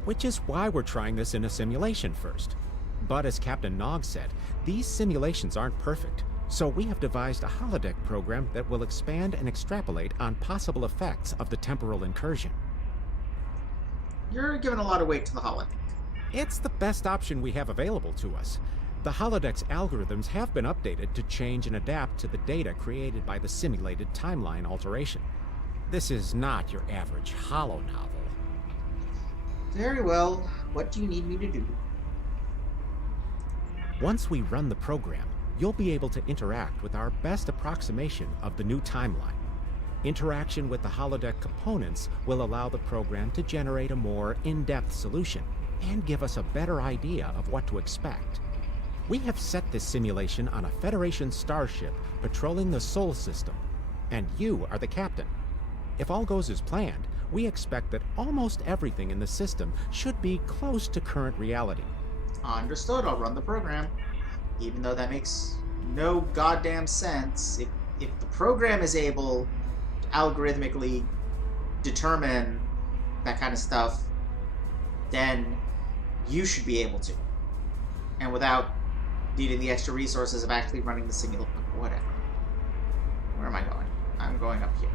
which is why we're trying this in a simulation first. But as Captain Nog said, these simulations aren't perfect, so we have devised a holodeck program that will expand and extrapolate on possible effects of the temporal incursion. You're giving a lot of weight to the holodeck. It's the best option we have available to us. The holodeck's algorithms have been updated to change and adapt to the data created by the simulated timeline alteration. This is not your average holo novel. Very well. What do you need me to do? Once we run the program, you'll be able to interact with our best approximation of the new timeline. Interaction with the holodeck components will allow the program to generate a more in-depth solution and give us a better idea of what to expect. We have set this simulation on a Federation starship patrolling the Sol system, and you are the captain. If all goes as planned, we expect that almost everything in the system should be close to current reality. Understood, I'll run the program. Even though that makes no goddamn sense. If the program is able to algorithmically determine that kind of stuff, then you should be able to. And without needing the extra resources of actually running the simulation. Whatever. Where am I going? I'm going up here.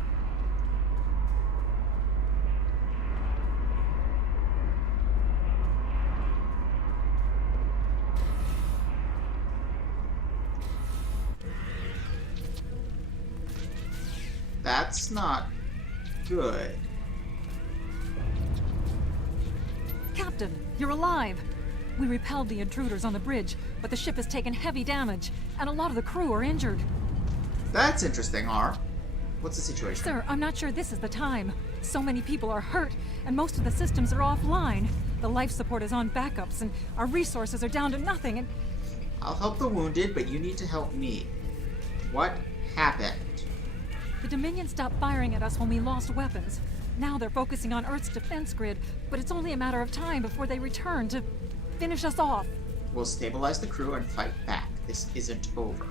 That's not good. Captain, you're alive! We repelled the intruders on the bridge, but the ship has taken heavy damage, and a lot of the crew are injured. That's interesting, R. What's the situation? Sir, I'm not sure this is the time. So many people are hurt, and most of the systems are offline. The life support is on backups, and our resources are down to nothing, and... I'll help the wounded, but you need to help me. What happened? The Dominion stopped firing at us when we lost weapons. Now they're focusing on Earth's defense grid, but it's only a matter of time before they return to finish us off. We'll stabilize the crew and fight back. This isn't over.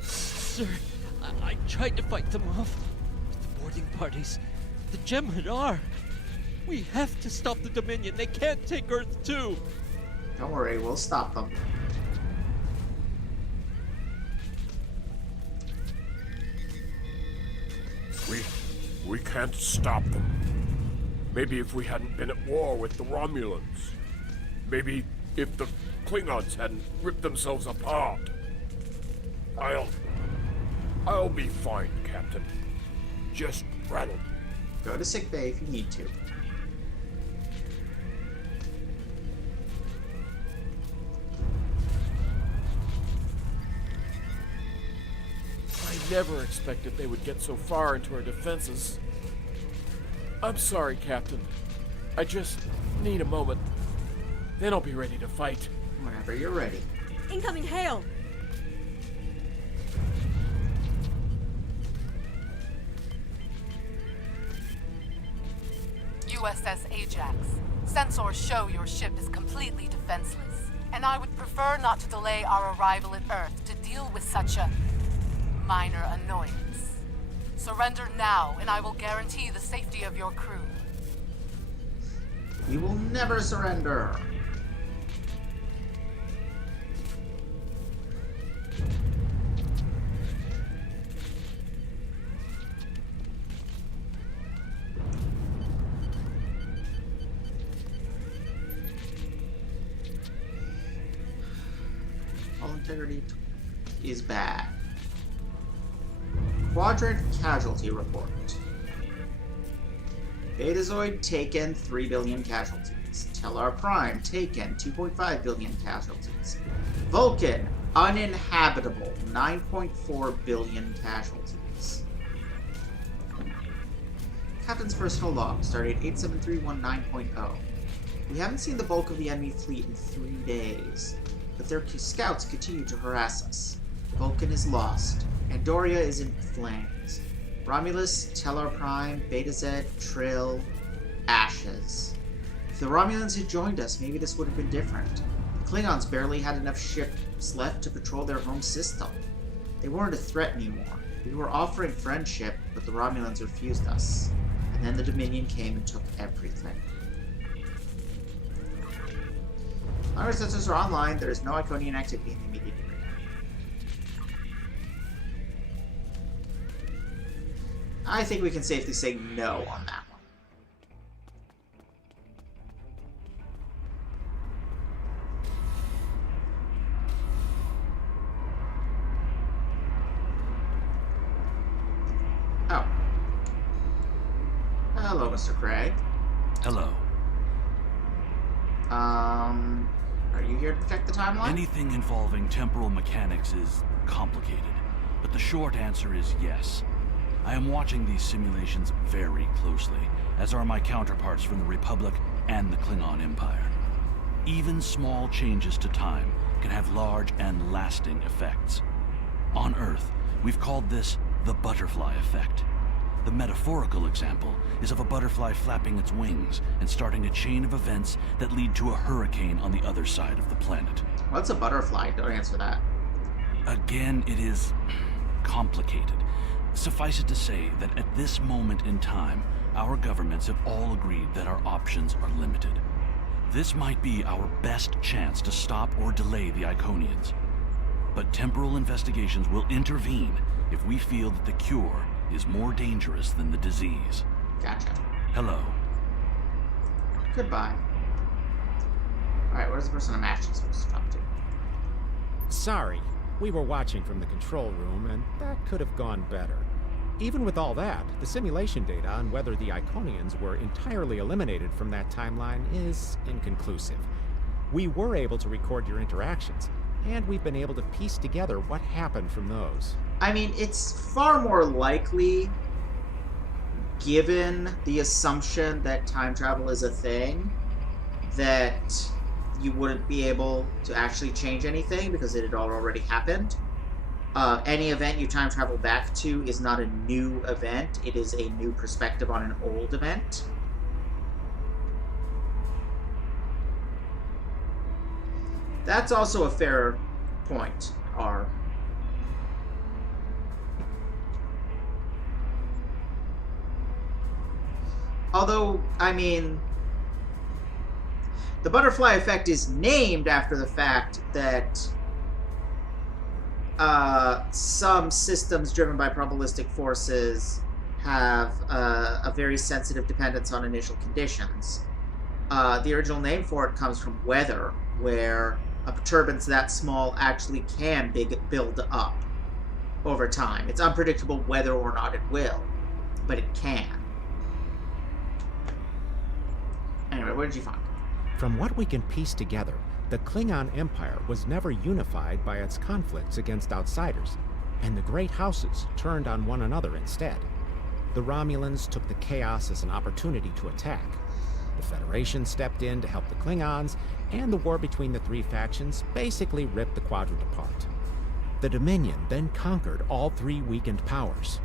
Sir, I tried to fight them off. The boarding parties, the Gemmen are. We have to stop the Dominion. They can't take Earth too. Don't worry, we'll stop them. We can't stop them. Maybe if we hadn't been at war with the Romulans. Maybe if the Klingons hadn't ripped themselves apart. I'll be fine, Captain. Just rattled. Go to sickbay if you need to. I never expected they would get so far into our defenses. I'm sorry, Captain. I just need a moment. Then I'll be ready to fight. Whenever you're ready. Incoming hail! USS Ajax. Sensors show your ship is completely defenseless, and I would prefer not to delay our arrival at Earth to deal with such a minor annoyance. Surrender now, and I will guarantee the safety of your crew. We will never surrender. All integrity is bad. Quadrant casualty report. Betazoid taken 3 billion casualties. Tellar Prime taken 2.5 billion casualties. Vulcan uninhabitable 9.4 billion casualties. Captain's personal log started 87319.0. We haven't seen the bulk of the enemy fleet in 3 days, but their scouts continue to harass us. Vulcan is lost. Andoria is in flames. Romulus, Tellar Prime, Beta Z, Trill, ashes. If the Romulans had joined us, maybe this would have been different. The Klingons barely had enough ships left to patrol their home system. They weren't a threat anymore. We were offering friendship, but the Romulans refused us. And then the Dominion came and took everything. Our sensors are online. There is no Iconian activity in the immediate area. I think we can safely say no on that one. Oh. Hello, Mr. Craig. Hello. Are you here to protect the timeline? Anything involving temporal mechanics is complicated, but the short answer is yes. I am watching these simulations very closely, as are my counterparts from the Republic and the Klingon Empire. Even small changes to time can have large and lasting effects. On Earth, we've called this the butterfly effect. The metaphorical example is of a butterfly flapping its wings and starting a chain of events that lead to a hurricane on the other side of the planet. What's a butterfly? Don't answer that. Again, it is complicated. Suffice it to say that at this moment in time, our governments have all agreed that our options are limited. This might be our best chance to stop or delay the Iconians. But temporal investigations will intervene if we feel that the cure is more dangerous than the disease. Gotcha. Hello. Goodbye. Alright, what is the person I'm actually supposed to talk to? Sorry, we were watching from the control room, and that could have gone better. Even with all that, the simulation data on whether the Iconians were entirely eliminated from that timeline is inconclusive. We were able to record your interactions, and we've been able to piece together what happened from those. I mean, it's far more likely, given the assumption that time travel is a thing, that you wouldn't be able to actually change anything because it had already happened. Any event you time travel back to is not a new event. It is a new perspective on an old event. That's also a fair point, R. Although, I mean, the butterfly effect is named after the fact that some systems driven by probabilistic forces have a very sensitive dependence on initial conditions. The original name for it comes from weather, where a perturbance that small actually can build up over time. It's unpredictable whether or not it will, but it can. Anyway, what did you find? From what we can piece together, the Klingon Empire was never unified by its conflicts against outsiders, and the Great Houses turned on one another instead. The Romulans took the chaos as an opportunity to attack. The Federation stepped in to help the Klingons, and the war between the three factions basically ripped the quadrant apart. The Dominion then conquered all three weakened powers.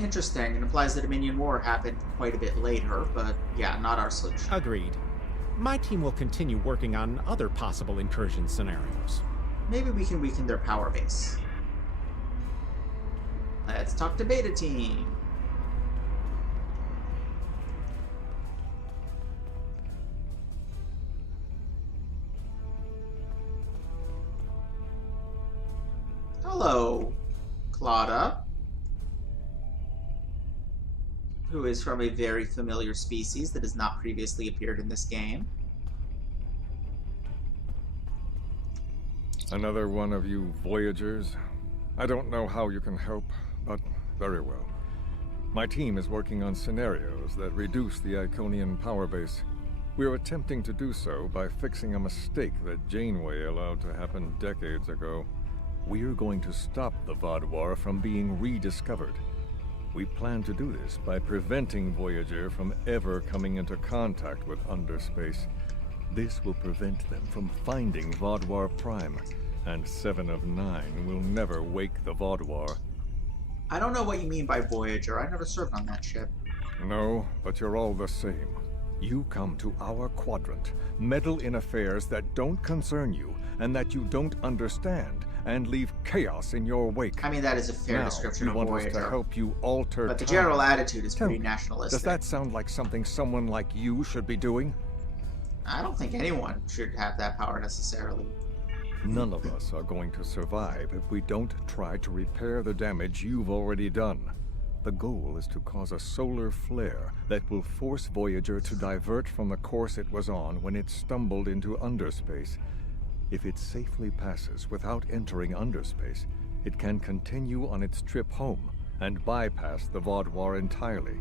Interesting. It implies the Dominion War happened quite a bit later, but yeah, not our solution. Agreed. My team will continue working on other possible incursion scenarios. Maybe we can weaken their power base. Let's talk to Beta Team. Hello, Claudia, who is from a very familiar species that has not previously appeared in this game. Another one of you Voyagers? I don't know how you can help, but very well. My team is working on scenarios that reduce the Iconian power base. We're attempting to do so by fixing a mistake that Janeway allowed to happen decades ago. We're going to stop the Vaadwaur from being rediscovered. We plan to do this by preventing Voyager from ever coming into contact with underspace. This will prevent them from finding Vaadwaur Prime, and 7 of 9 will never wake the Vaadwaur. I don't know what you mean by Voyager. I never served on that ship. No, but you're all the same. You come to our quadrant, meddle in affairs that don't concern you and that you don't understand, and leave chaos in your wake. I mean, that is a fair description of Voyager. You want us to help you alter But the time. general attitude is pretty Tell me, nationalistic. Does that sound like something someone like you should be doing? I don't think anyone should have that power necessarily. None of us are going to survive if we don't try to repair the damage you've already done. The goal is to cause a solar flare that will force Voyager to divert from the course it was on when it stumbled into underspace. If it safely passes without entering underspace, it can continue on its trip home and bypass the Vaadwaur entirely.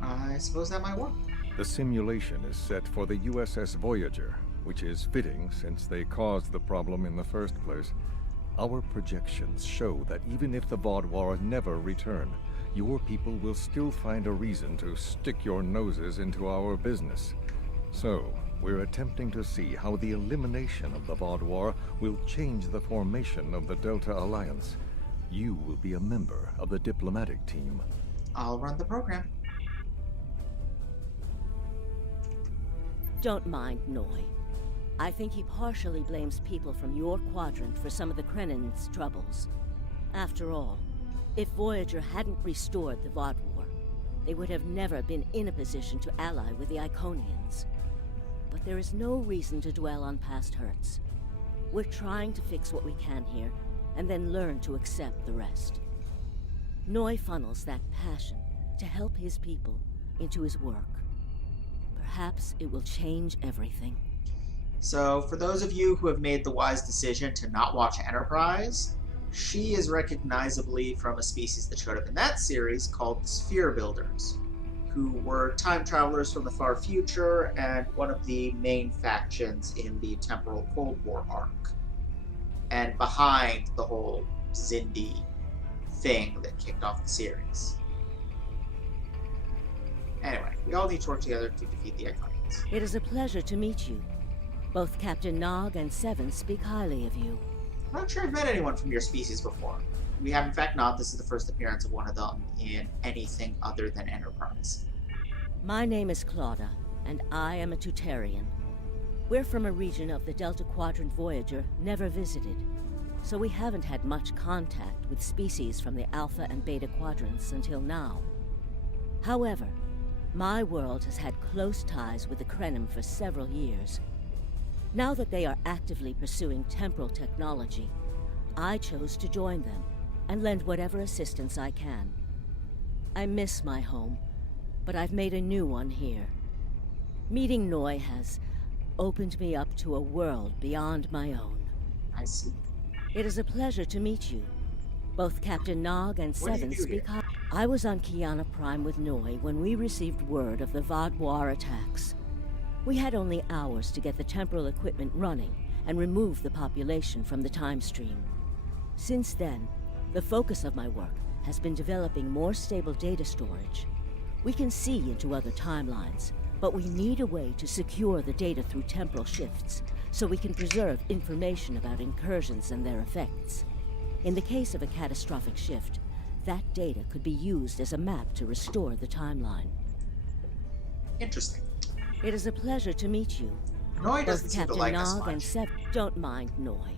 I suppose that might work. The simulation is set for the USS Voyager, which is fitting since they caused the problem in the first place. Our projections show that even if the Vaadwaur never return, your people will still find a reason to stick your noses into our business. So, we're attempting to see how the elimination of the Vaadwaur will change the formation of the Delta Alliance. You will be a member of the diplomatic team. I'll run the program. Don't mind Noy. I think he partially blames people from your quadrant for some of the Krennin's troubles. After all, if Voyager hadn't restored the Vaadwaur, they would have never been in a position to ally with the Iconians. But there is no reason to dwell on past hurts. We're trying to fix what we can here, and then learn to accept the rest. Noy funnels that passion to help his people into his work. Perhaps it will change everything. So, for those of you who have made the wise decision to not watch Enterprise, she is recognizably from a species that showed up in that series called the Sphere Builders, who were time travelers from the far future and one of the main factions in the temporal Cold War arc, and behind the whole Xindi thing that kicked off the series. Anyway, we all need to work together to defeat the Iconians. It is a pleasure to meet you. Both Captain Nog and Seven speak highly of you. I'm not sure I've met anyone from your species before. We have, in fact, not. This is the first appearance of one of them in anything other than Enterprise. My name is Claudia, and I am a Tutarian. We're from a region of the Delta Quadrant Voyager never visited, so we haven't had much contact with species from the Alpha and Beta Quadrants until now. However, my world has had close ties with the Krenim for several years. Now that they are actively pursuing temporal technology, I chose to join them and lend whatever assistance I can. I miss my home, but I've made a new one here. Meeting Noi has opened me up to a world beyond my own. I see. It is a pleasure to meet you. Both Captain Nog and Seven speak high. I was on Kiana Prime with Noi when we received word of the Vaadwaur attacks. We had only hours to get the temporal equipment running and remove the population from the time stream. Since then, the focus of my work has been developing more stable data storage. We can see into other timelines, but we need a way to secure the data through temporal shifts, so we can preserve information about incursions and their effects. In the case of a catastrophic shift, that data could be used as a map to restore the timeline. Interesting. It is a pleasure to meet you. Noi doesn't seem to Captain like us Nog much. and Seven don't mind Noi.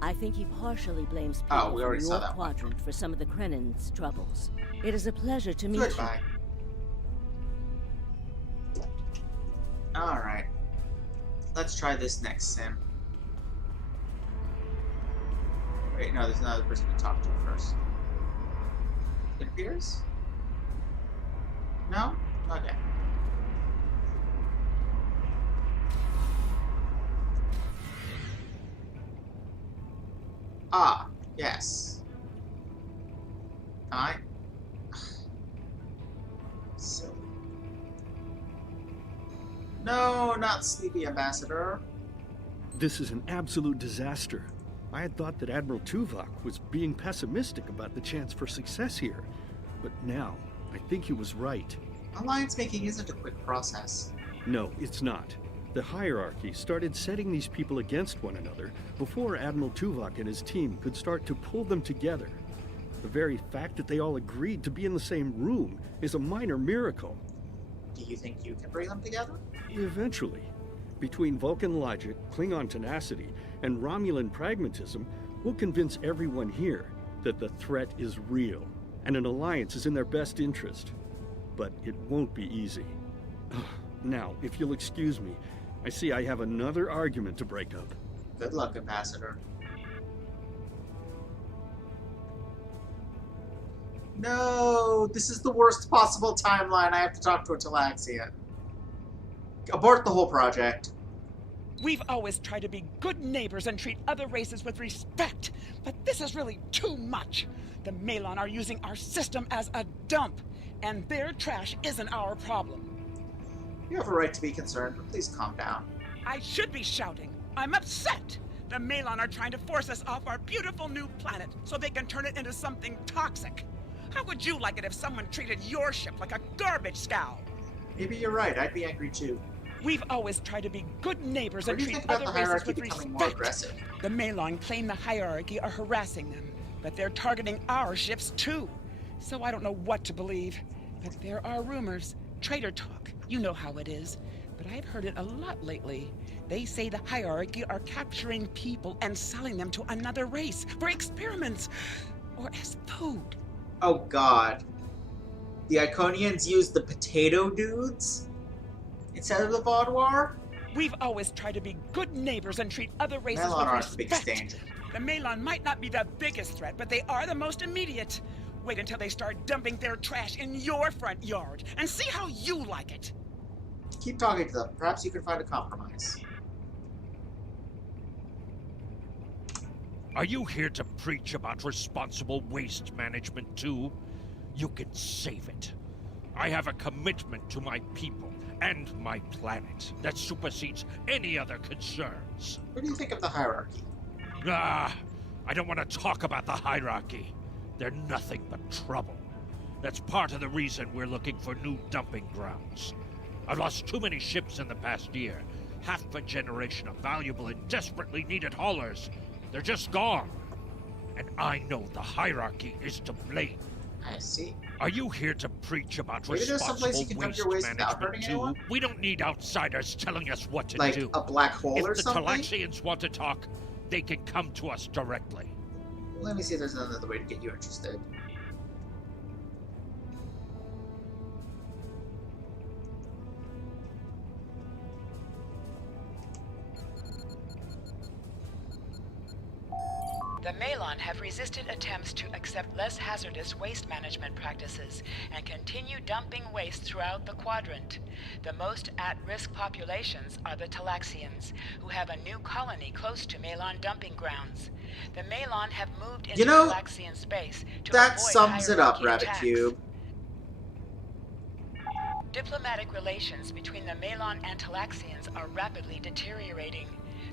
I think he partially blames people we already from saw your that one. quadrant for some of the Krenin's troubles. It is a pleasure to meet Goodbye. Alright. Let's try this next sim. Wait, no, there's another person to talk to first. It appears? No? Okay. Ah, yes. Silly. No, not Sleepy Ambassador. This is an absolute disaster. I had thought that Admiral Tuvok was being pessimistic about the chance for success here, but now I think he was right. Alliance making isn't a quick process. No, it's not. The hierarchy started setting these people against one another before Admiral Tuvok and his team could start to pull them together. The very fact that they all agreed to be in the same room is a minor miracle. Do you think you can bring them together? Eventually. Between Vulcan logic, Klingon tenacity, and Romulan pragmatism, we'll convince everyone here that the threat is real, and an alliance is in their best interest. But it won't be easy. Now, if you'll excuse me, I see I have another argument to break up. Good luck, Ambassador. No, this is the worst possible timeline. I have to talk to a Talaxian. Abort the whole project. We've always tried to be good neighbors and treat other races with respect, but this is really too much. The Malon are using our system as a dump, and their trash isn't our problem. You have a right to be concerned, but please calm down. I should be shouting. I'm upset. The Malon are trying to force us off our beautiful new planet so they can turn it into something toxic. How would you like it if someone treated your ship like a garbage scow? Maybe you're right. I'd be angry too. We've always tried to be good neighbors and What do you treat think about other the races hierarchy with becoming respect. more aggressive? The Malon claim the hierarchy are harassing them, but they're targeting our ships too. So I don't know what to believe. But there are rumors, traitor talk. You know how it is. But I've heard it a lot lately. They say the hierarchy are capturing people and selling them to another race for experiments or as food. Oh god. The Iconians use the potato dudes instead of the Vaadwaur? We've always tried to be good neighbors and treat other races Malon with aren't the biggest respect. danger. The Malon might not be the biggest threat, but they are the most immediate. Wait until they start dumping their trash in your front yard and see how you like it. Keep talking to them. Perhaps you can find a compromise. Are you here to preach about responsible waste management too? You can save it. I have a commitment to my people and my planet that supersedes any other concerns. What do you think of the hierarchy? I don't want to talk about the hierarchy. They're nothing but trouble. That's part of the reason we're looking for new dumping grounds. I've lost too many ships in the past year, half a generation of valuable and desperately needed haulers. They're just gone. And I know the hierarchy is to blame. I see. Are you here to preach about Maybe there's someplace responsible you can dump waste your waste without management hurting anyone? too? We don't need outsiders telling us what to Like do. a black hole or if the something? Talaxians want to talk, they can come to us directly. Let me see if there's another way to get you interested. The Malon have resisted attempts to accept less hazardous waste management practices and continue dumping waste throughout the quadrant. The most at-risk populations are the Talaxians, who have a new colony close to Malon dumping grounds. The Malon have moved into Talaxian space to that avoid sums it up, hierarchy Rabbit attacks. Cube. Diplomatic relations between the Malon and Talaxians are rapidly deteriorating.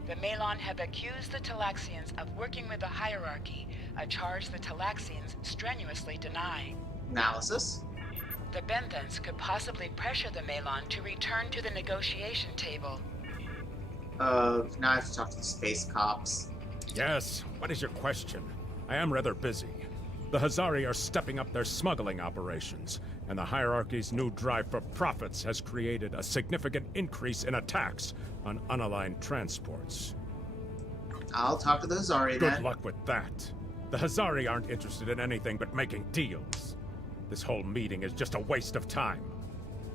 The Malon have accused the Talaxians of working with the hierarchy, a charge the Talaxians strenuously deny. Analysis. The Benthans could possibly pressure the Malon to return to the negotiation table. Now I have to talk to the space cops. Yes, what is your question? I am rather busy. The Hazari are stepping up their smuggling operations, and the hierarchy's new drive for profits has created a significant increase in attacks on unaligned transports. I'll talk to the Hazari then. Good luck with that. The Hazari aren't interested in anything but making deals. This whole meeting is just a waste of time.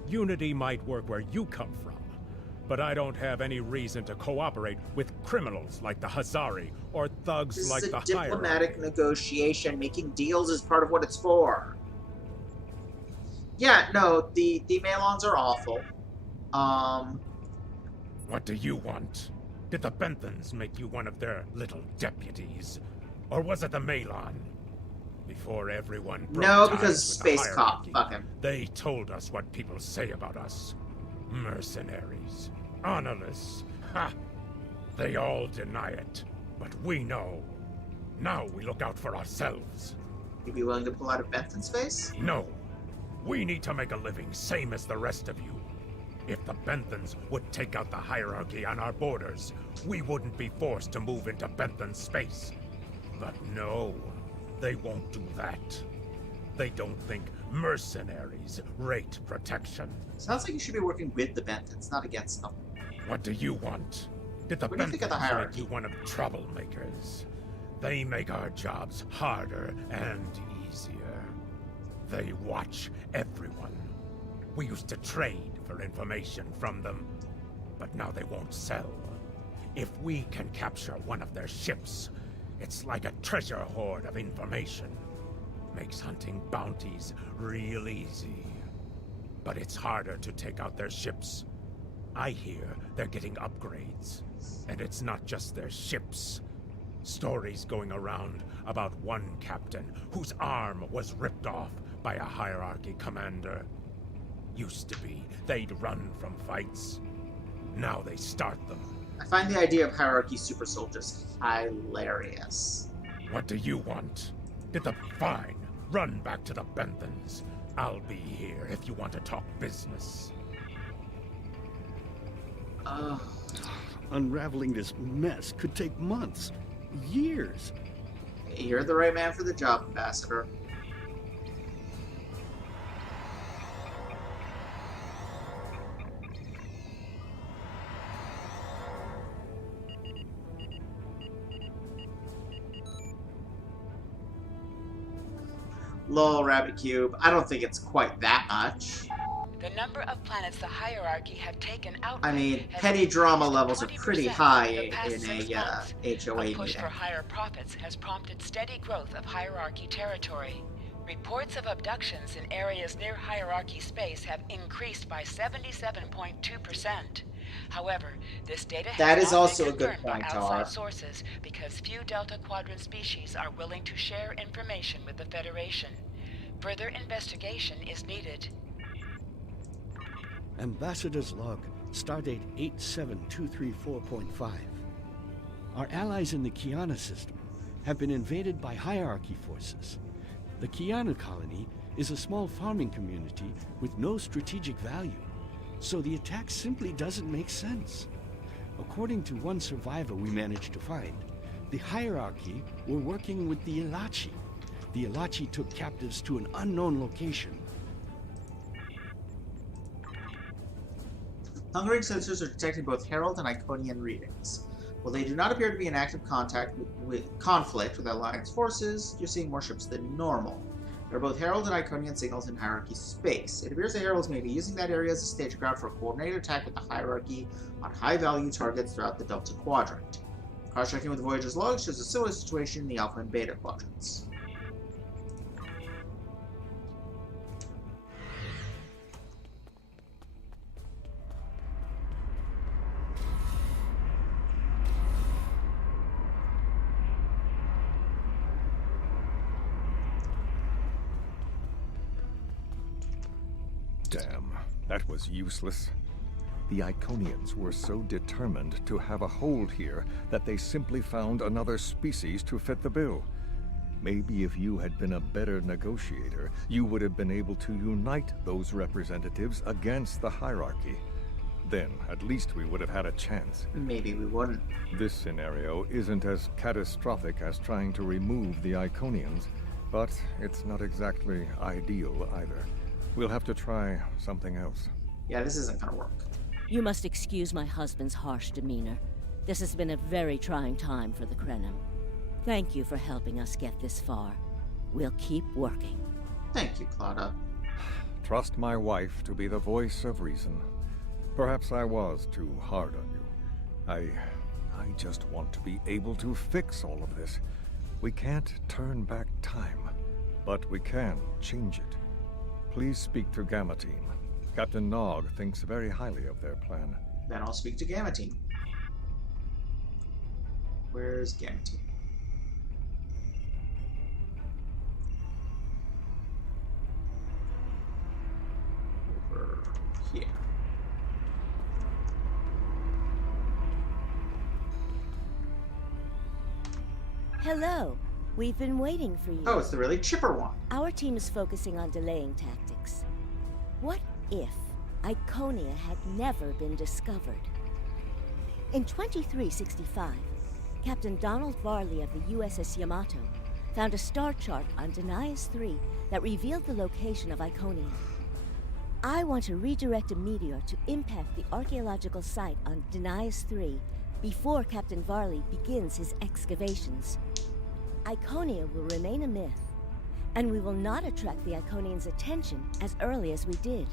Unity might work where you come from, but I don't have any reason to cooperate with criminals like the Hazari or thugs This like is the a diplomatic hierarchy. negotiation. Making deals is part of what it's for. Yeah, no, the Malons are awful. What do you want? Did the Benthans make you one of their little deputies? Or was it the Malon? Before everyone broke No, ties because with the space cop. hierarchy, Fuck him. they told us what people say about us. Mercenaries. Honorless. Ha! They all deny it. But we know. Now we look out for ourselves. You'd be willing to pull out of Bentham space? No. We need to make a living, same as the rest of you. If the Benthans would take out the hierarchy on our borders, we wouldn't be forced to move into Benthan space. But no, they won't do that. They don't think mercenaries rate protection. Sounds like you should be working with the Benthans, not against them. What do you want? Did the What do you think of the Benthans make hierarchy? you one of troublemakers? They make our jobs harder and easier. They watch everyone. We used to trade for information from them, but now they won't sell. If we can capture one of their ships, it's like a treasure hoard of information. Makes hunting bounties real easy. But it's harder to take out their ships. I hear they're getting upgrades. And it's not just their ships. Stories going around about one captain whose arm was ripped off by a hierarchy commander. Used to be, they'd run from fights. Now they start them. I find the idea of hierarchy super soldiers hilarious. What do you want? Fine. Run back to the Benthans. I'll be here if you want to talk business. Unraveling this mess could take months, years. You're the right man for the job, Ambassador. Lol, Rabbit Cube. I don't think it's quite that much. The number of planets the hierarchy have taken out. I mean, has petty increased drama to levels are 20% pretty high in the past in 6 a months. HOA A push meeting. for higher profits has prompted steady growth of hierarchy territory. Reports of abductions in areas near hierarchy space have increased by 77.2%. However, this data has That is not also been a good confirmed by point, outside Tar. sources because few Delta Quadrant species are willing to share information with the Federation. Further investigation is needed. Ambassador's log, stardate 87234.5. Our allies in the Kiana system have been invaded by hierarchy forces. The Kiana colony is a small farming community with no strategic value, so the attack simply doesn't make sense. According to one survivor we managed to find, the hierarchy were working with the Ilachi. The Ilachi took captives to an unknown location. Hungering sensors are detecting both Herald and Iconian readings. While they do not appear to be in active conflict with Alliance forces, you're seeing more ships than normal. There are both Herald and Iconian signals in Hierarchy space. It appears the Heralds may be using that area as a stage ground for a coordinated attack with the Hierarchy on high-value targets throughout the Delta Quadrant. Cross-checking with Voyager's logs shows a similar situation in the Alpha and Beta quadrants. Damn, that was useless. The Iconians were so determined to have a hold here that they simply found another species to fit the bill. Maybe if you had been a better negotiator, you would have been able to unite those representatives against the hierarchy. Then, at least we would have had a chance. Maybe we wouldn't. This scenario isn't as catastrophic as trying to remove the Iconians, but it's not exactly ideal either. We'll have to try something else. Yeah, this isn't gonna work. You must excuse my husband's harsh demeanor. This has been a very trying time for the Krenim. Thank you for helping us get this far. We'll keep working. Thank you, Claudia. Trust my wife to be the voice of reason. Perhaps I was too hard on you. I just want to be able to fix all of this. We can't turn back time, but we can change it. Please speak to Gamma Team. Captain Nog thinks very highly of their plan. Then I'll speak to Gamma Team. Where's Gamma Team? Over here. Hello. We've been waiting for you. Oh, it's the really chipper one. Our team is focusing on delaying tactics. What if Iconia had never been discovered? In 2365, Captain Donald Varley of the USS Yamato found a star chart on Denias 3 that revealed the location of Iconia. I want to redirect a meteor to impact the archaeological site on Denias 3 before Captain Varley begins his excavations. Iconia will remain a myth, and we will not attract the Iconians' attention as early as we did.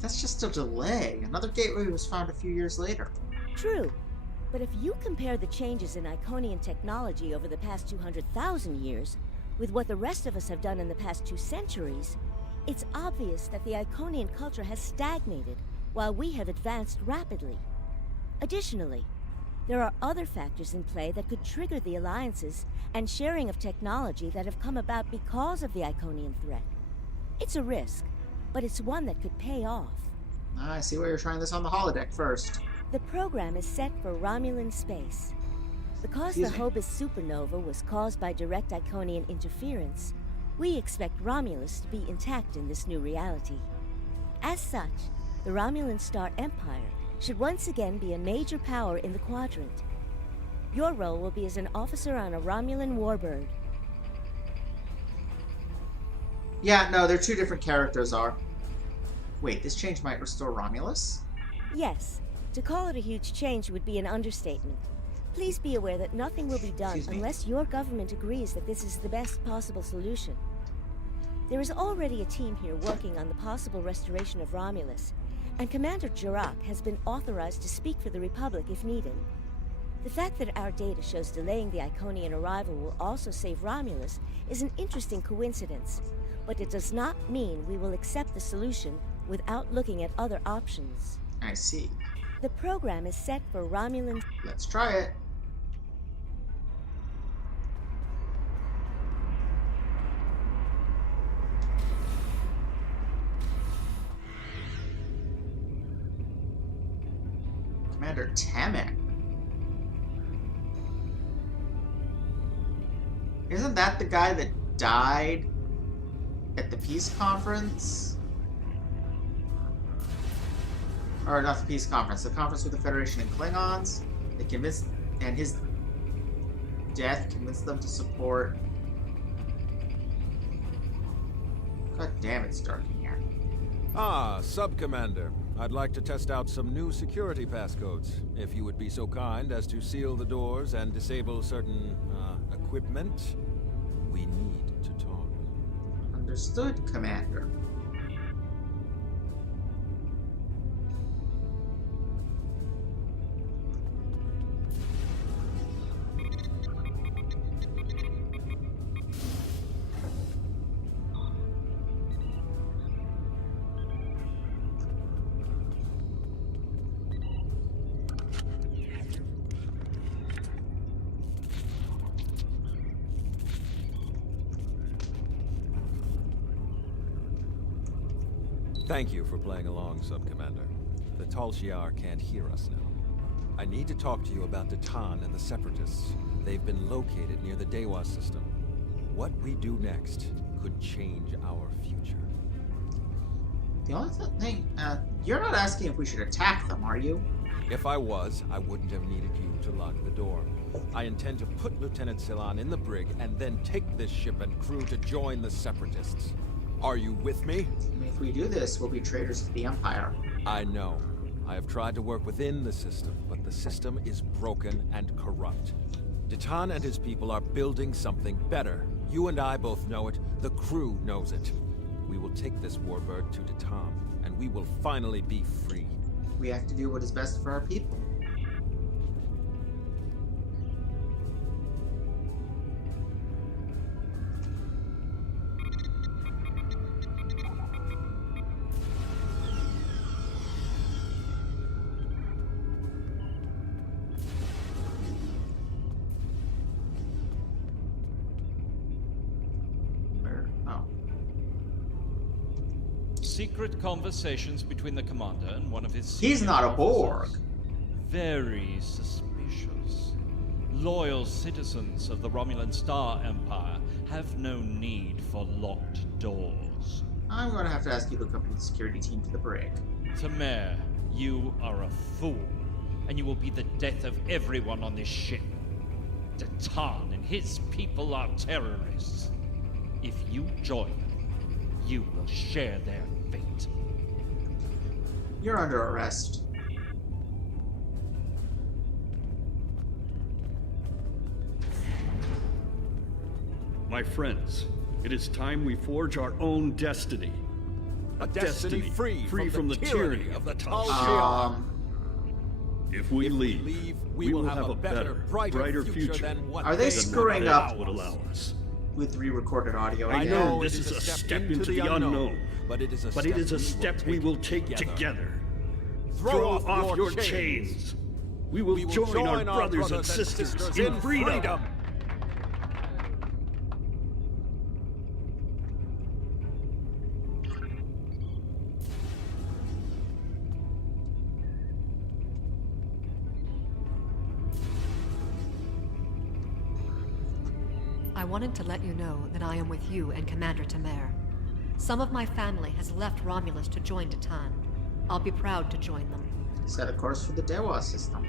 That's just a delay. Another gateway was found a few years later. True, but if you compare the changes in Iconian technology over the past 200,000 years with what the rest of us have done in the past 2 centuries, it's obvious that the Iconian culture has stagnated while we have advanced rapidly. Additionally, there are other factors in play that could trigger the alliances and sharing of technology that have come about because of the Iconian threat. It's a risk, but it's one that could pay off. I see why you're trying this on the holodeck first. The program is set for Romulan space. Because the Hobus supernova was caused by direct Iconian interference, we expect Romulus to be intact in this new reality. As such, the Romulan Star Empire should once again be a major power in the quadrant. Your role will be as an officer on a Romulan warbird. Yeah, no, they're 2 different characters are. Wait, this change might restore Romulus? Yes. To call it a huge change would be an understatement. Please be aware that nothing will be done unless your government agrees that this is the best possible solution. There is already a team here working on the possible restoration of Romulus, and Commander Jirak has been authorized to speak for the Republic if needed. The fact that our data shows delaying the Iconian arrival will also save Romulus is an interesting coincidence, but it does not mean we will accept the solution without looking at other options. I see. The program is set for Romulan... Let's try it. Commander Tamek. Isn't that the guy that died at the peace conference? Or not the peace conference. The conference with the Federation and Klingons. They convinced, and his death convinced them to support. God damn, it's dark in here. Ah, Sub-Commander. I'd like to test out some new security passcodes, if you would be so kind as to seal the doors and disable certain, equipment. We need to talk. Understood, Commander. Thank you for playing along, Sub-Commander. The Tal Shiar can't hear us now. I need to talk to you about Datan and the Separatists. They've been located near the Dewa system. What we do next could change our future. The only thing, you're not asking if we should attack them, are you? If I was, I wouldn't have needed you to lock the door. I intend to put Lieutenant Silan in the brig and then take this ship and crew to join the Separatists. Are you with me? I mean, if we do this, we'll be traitors to the Empire. I know. I have tried to work within the system, but the system is broken and corrupt. Datan and his people are building something better. You and I both know it. The crew knows it. We will take this warbird to Datan, and we will finally be free. We have to do what is best for our people. Secret conversations between the commander and one of his He's not a Borg. officers. Very suspicious. Loyal citizens of the Romulan Star Empire have no need for locked doors. I'm going to have to ask you to accompany the security team to the brig. Tamer, you are a fool, and you will be the death of everyone on this ship. Datan and his people are terrorists. If you join them, you will share their fate. You're under arrest. My friends, it is time we forge our own destiny. A destiny free from the tyranny of the Tal Shiar. If we leave, we will have a better, brighter future than what Are they screwing up would allow us. with re-recorded audio? I again? know this is a step into the unknown, but it is a step we will take together. Throw off your chains. We will join our brothers and sisters in freedom. I wanted to let you know that I am with you and Commander Tamer. Some of my family has left Romulus to join Datan. I'll be proud to join them. Set a course for the Dewa system.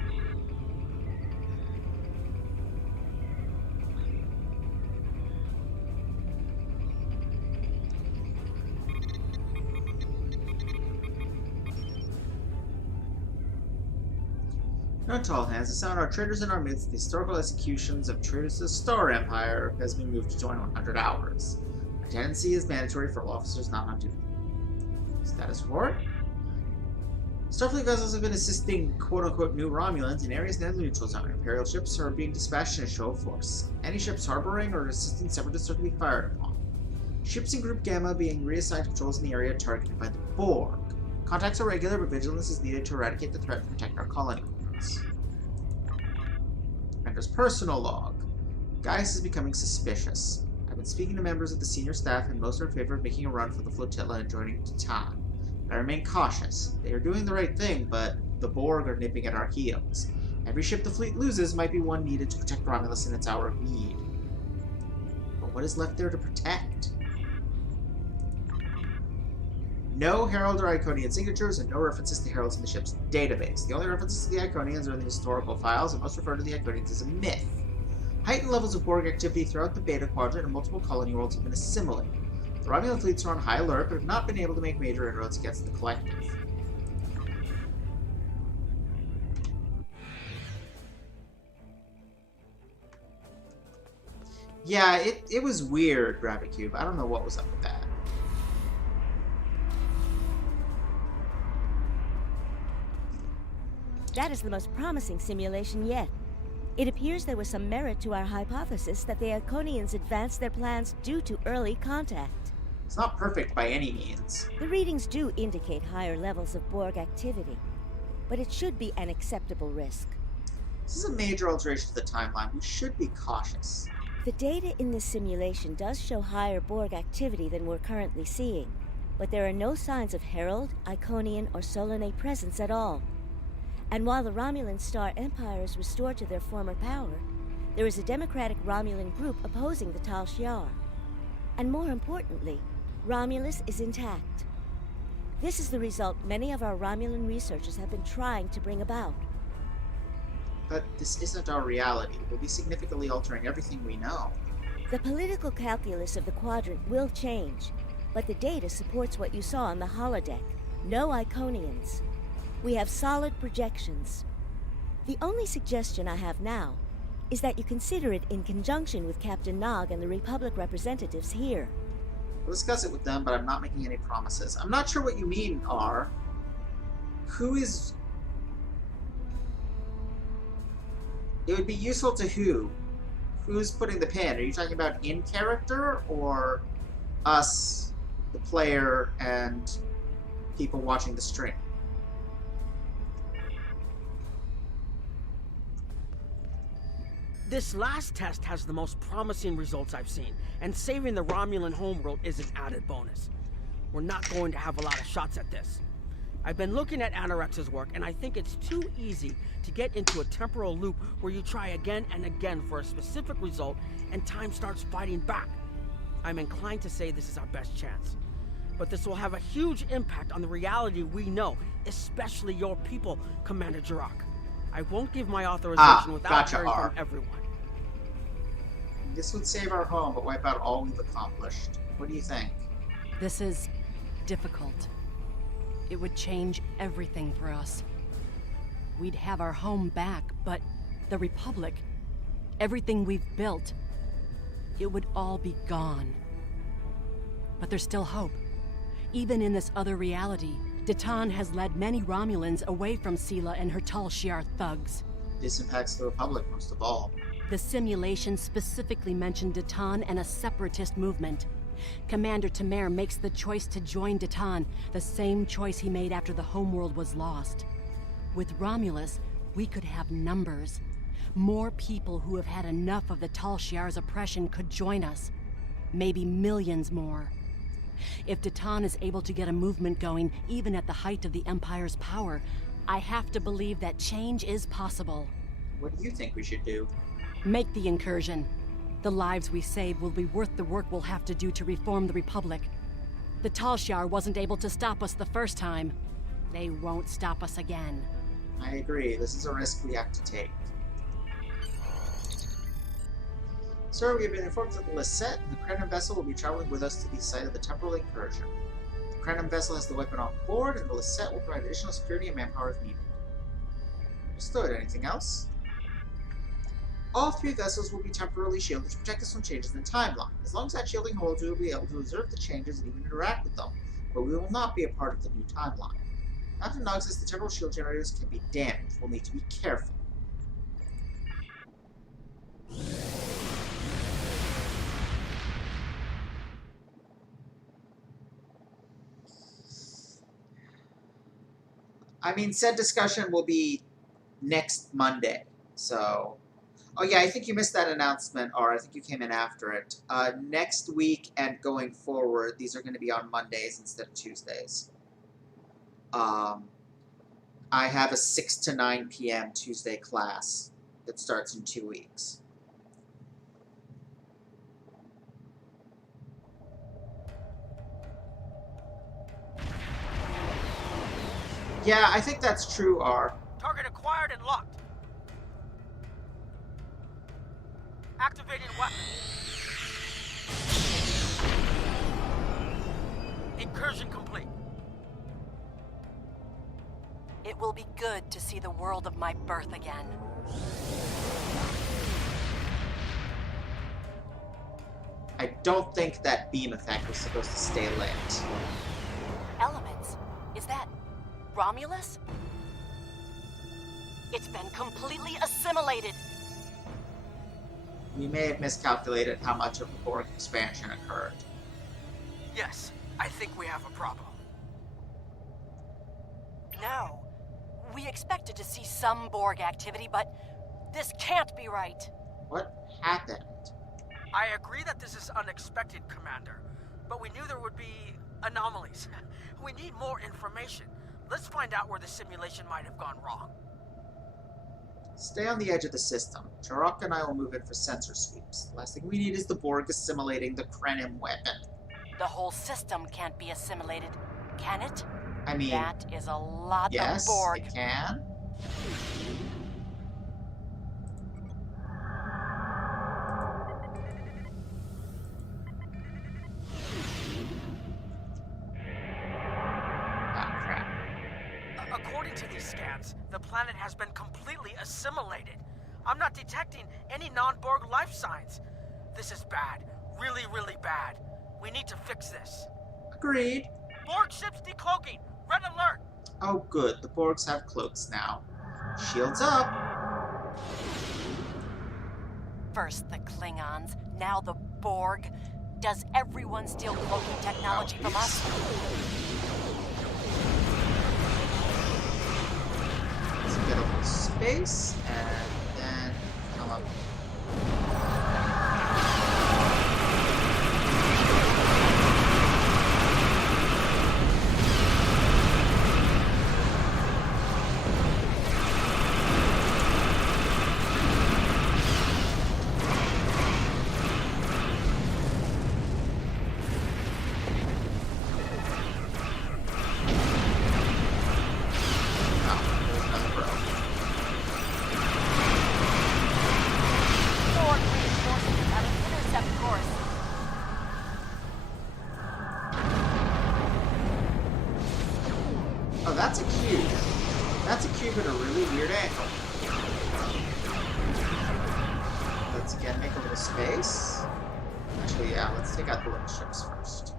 No tall hands, the sound our traitors in our midst, the historical executions of traitors to the Star Empire has been moved to join 100 hours. Attendance is mandatory for all officers not on duty. Status report. Starfleet vessels have been assisting quote-unquote new Romulans in areas near the neutral zone. Imperial ships are being dispatched in a show of force. Any ships harboring or assisting separatists are to be fired upon. Ships in Group Gamma being reassigned to patrols in the area targeted by the Borg. Contacts are regular, but vigilance is needed to eradicate the threat and protect our colony. Commander's personal log. Gaius is becoming suspicious. I've been speaking to members of the senior staff, and most are in favor of making a run for the flotilla and joining Datan. But I remain cautious. They are doing the right thing, but the Borg are nipping at our heels. Every ship the fleet loses might be one needed to protect Romulus in its hour of need. But what is left there to protect? No Herald or Iconian signatures, and no references to Heralds in the ship's database. The only references to the Iconians are in the historical files, and most refer to the Iconians as a myth. Heightened levels of Borg activity throughout the Beta Quadrant and multiple colony worlds have been assimilated. The Romulan fleets are on high alert, but have not been able to make major inroads against the Collective. Yeah, it was weird, Gravicube. I don't know what was up with that. That is the most promising simulation yet. It appears there was some merit to our hypothesis that the Iconians advanced their plans due to early contact. It's not perfect by any means. The readings do indicate higher levels of Borg activity, but it should be an acceptable risk. This is a major alteration to the timeline. We should be cautious. The data in this simulation does show higher Borg activity than we're currently seeing, but there are no signs of Herald, Iconian, or Solanae presence at all. And while the Romulan Star Empire is restored to their former power, there is a democratic Romulan group opposing the Tal Shiar. And more importantly, Romulus is intact. This is the result many of our Romulan researchers have been trying to bring about. But this isn't our reality. We'll be significantly altering everything we know. The political calculus of the Quadrant will change, but the data supports what you saw on the holodeck. No Iconians. We have solid projections. The only suggestion I have now is that you consider it in conjunction with Captain Nog and the Republic representatives here. We'll discuss it with them, but I'm not making any promises. I'm not sure what you mean, R. Who is... It would be useful to who? Who's putting the pin? Are you talking about in character, or us, the player, and people watching the stream? This last test has the most promising results I've seen, and saving the Romulan homeworld is an added bonus. We're not going to have a lot of shots at this. I've been looking at Anorex's work, and I think it's too easy to get into a temporal loop where you try again and again for a specific result, and time starts fighting back. I'm inclined to say this is our best chance. But this will have a huge impact on the reality we know, especially your people, Commander Jirok. I won't give my authorization without hearing from everyone. This would save our home, but wipe out all we've accomplished. What do you think? This is difficult. It would change everything for us. We'd have our home back, but the Republic, everything we've built, it would all be gone. But there's still hope. Even in this other reality, Datan has led many Romulans away from Sela and her Tal Shiar thugs. This impacts the Republic most of all. The simulation specifically mentioned Datan and a separatist movement. Commander Tamer makes the choice to join Datan, the same choice he made after the homeworld was lost. With Romulus, we could have numbers. More people who have had enough of the Tal Shiar's oppression could join us. Maybe millions more. If Datan is able to get a movement going, even at the height of the Empire's power, I have to believe that change is possible. What do you think we should do? Make the incursion. The lives we save will be worth the work we'll have to do to reform the Republic. The Tal Shiar wasn't able to stop us the first time. They won't stop us again. I agree. This is a risk we have to take. Sir, we have been informed that the Lisette and the Krenim vessel will be traveling with us to the site of the temporal incursion. The Krenim vessel has the weapon on board, and the Lisette will provide additional security and manpower if needed. Understood. Anything else? All three vessels will be temporarily shielded to protect us from changes in the timeline. As long as that shielding holds, we will be able to observe the changes and even interact with them, but we will not be a part of the new timeline. Captain Nog says the temporal shield generators can be damaged. We'll need to be careful. I mean, said discussion will be next Monday, so... Oh yeah, I think you missed that announcement, or I think you came in after it. Next week and going forward, these are going to be on Mondays instead of Tuesdays. I have a 6 to 9 p.m. Tuesday class that starts in 2 weeks. Yeah, I think that's true, R. Target acquired and locked. Activating weapon. Incursion complete. It will be good to see the world of my birth again. I don't think that beam effect was supposed to stay lit. Elements? Is that Romulus? It's been completely assimilated. We may have miscalculated how much of the Borg expansion occurred. Yes, I think we have a problem. No. We expected to see some Borg activity, but this can't be right. What happened? I agree that this is unexpected, Commander, but we knew there would be anomalies. We need more information. Let's find out where the simulation might have gone wrong. Stay on the edge of the system. Jarok and I will move in for sensor sweeps. The last thing we need is the Borg assimilating the Krenim weapon. The whole system can't be assimilated, can it? I mean, that is a lot yes, of Borg. It can. According to these scans, the planet has been completely assimilated. I'm not detecting any non-Borg life signs. This is bad. Really, really bad. We need to fix this. Agreed. Borg ships decloaking. Red alert. Oh good, the Borgs have cloaks now. Shields up! First the Klingons, now the Borg. Does everyone steal cloaking technology from us? Let's get a little space, and then come up. Oh, that's a cube. That's a cube at a really weird angle. Let's again make a little space. Actually, yeah, let's take out the little ships first.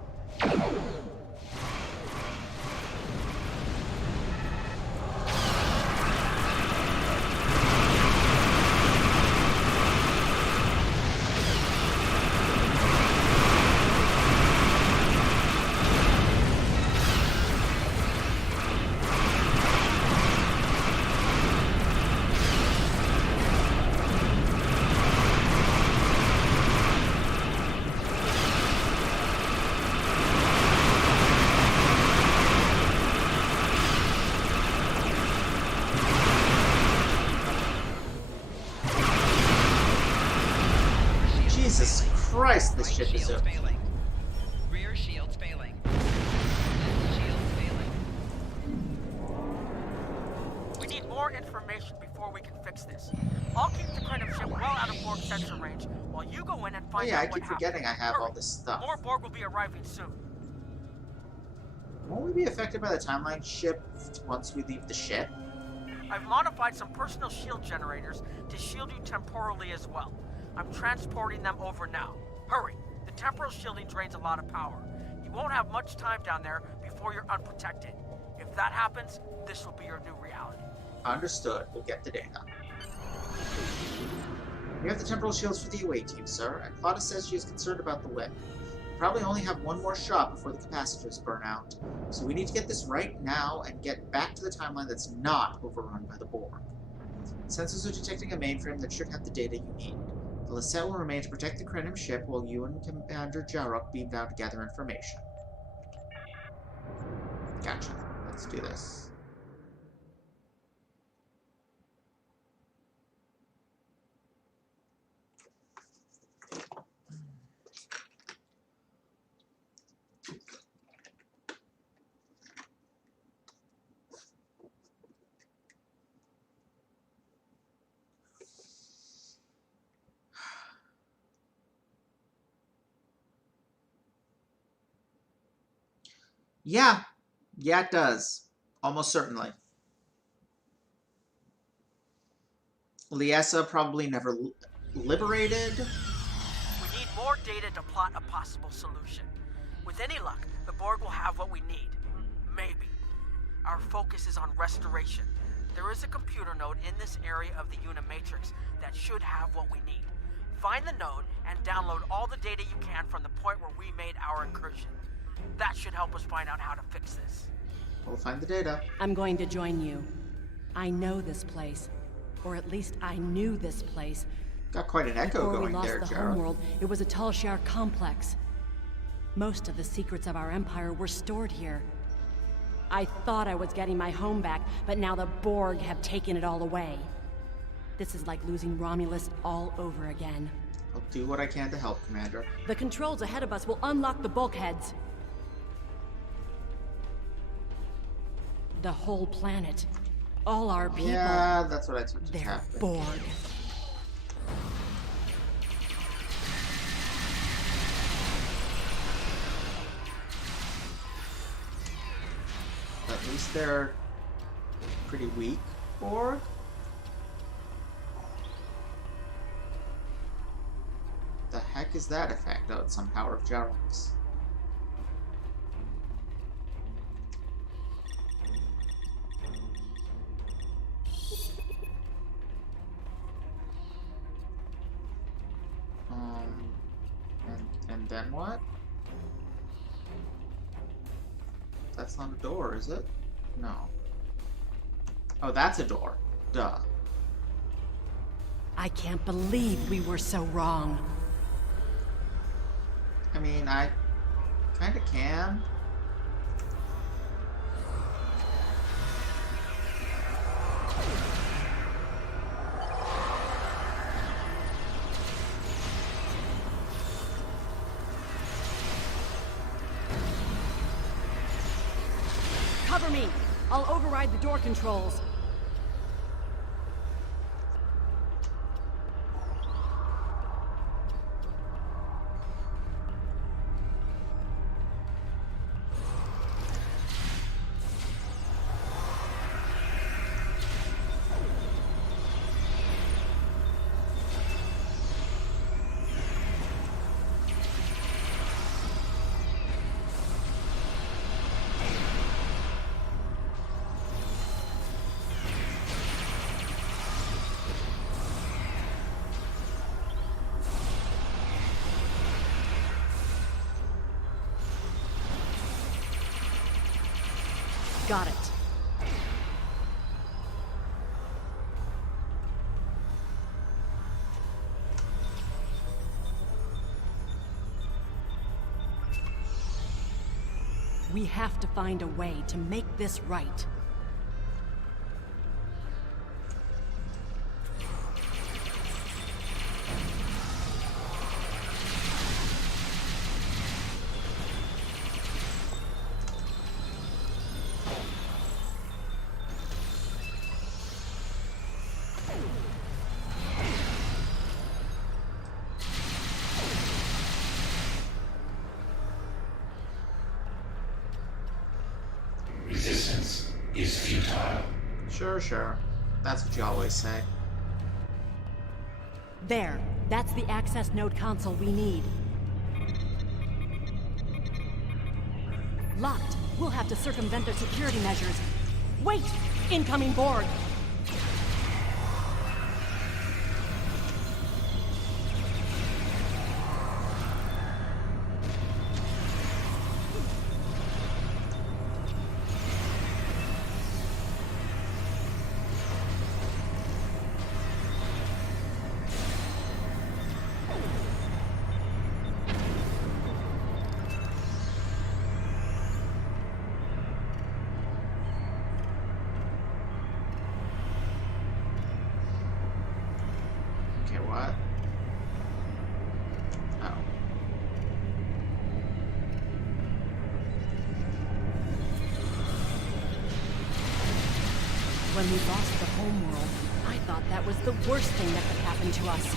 Jesus Christ, this ship is up. Rear shields failing. We need more information before we can fix this. I'll keep the Krenim ship well out of Borg sensor range while you go in and Oh find yeah, out I what keep forgetting I have Hurry. all this stuff. More Borg will be arriving soon. Won't we be affected by the timeline shift once we leave the ship? I've modified some personal shield generators to shield you temporally as well. I'm transporting them over now. Hurry! The temporal shielding drains a lot of power. You won't have much time down there before you're unprotected. If that happens, this will be your new reality. Understood. We'll get the data. We have the temporal shields for the away team, sir, and Claudia says she is concerned about the whip. We probably only have one more shot before the capacitors burn out, so we need to get this right now and get back to the timeline that's not overrun by the Borg. Sensors are detecting a mainframe that should have the data you need. The Lisette will remain to protect the Krenim ship while you and Commander Jarok beam down to gather information. Gotcha. Let's do this. Yeah. Yeah, it does. Almost certainly. Liesa probably never liberated. We need more data to plot a possible solution. With any luck, the Borg will have what we need. Maybe. Our focus is on restoration. There is a computer node in this area of the Unimatrix that should have what we need. Find the node and download all the data you can from the point where we made our incursion. That should help us find out how to fix this. We'll find the data. I'm going to join you. I know this place. Or at least I knew this place. Got quite an echo Before going we lost there, the Jared. homeworld, it was a Tal Shiar complex. Most of the secrets of our empire were stored here. I thought I was getting my home back, but now the Borg have taken it all away. This is like losing Romulus all over again. I'll do what I can to help, Commander. The controls ahead of us will unlock the bulkheads. The whole planet. All our people. Yeah, that's what I expected to They're happen. Borg. At least they're pretty weak, Borg. The heck is that effect? Oh, it's some power of Jarek's. And then what? That's not a door, is it? No. Oh, that's a door. Duh. I can't believe we were so wrong. I mean, I kinda can. Cover me! I'll override the door controls. Got it. We have to find a way to make this right. Resistance is futile. Sure. That's what you always say. There. That's the access node console we need. Locked. We'll have to circumvent their security measures. Wait! Incoming Borg! Okay, what? Oh. When we lost the homeworld, I thought that was the worst thing that could happen to us.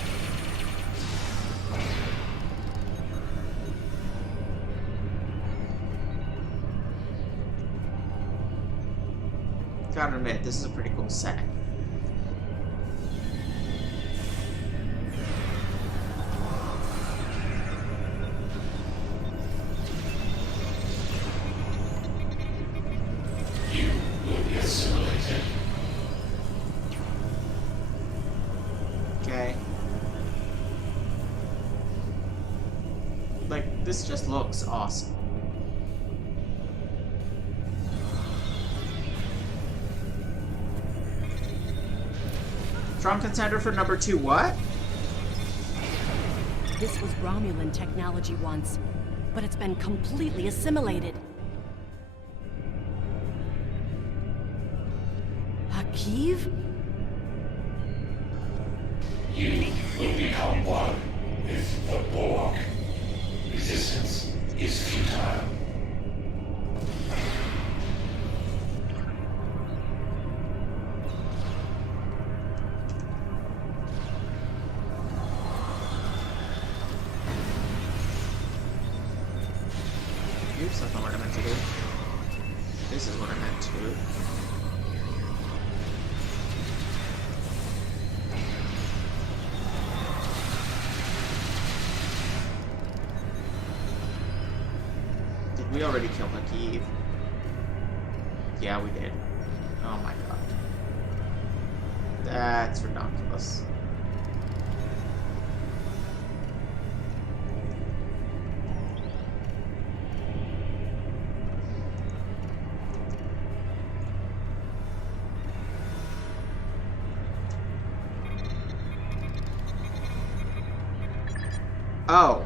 Gotta admit, this is a pretty cool set. You will be assimilated. Okay. Like, this just looks awesome. Strong contender for number 2, what? This was Romulan technology once, but it's been completely assimilated. Hakiv? You will become one with the Borg. Resistance is futile. Oops, that's not what I meant to do. This is what I meant to do. Did we already kill Hakiv? Yeah, we did. Oh my god. That's ridiculous. Oh.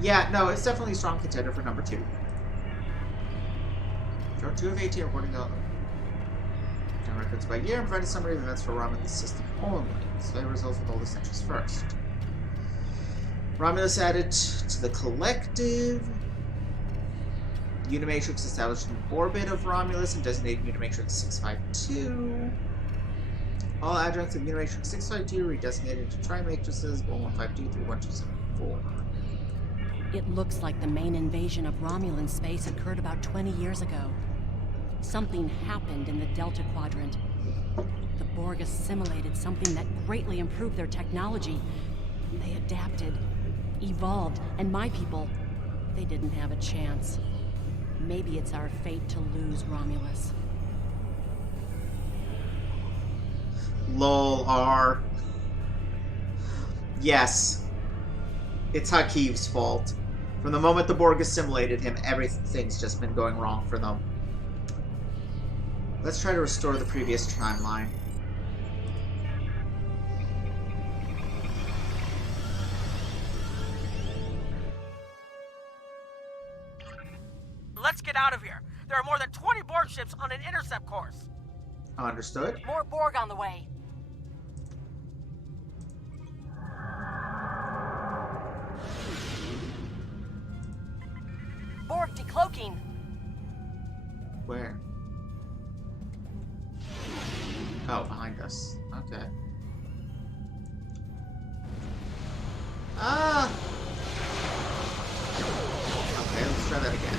Yeah, no, it's definitely a strong contender for number 2. Show 2 of 18 according to records by year and provide a summary of events for Romulus system only. Display results with all the centuries first. Romulus added to the collective. Unimatrix established an orbit of Romulus and designated Unimatrix 652. All adjuncts of Unimatrix 652 redesignated into Trimatrices 1152 through 1274. It looks like the main invasion of Romulan space occurred about 20 years ago. Something happened in the Delta Quadrant. The Borg assimilated something that greatly improved their technology. They adapted, evolved, and my people, they didn't have a chance. Maybe it's our fate to lose Romulus. Lol, R. Yes. It's Hakiv's fault. From the moment the Borg assimilated him, everything's just been going wrong for them. Let's try to restore the previous timeline. Let's get out of here. There are more than 20 Borg ships on an intercept course. Understood. More Borg on the way. Borg decloaking. Where? Oh, behind us. Okay. Ah! Okay, let's try that again.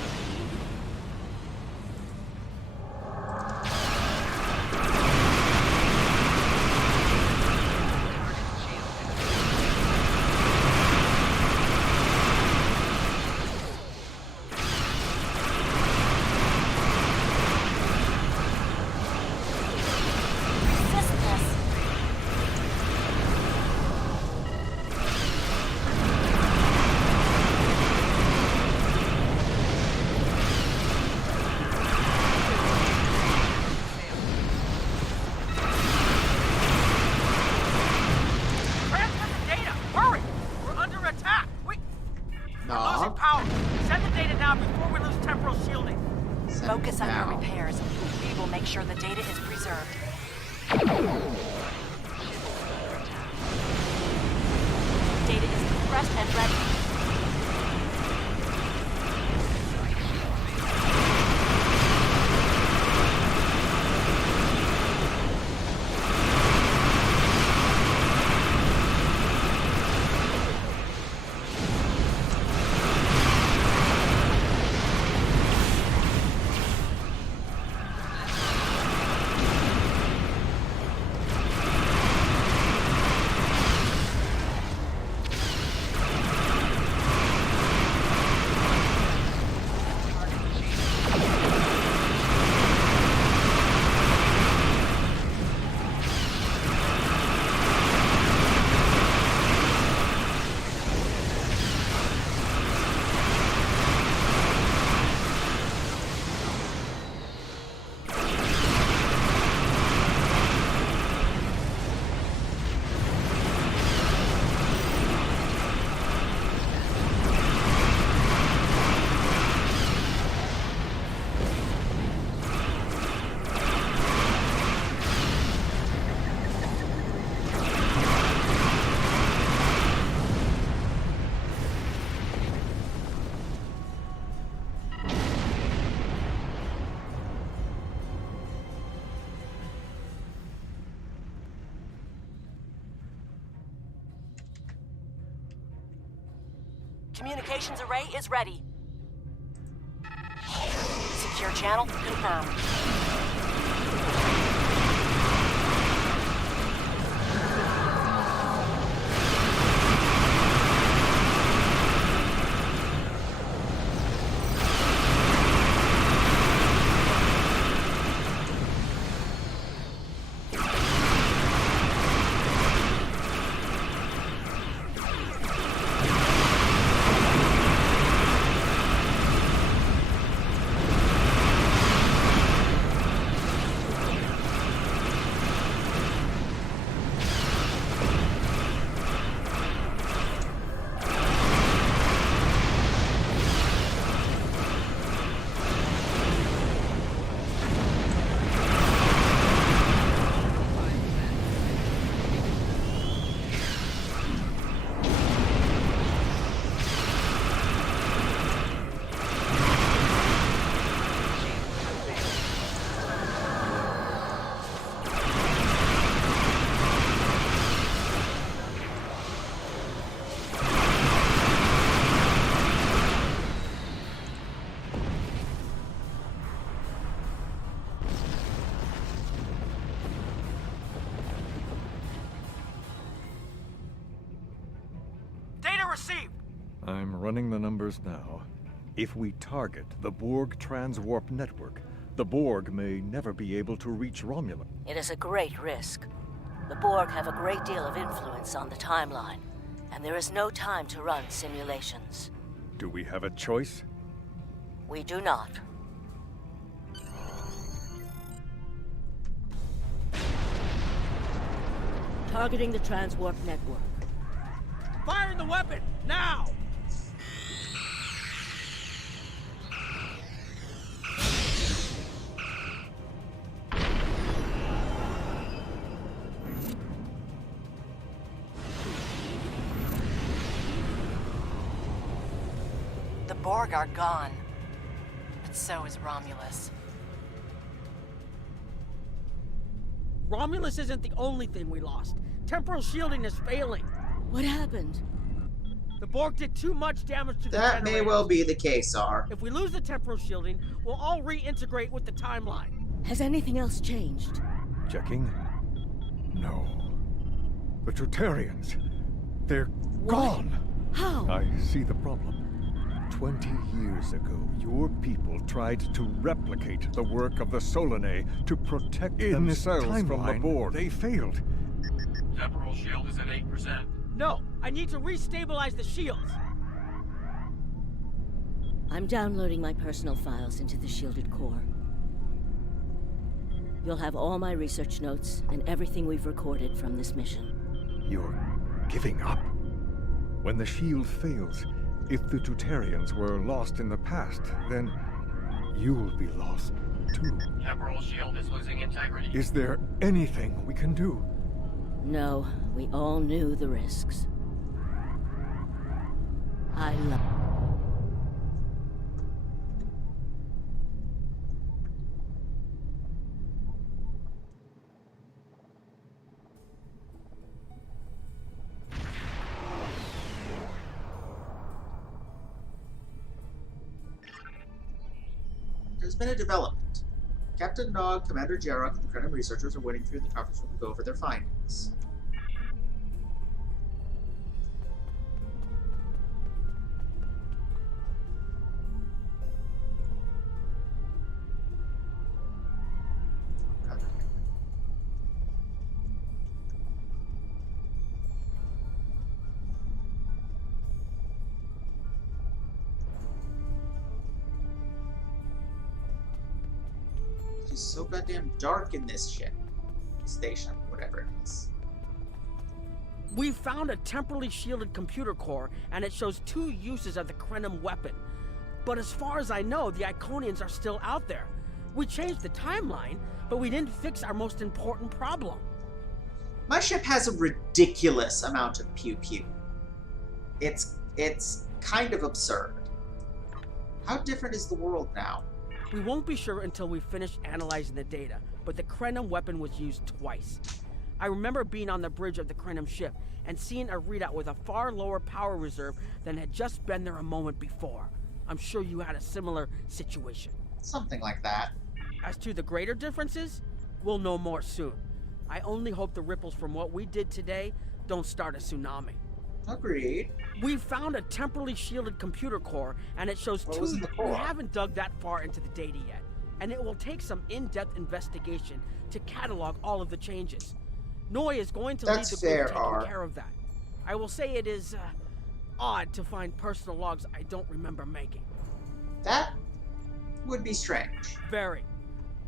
Focus on your repairs. We will make sure the data is preserved. Data is compressed and ready. Communications array is ready. Secure channel confirmed. Received! I'm running the numbers now. If we target the Borg transwarp network, the Borg may never be able to reach Romulan. It is a great risk. The Borg have a great deal of influence on the timeline, and there is no time to run simulations. Do we have a choice? We do not. Targeting the transwarp network. Firing the weapon, now! The Borg are gone, but so is Romulus. Romulus isn't the only thing we lost. Temporal shielding is failing. What happened? The Borg did too much damage to the That may well be the case, R. If we lose the temporal shielding, we'll all reintegrate with the timeline. Has anything else changed? Checking. No. The Tutarians. They're gone. How? I see the problem. 20 years ago, your people tried to replicate the work of the Solanae to protect themselves from the Borg. They failed. Temporal shield is at 8%. No, I need to restabilize the shields. I'm downloading my personal files into the shielded core. You'll have all my research notes and everything we've recorded from this mission. You're giving up? When the shield fails, if the Tutarians were lost in the past, then you'll be lost too. Temporal shield is losing integrity. Is there anything we can do? No, we all knew the risks. I love... There's been a development. Captain Nog, Commander Jarok, and the Krenim researchers are waiting through the conference room to go over their findings. It's so goddamn dark in this ship. Station, whatever it is. We found a temporally shielded computer core, and it shows 2 uses of the Krenim weapon. But as far as I know, the Iconians are still out there. We changed the timeline, but we didn't fix our most important problem. My ship has a ridiculous amount of pew-pew. It's kind of absurd. How different is the world now? We won't be sure until we finish analyzing the data, but the Krenim weapon was used twice. I remember being on the bridge of the Crenum ship and seeing a readout with a far lower power reserve than had just been there a moment before. I'm sure you had a similar situation. Something like that. As to the greater differences, we'll know more soon. I only hope the ripples from what we did today don't start a tsunami. Agreed. We found a temporally shielded computer core, and it shows What was in the core? We haven't dug that far into the data yet, and it will take some in-depth investigation to catalog all of the changes. Noi is going to lead the group taking care of that. I will say it is odd to find personal logs I don't remember making. That would be strange. Very.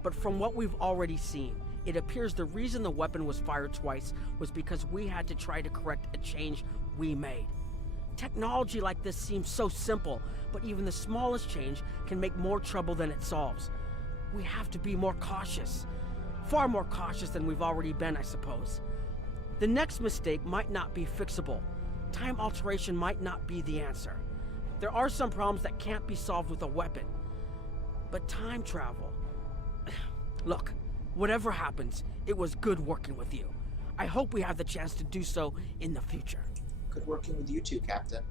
But from what we've already seen, it appears the reason the weapon was fired twice was because we had to try to correct a change we made. Technology like this seems so simple, but even the smallest change can make more trouble than it solves. We have to be more cautious. Far more cautious than we've already been, I suppose. The next mistake might not be fixable. Time alteration might not be the answer. There are some problems that can't be solved with a weapon. But time travel... Look, whatever happens, it was good working with you. I hope we have the chance to do so in the future. Good working with you too, Captain.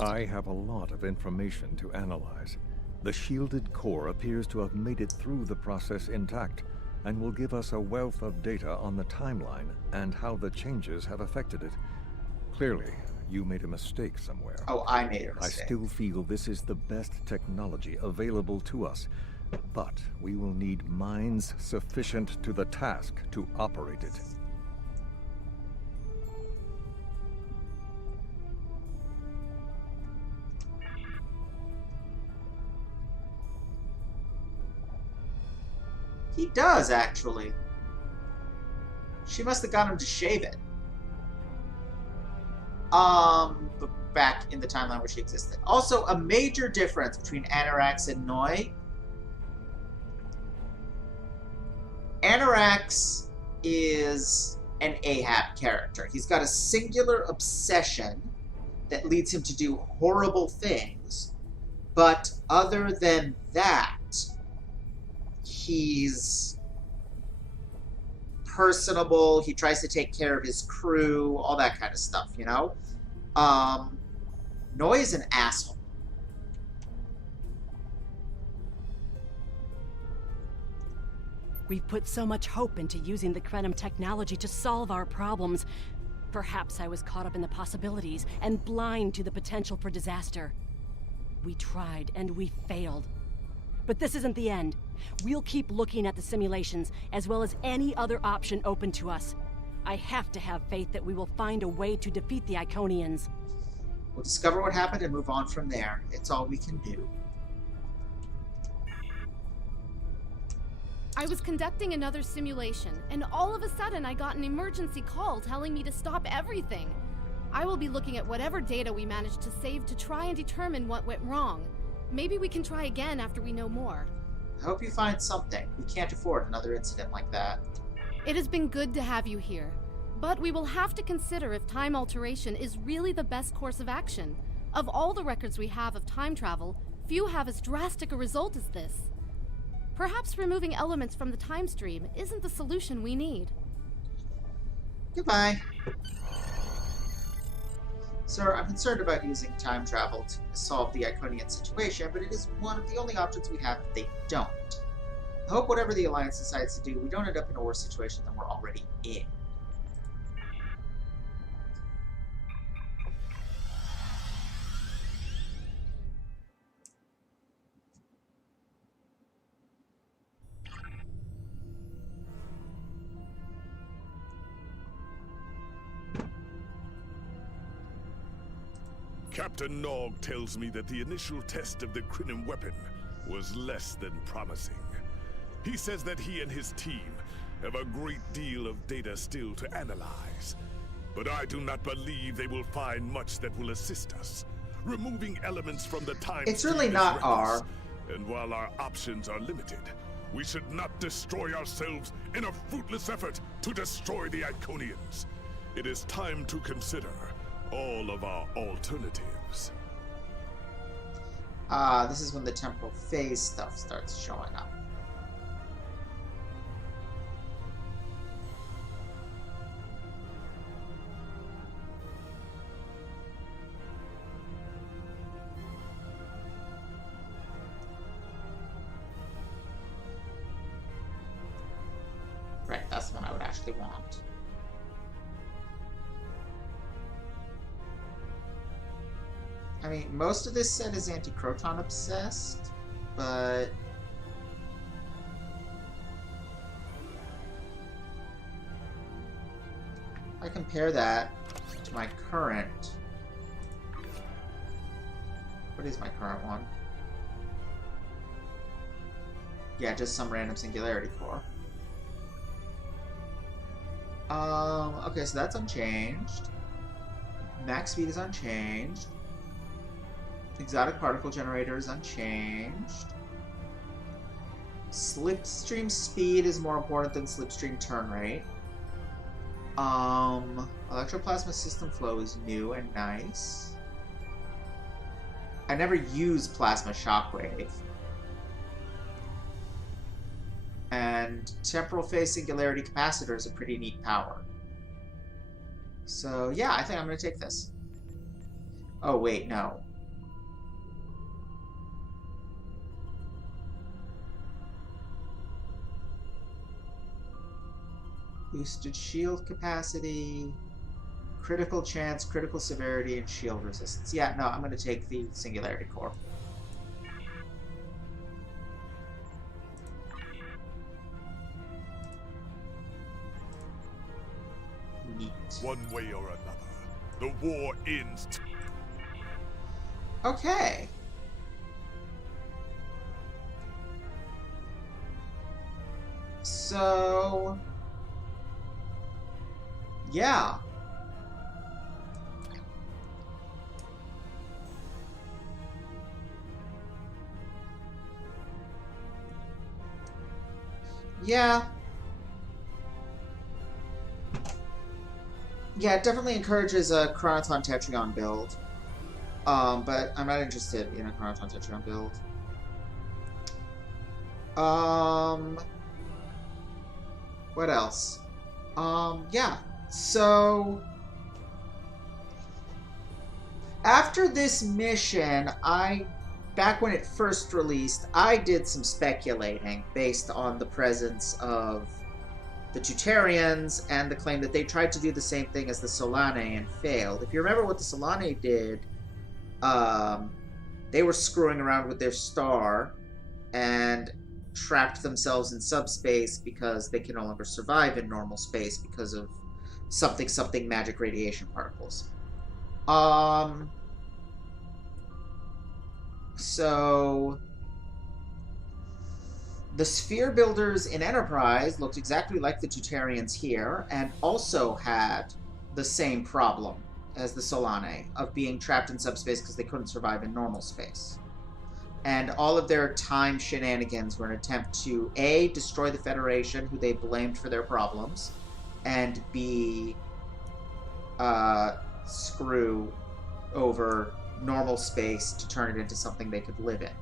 I have a lot of information to analyze. The shielded core appears to have made it through the process intact, and will give us a wealth of data on the timeline and how the changes have affected it. Clearly, you made a mistake somewhere. Oh, I made a mistake. I still feel this is the best technology available to us, but we will need minds sufficient to the task to operate it. He does, actually. She must have got him to shave it. But back in the timeline where she existed. Also, a major difference between Anorax and Noi. Anorax is an Ahab character. He's got a singular obsession that leads him to do horrible things. But other than that, he's personable, he tries to take care of his crew, all that kind of stuff, you know? Noi is an asshole. We've put so much hope into using the Crenum technology to solve our problems. Perhaps I was caught up in the possibilities and blind to the potential for disaster. We tried and we failed. But this isn't the end. We'll keep looking at the simulations, as well as any other option open to us. I have to have faith that we will find a way to defeat the Iconians. We'll discover what happened and move on from there. It's all we can do. I was conducting another simulation, and all of a sudden I got an emergency call telling me to stop everything. I will be looking at whatever data we managed to save to try and determine what went wrong. Maybe we can try again after we know more. I hope you find something. We can't afford another incident like that. It has been good to have you here, but we will have to consider if time alteration is really the best course of action. Of all the records we have of time travel, few have as drastic a result as this. Perhaps removing elements from the time stream isn't the solution we need. Goodbye. Sir, I'm concerned about using time travel to solve the Iconian situation, but it is one of the only options we have that they don't. I hope whatever the Alliance decides to do, we don't end up in a worse situation than we're already in. Captain Nog tells me that the initial test of the Crenum weapon was less than promising. He says that he and his team have a great deal of data still to analyze. But I do not believe they will find much that will assist us. Removing elements from the time It's really not R. And while our options are limited, we should not destroy ourselves in a fruitless effort to destroy the Iconians. It is time to consider all of our alternatives. This is when the temporal phase stuff starts showing up. Right, that's the one I would actually want. I mean, most of this set is anti-Croton obsessed, but I compare that to my current. What is my current one? Yeah, just some random singularity core. Okay, so that's unchanged. Max speed is unchanged. Exotic particle generator is unchanged. Slipstream speed is more important than slipstream turn rate. Electroplasma system flow is new and nice. I never use plasma shockwave. And temporal phase singularity capacitor is a pretty neat power. So yeah, I think I'm going to take this. Oh wait, no. Boosted shield capacity, critical chance, critical severity, and shield resistance. Yeah, no, I'm going to take the singularity core. Neat. One way or another, the war ends. Okay. So, yeah. Yeah. Yeah, it definitely encourages a Chronoton Tetrion build. But I'm not interested in a Chronoton Tetrion build. What else? Yeah. So after this mission, back when it first released, I did some speculating based on the presence of the Tutarians and the claim that they tried to do the same thing as the Solanae and failed. If you remember what the Solanae did, they were screwing around with their star and trapped themselves in subspace because they can no longer survive in normal space because of something magic radiation particles. So the sphere builders in Enterprise looked exactly like the Tutarians here, and also had the same problem as the Solanae of being trapped in subspace because they couldn't survive in normal space. And all of their time shenanigans were an attempt to A, destroy the Federation, who they blamed for their problems, and B, screw over normal space to turn it into something they could live in.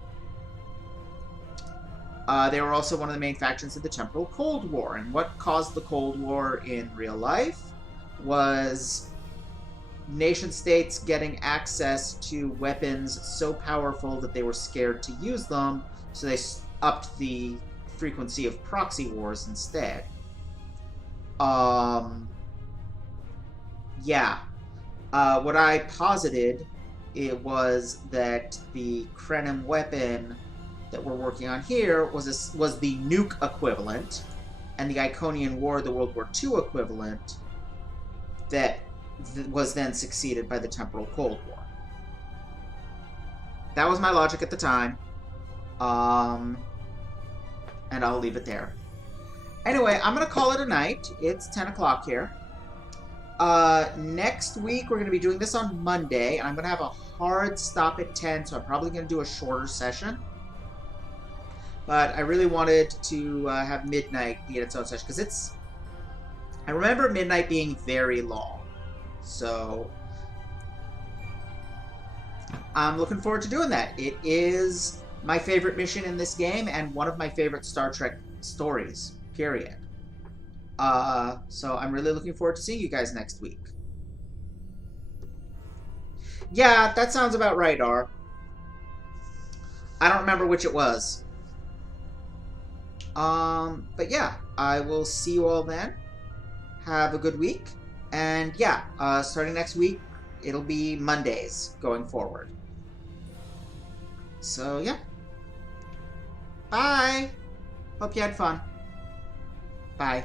They were also one of the main factions of the Temporal Cold War, and what caused the Cold War in real life was nation-states getting access to weapons so powerful that they were scared to use them, so they upped the frequency of proxy wars instead. Yeah. What I posited it was that the Krenim weapon that we're working on here was the nuke equivalent, and the Iconian War, the World War II equivalent, that was then succeeded by the Temporal Cold War. That was my logic at the time, and I'll leave it there. Anyway, I'm going to call it a night. It's 10 o'clock here. Next week, we're going to be doing this on Monday, and I'm going to have a hard stop at 10, so I'm probably going to do a shorter session. But I really wanted to have midnight be its own session, because I remember midnight being very long. So I'm looking forward to doing that. It is my favorite mission in this game and one of my favorite Star Trek stories, period. So I'm really looking forward to seeing you guys next week. Yeah, that sounds about right, R. I don't remember which it was. But yeah, I will see you all then. Have a good week. And yeah, starting next week, it'll be Mondays going forward. So yeah. Bye. Hope you had fun. Bye.